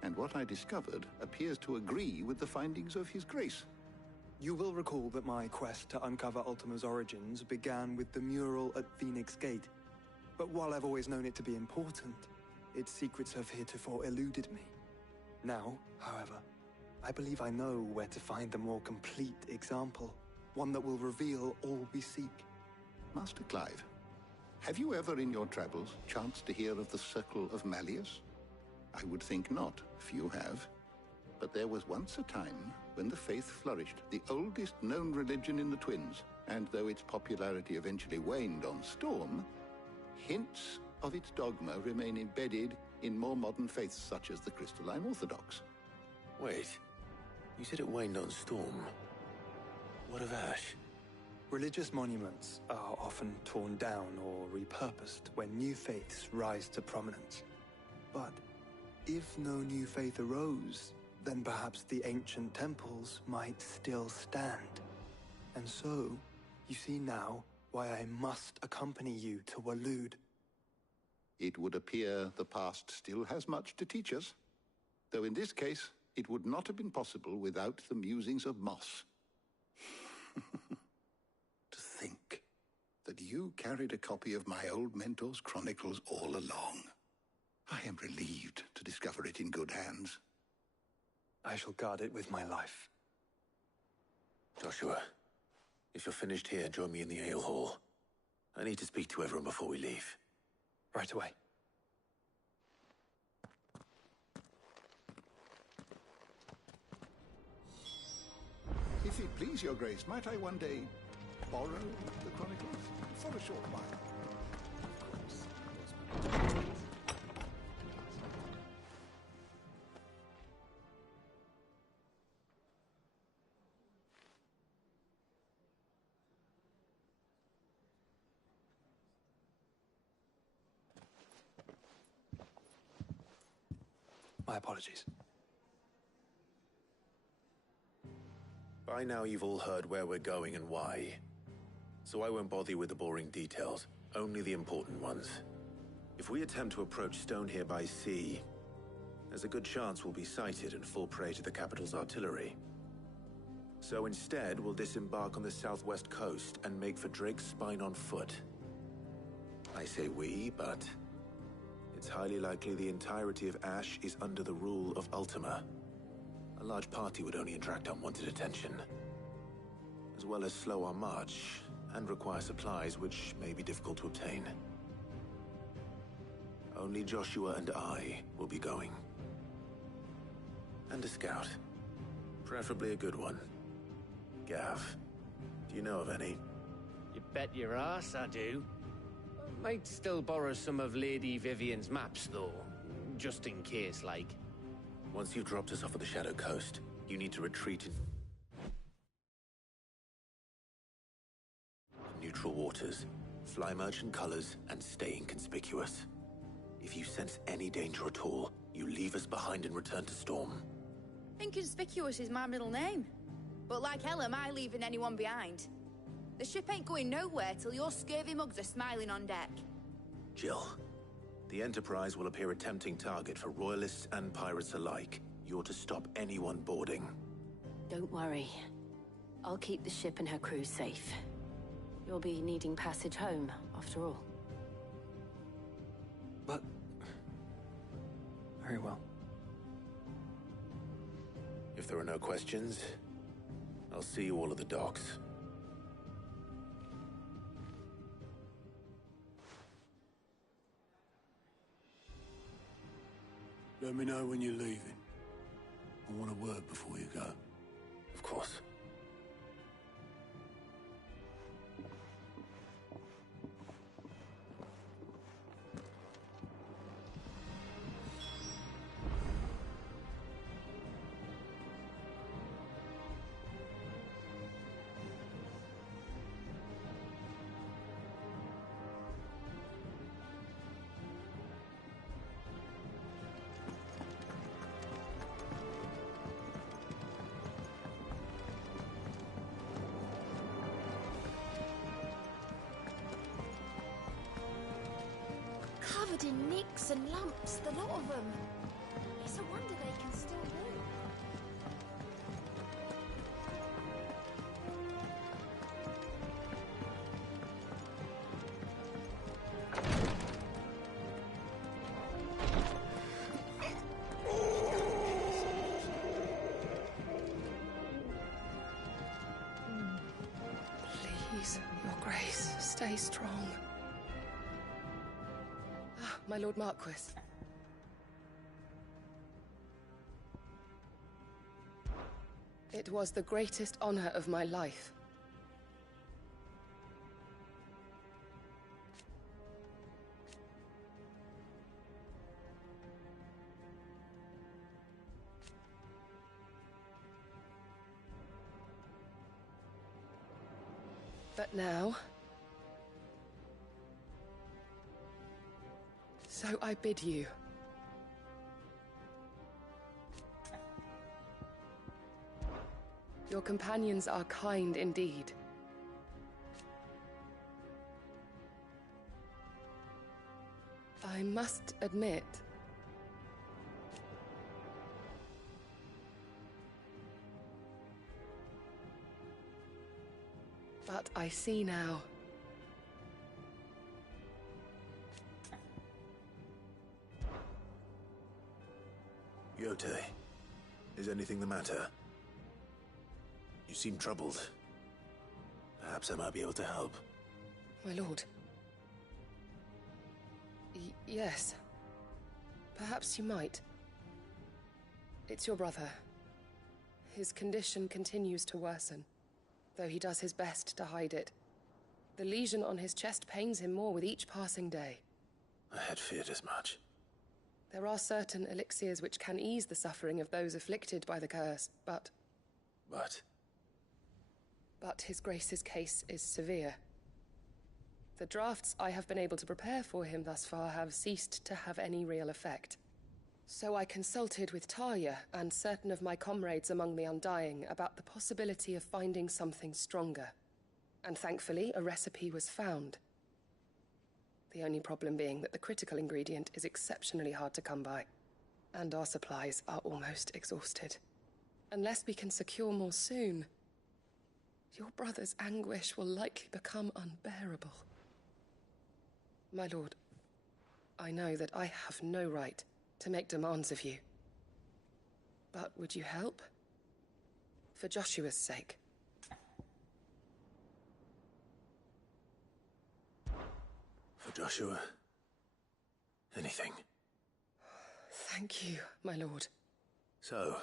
And what I discovered appears to agree with the findings of His Grace. You will recall that my quest to uncover Ultima's origins began with the mural at Phoenix Gate. But while I've always known it to be important, its secrets have heretofore eluded me. Now, however, I believe I know where to find the more complete example, one that will reveal all we seek. Master Clive, have you ever in your travels chanced to hear of the Circle of Malleus? I would think not, few have. But there was once a time when the faith flourished, the oldest known religion in the Twins, And though its popularity eventually waned on Storm, hints of its dogma remain embedded in more modern faiths such as the Crystalline Orthodox. Wait, you said it waned on Storm. What of Ash? Religious monuments are often torn down or repurposed when new faiths rise to prominence. But if no new faith arose, then perhaps the ancient temples might still stand. And so, you see now why I must accompany you to Waloed. It would appear the past still has much to teach us, though in this case, it would not have been possible without the musings of Moss. To think that you carried a copy of my old mentor's chronicles all along. I am relieved to discover it in good hands. I shall guard it with my life. Joshua, if you're finished here, join me in the ale hall. I need to speak to everyone before we leave. Right away. If it please your grace, might I one day borrow the chronicles? For a short while. Of course. My apologies. By now you've all heard where we're going and why. So I won't bother you with the boring details, only the important ones. If we attempt to approach Stone here by sea, there's a good chance we'll be sighted and fall prey to the capital's artillery. So instead, we'll disembark on the southwest coast and make for Drake's Spine on foot. I say we, but it's highly likely the entirety of Ash is under the rule of Ultima. A large party would only attract unwanted attention, as well as slow our march and require supplies which may be difficult to obtain. Only Joshua and I will be going. And a scout. Preferably a good one. Gav, do you know of any? You bet your ass I do. Might still borrow some of Lady Vivian's maps, though. Just in case, like. Once you've dropped us off at the Shadow Coast, you need to retreat in neutral waters, fly merchant colors, and stay inconspicuous. If you sense any danger at all, you leave us behind and return to Storm. Inconspicuous is my middle name. But like hell am I leaving anyone behind. The ship ain't going nowhere till your scurvy mugs are smiling on deck. Jill, the Enterprise will appear a tempting target for royalists and pirates alike. You're to stop anyone boarding. Don't worry. I'll keep the ship and her crew safe. You'll be needing passage home, after all. But... very well. If there are no questions, I'll see you all at the docks. Let me know when you're leaving. I want a word before you go. Of course. Covered in nicks and lumps, the lot of them. It's a wonder they can still move. Please, Your Grace, stay strong. My Lord Marquis. It was the greatest honor of my life. But now... So I bid you. Your companions are kind indeed. I must admit... But I see now. Yote, is anything the matter? You seem troubled. Perhaps I might be able to help. My lord. Yes. Perhaps you might. It's your brother. His condition continues to worsen, though he does his best to hide it. The lesion on his chest pains him more with each passing day. I had feared as much. There are certain elixirs which can ease the suffering of those afflicted by the curse, but... But His Grace's case is severe. The drafts I have been able to prepare for him thus far have ceased to have any real effect. So I consulted with Talia and certain of my comrades among the Undying about the possibility of finding something stronger. And thankfully, a recipe was found. The only problem being that the critical ingredient is exceptionally hard to come by, and our supplies are almost exhausted. Unless we can secure more soon, your brother's anguish will likely become unbearable. My lord, I know that I have no right to make demands of you. But would you help? For Joshua's sake. For Joshua, anything. Thank you, my lord. So,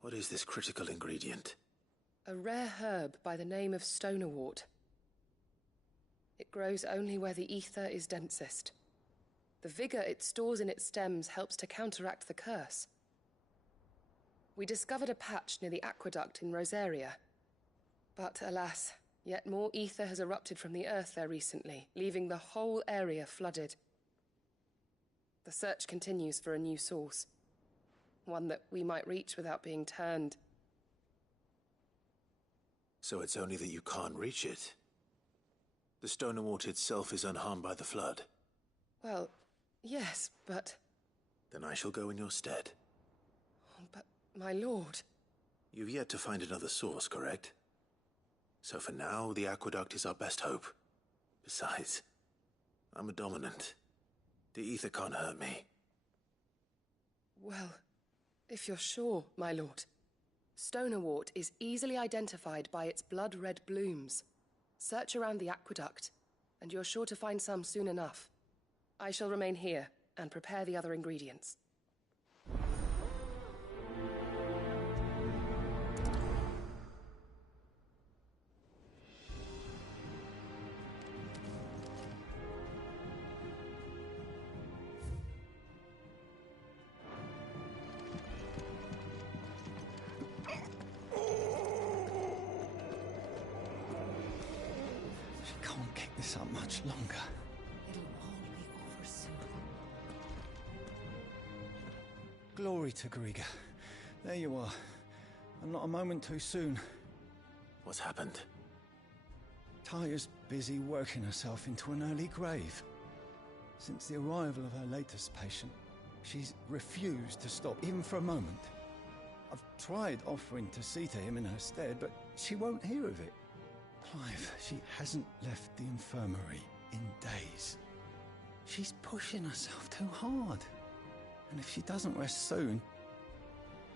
what is this critical ingredient? A rare herb by the name of stonerwort. It grows only where the ether is densest. The vigor it stores in its stems helps to counteract the curse. We discovered a patch near the aqueduct in Rosaria. But alas, yet more ether has erupted from the earth there recently, leaving the whole area flooded. The search continues for a new source. One that we might reach without being turned. So it's only that you can't reach it? The stonerwort itself is unharmed by the flood? Well, yes, but... Then I shall go in your stead. But, my lord... You've yet to find another source, correct? So for now, the aqueduct is our best hope. Besides, I'm a dominant. The ether can't hurt me. Well, if you're sure, my lord. Stonerwort is easily identified by its blood-red blooms. Search around the aqueduct, and you're sure to find some soon enough. I shall remain here and prepare the other ingredients. Up much longer. It'll all be over soon. Glory to Griga. There you are. And not a moment too soon. What's happened? Talia's busy working herself into an early grave. Since the arrival of her latest patient, she's refused to stop, even for a moment. I've tried offering to see to him in her stead, but she won't hear of it. Clive, she hasn't left the infirmary in days. She's pushing herself too hard. And if she doesn't rest soon,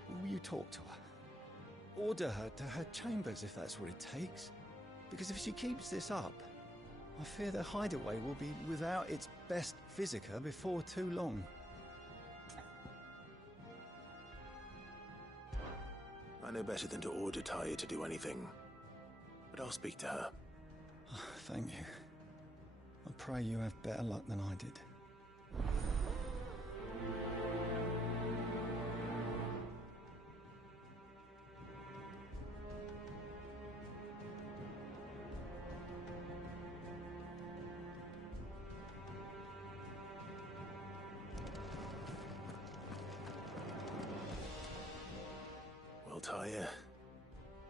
will you talk to her? Order her to her chambers if that's what it takes. Because if she keeps this up, I fear the hideaway will be without its best physica before too long. I know better than to order Talia to do anything. But I'll speak to her. Thank you. I pray you have better luck than I did. well, Talia.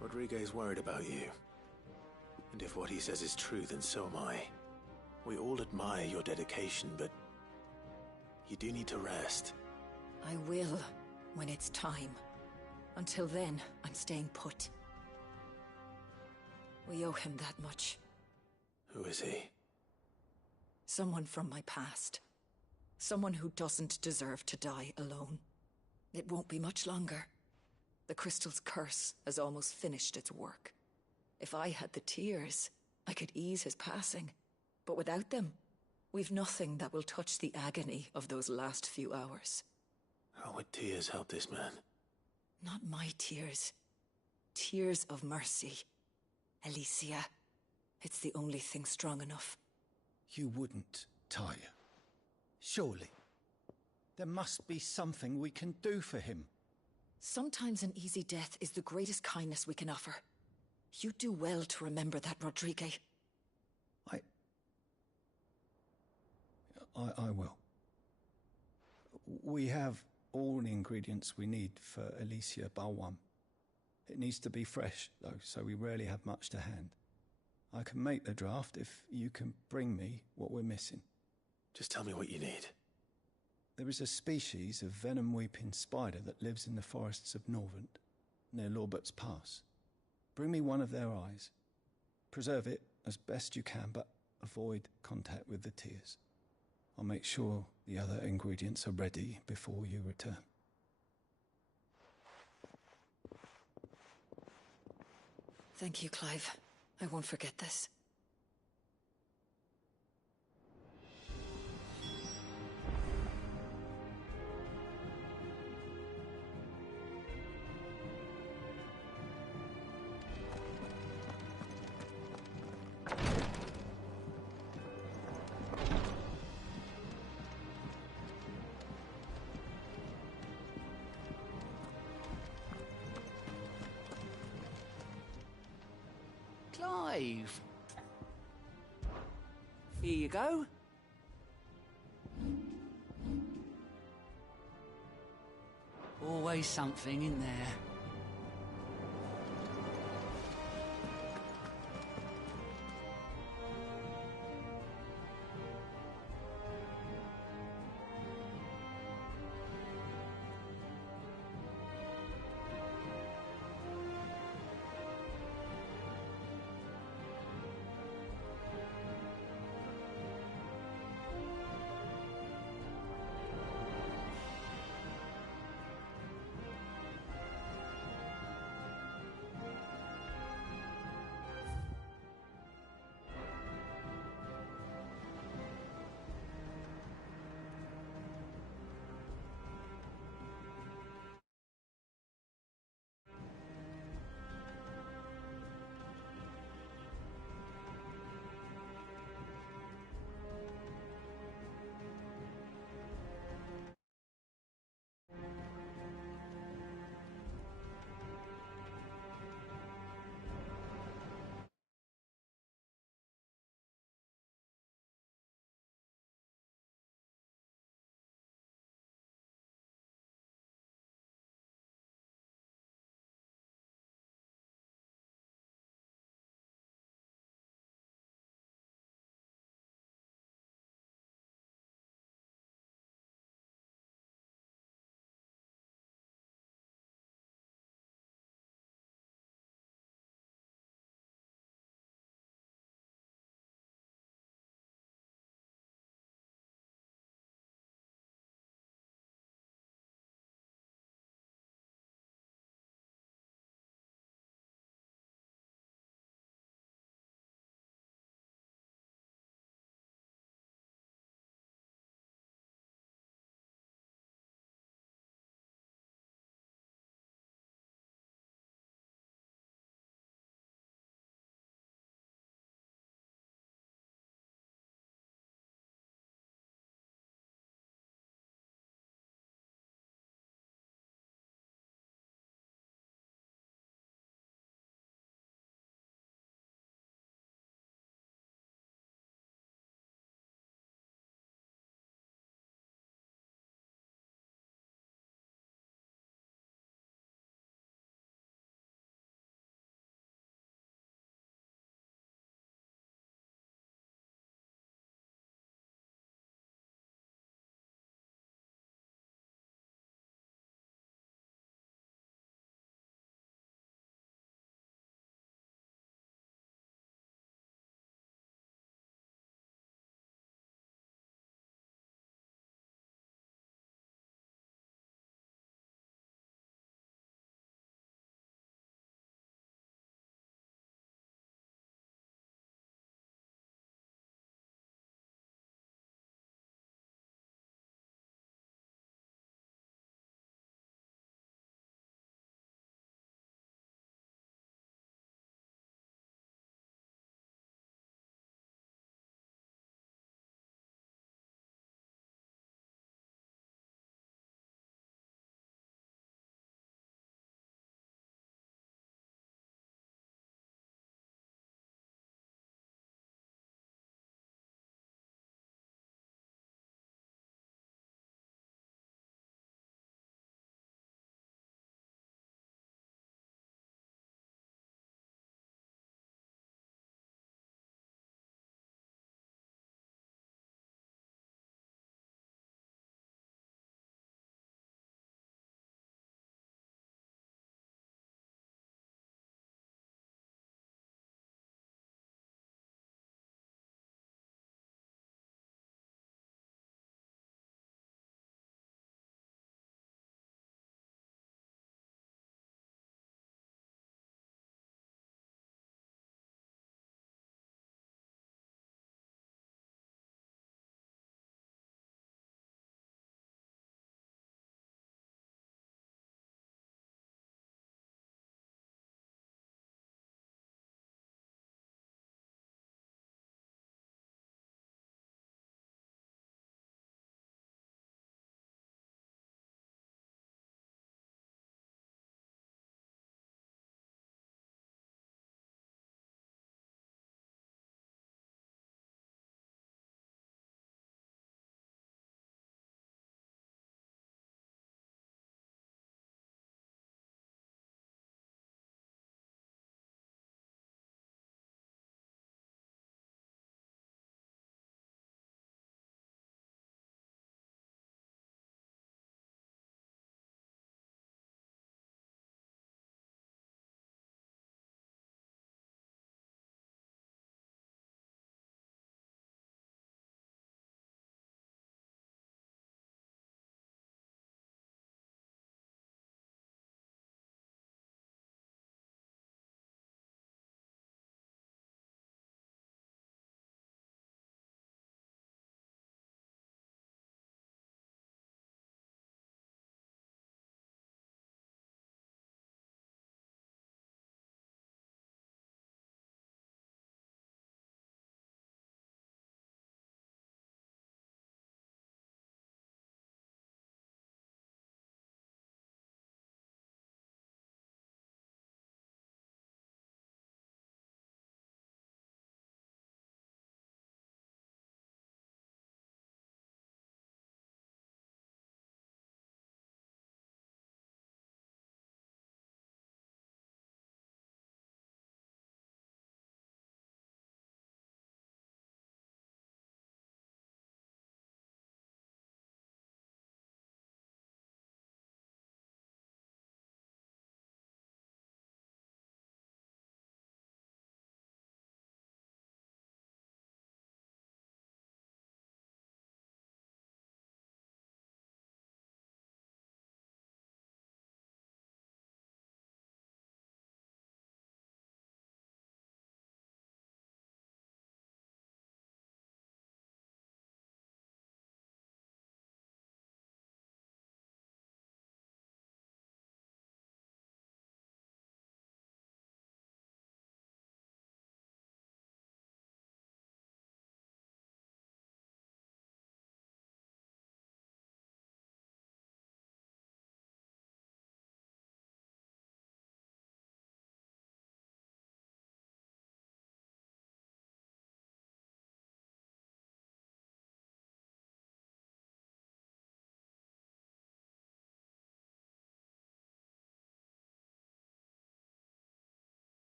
Rodriguez worried about you. And if what he says is true, then so am I. We all admire your dedication, but you do need to rest. I will, when it's time. Until then, I'm staying put. We owe him that much. Who is he? Someone from my past. Someone who doesn't deserve to die alone. It won't be much longer. The crystal's curse has almost finished its work. If I had the tears, I could ease his passing. But without them, we've nothing that will touch the agony of those last few hours. How would tears help this man? Not my tears. Tears of mercy. Alicia. It's the only thing strong enough. You wouldn't, Talia. Surely. There must be something we can do for him. Sometimes an easy death is the greatest kindness we can offer. You do well to remember that, Rodriguez. I will. We have all the ingredients we need for Alicia Balwam. It needs to be fresh, though, so we rarely have much to hand. I can make the draft if you can bring me what we're missing. Just tell me what you need. There is a species of venom-weeping spider that lives in the forests of Norvent, near Lorbert's Pass. Bring me one of their eyes. Preserve it as best you can, but avoid contact with the tears. I'll make sure the other ingredients are ready before you return. Thank you, Clive. I won't forget this. Clive. Here you go. Always something in there.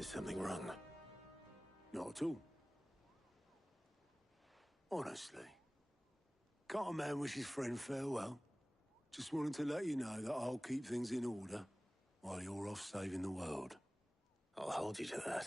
Is something wrong? Not at all. Honestly. Can't a man wish his friend farewell? Just wanted to let you know that I'll keep things in order while you're off saving the world. I'll hold you to that.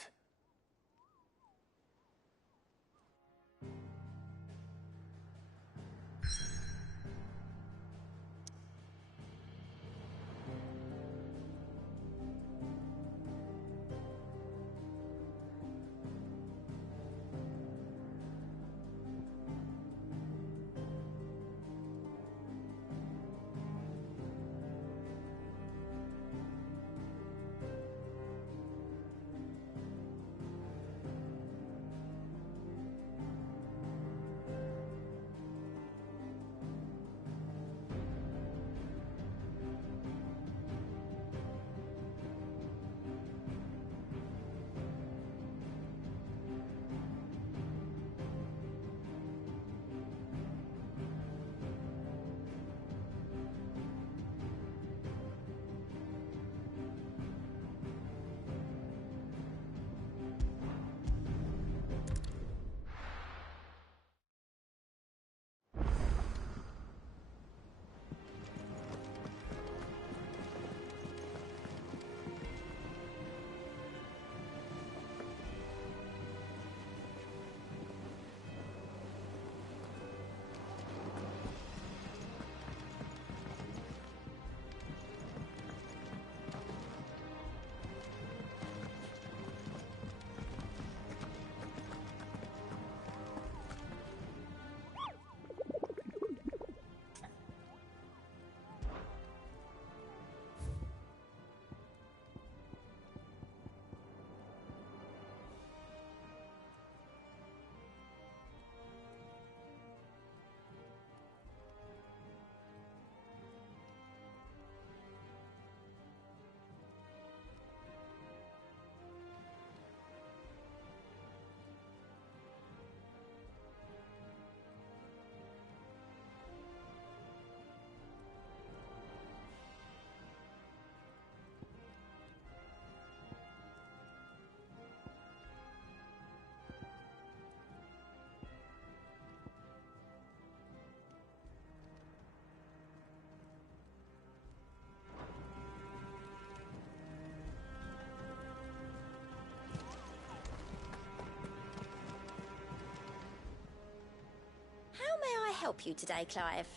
How may I help you today, Clive?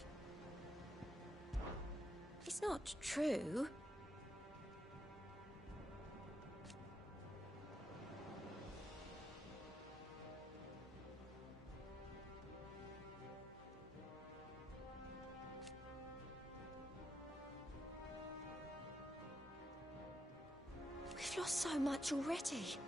It's not true. We've lost so much already.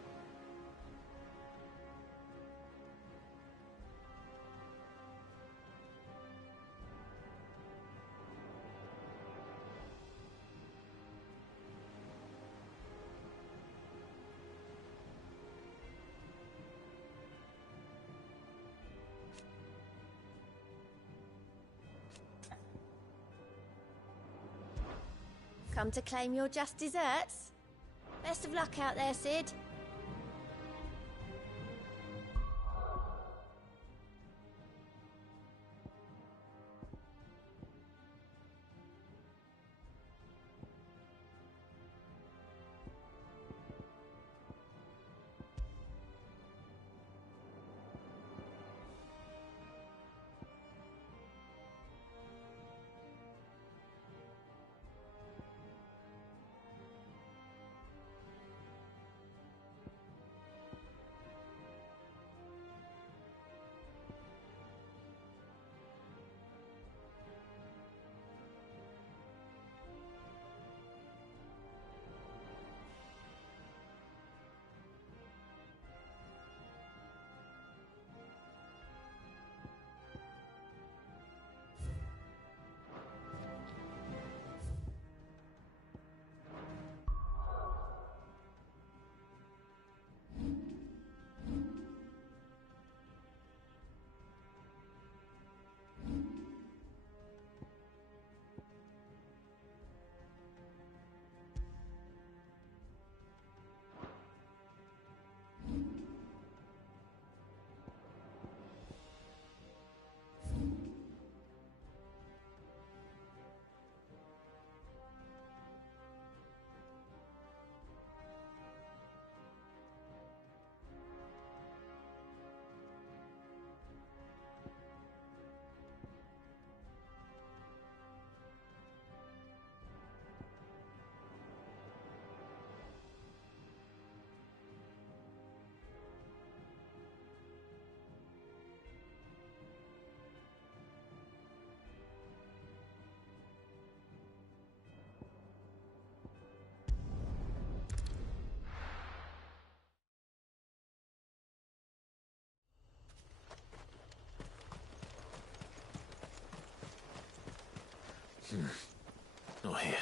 Come to claim your just desserts? Best of luck out there, Sid. Not here.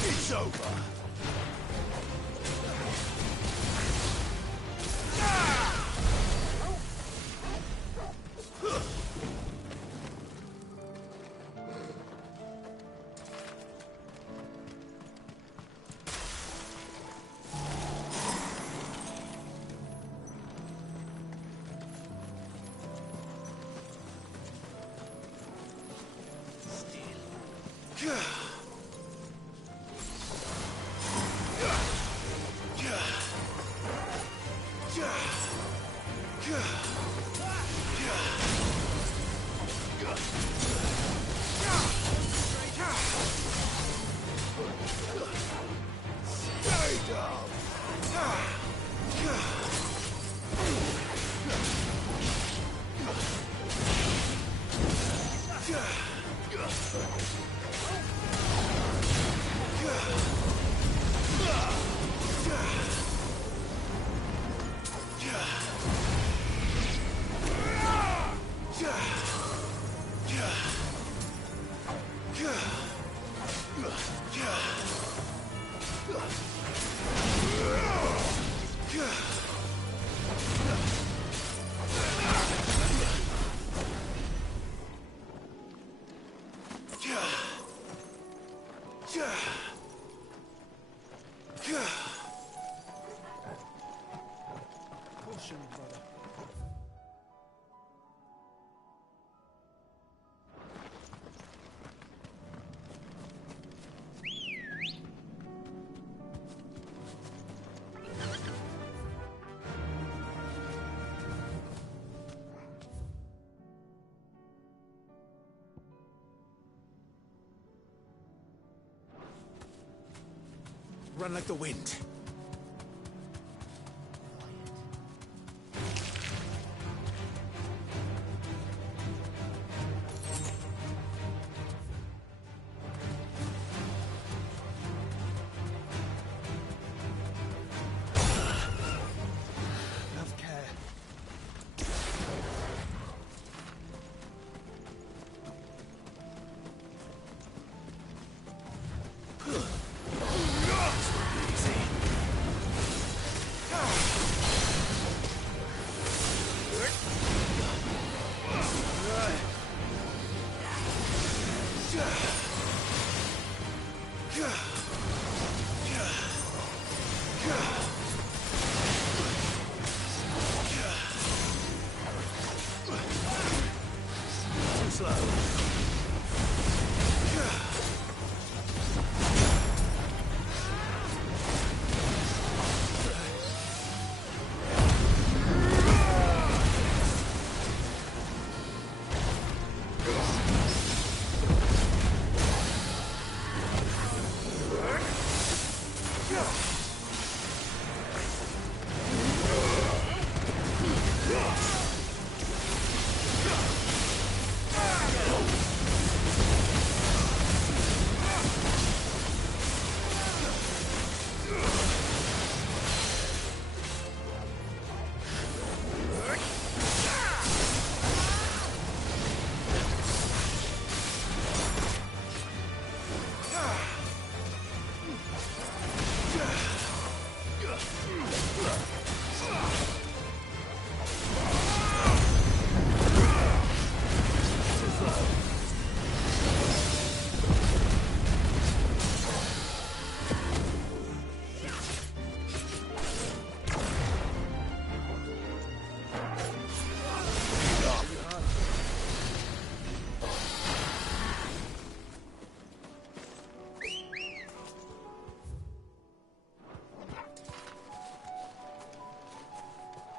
It's over. Run like the wind.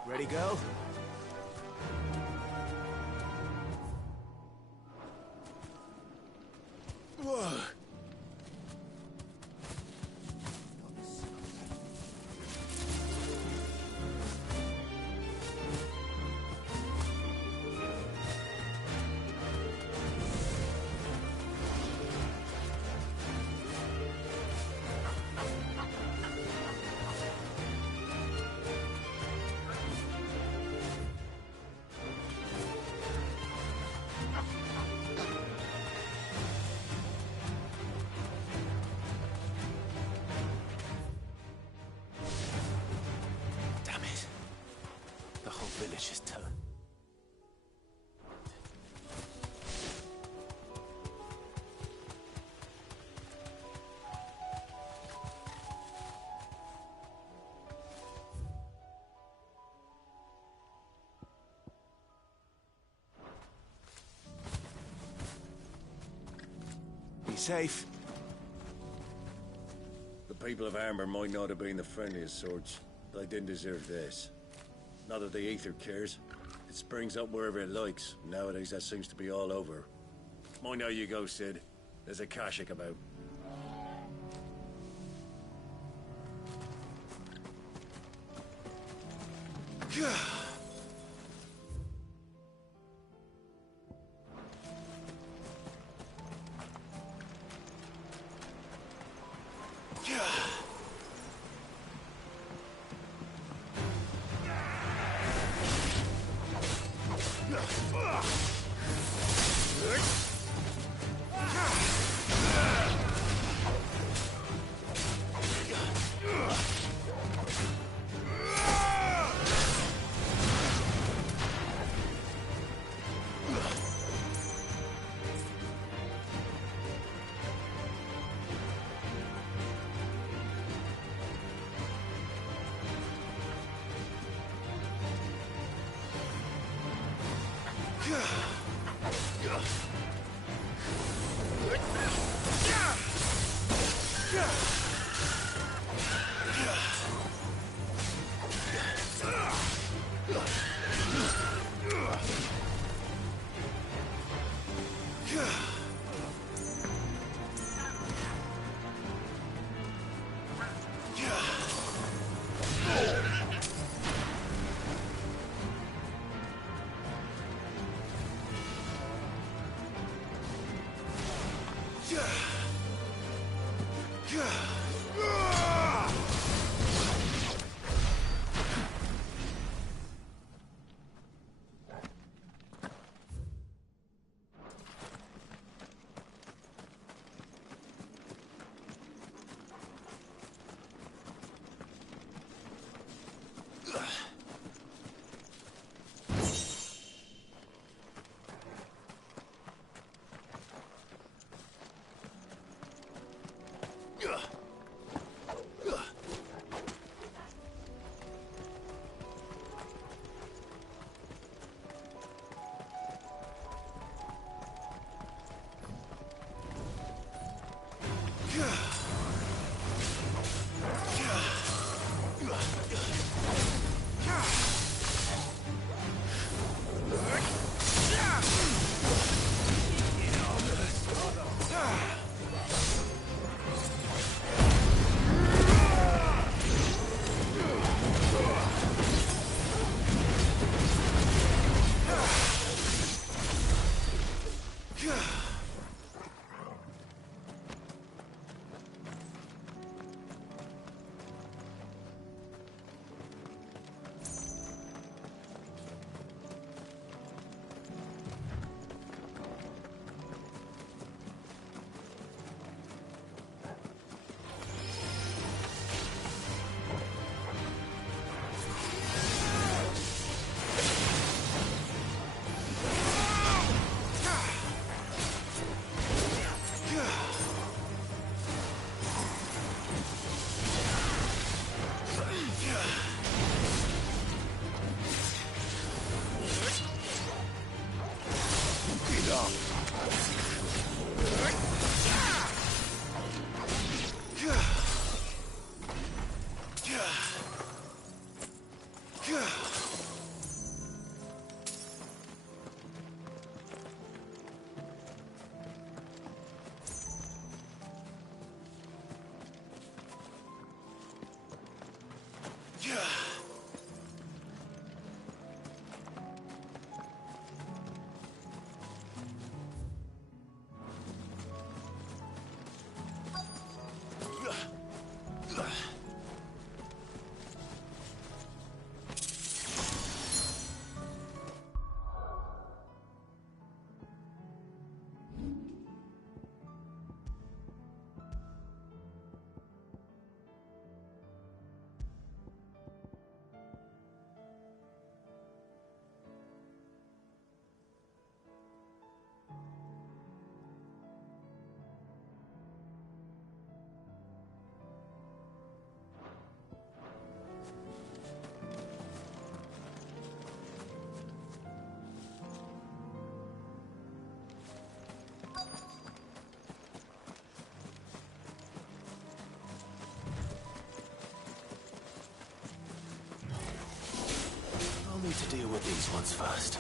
Ready, go? Whoa. Village's turn. Be safe. The people of Armor might not have been the friendliest sorts, but they didn't deserve this. Not that the Aether cares. It springs up wherever it likes. Nowadays, that seems to be all over. Mind how you go, Sid. There's a Kashik about. need to deal with these ones first.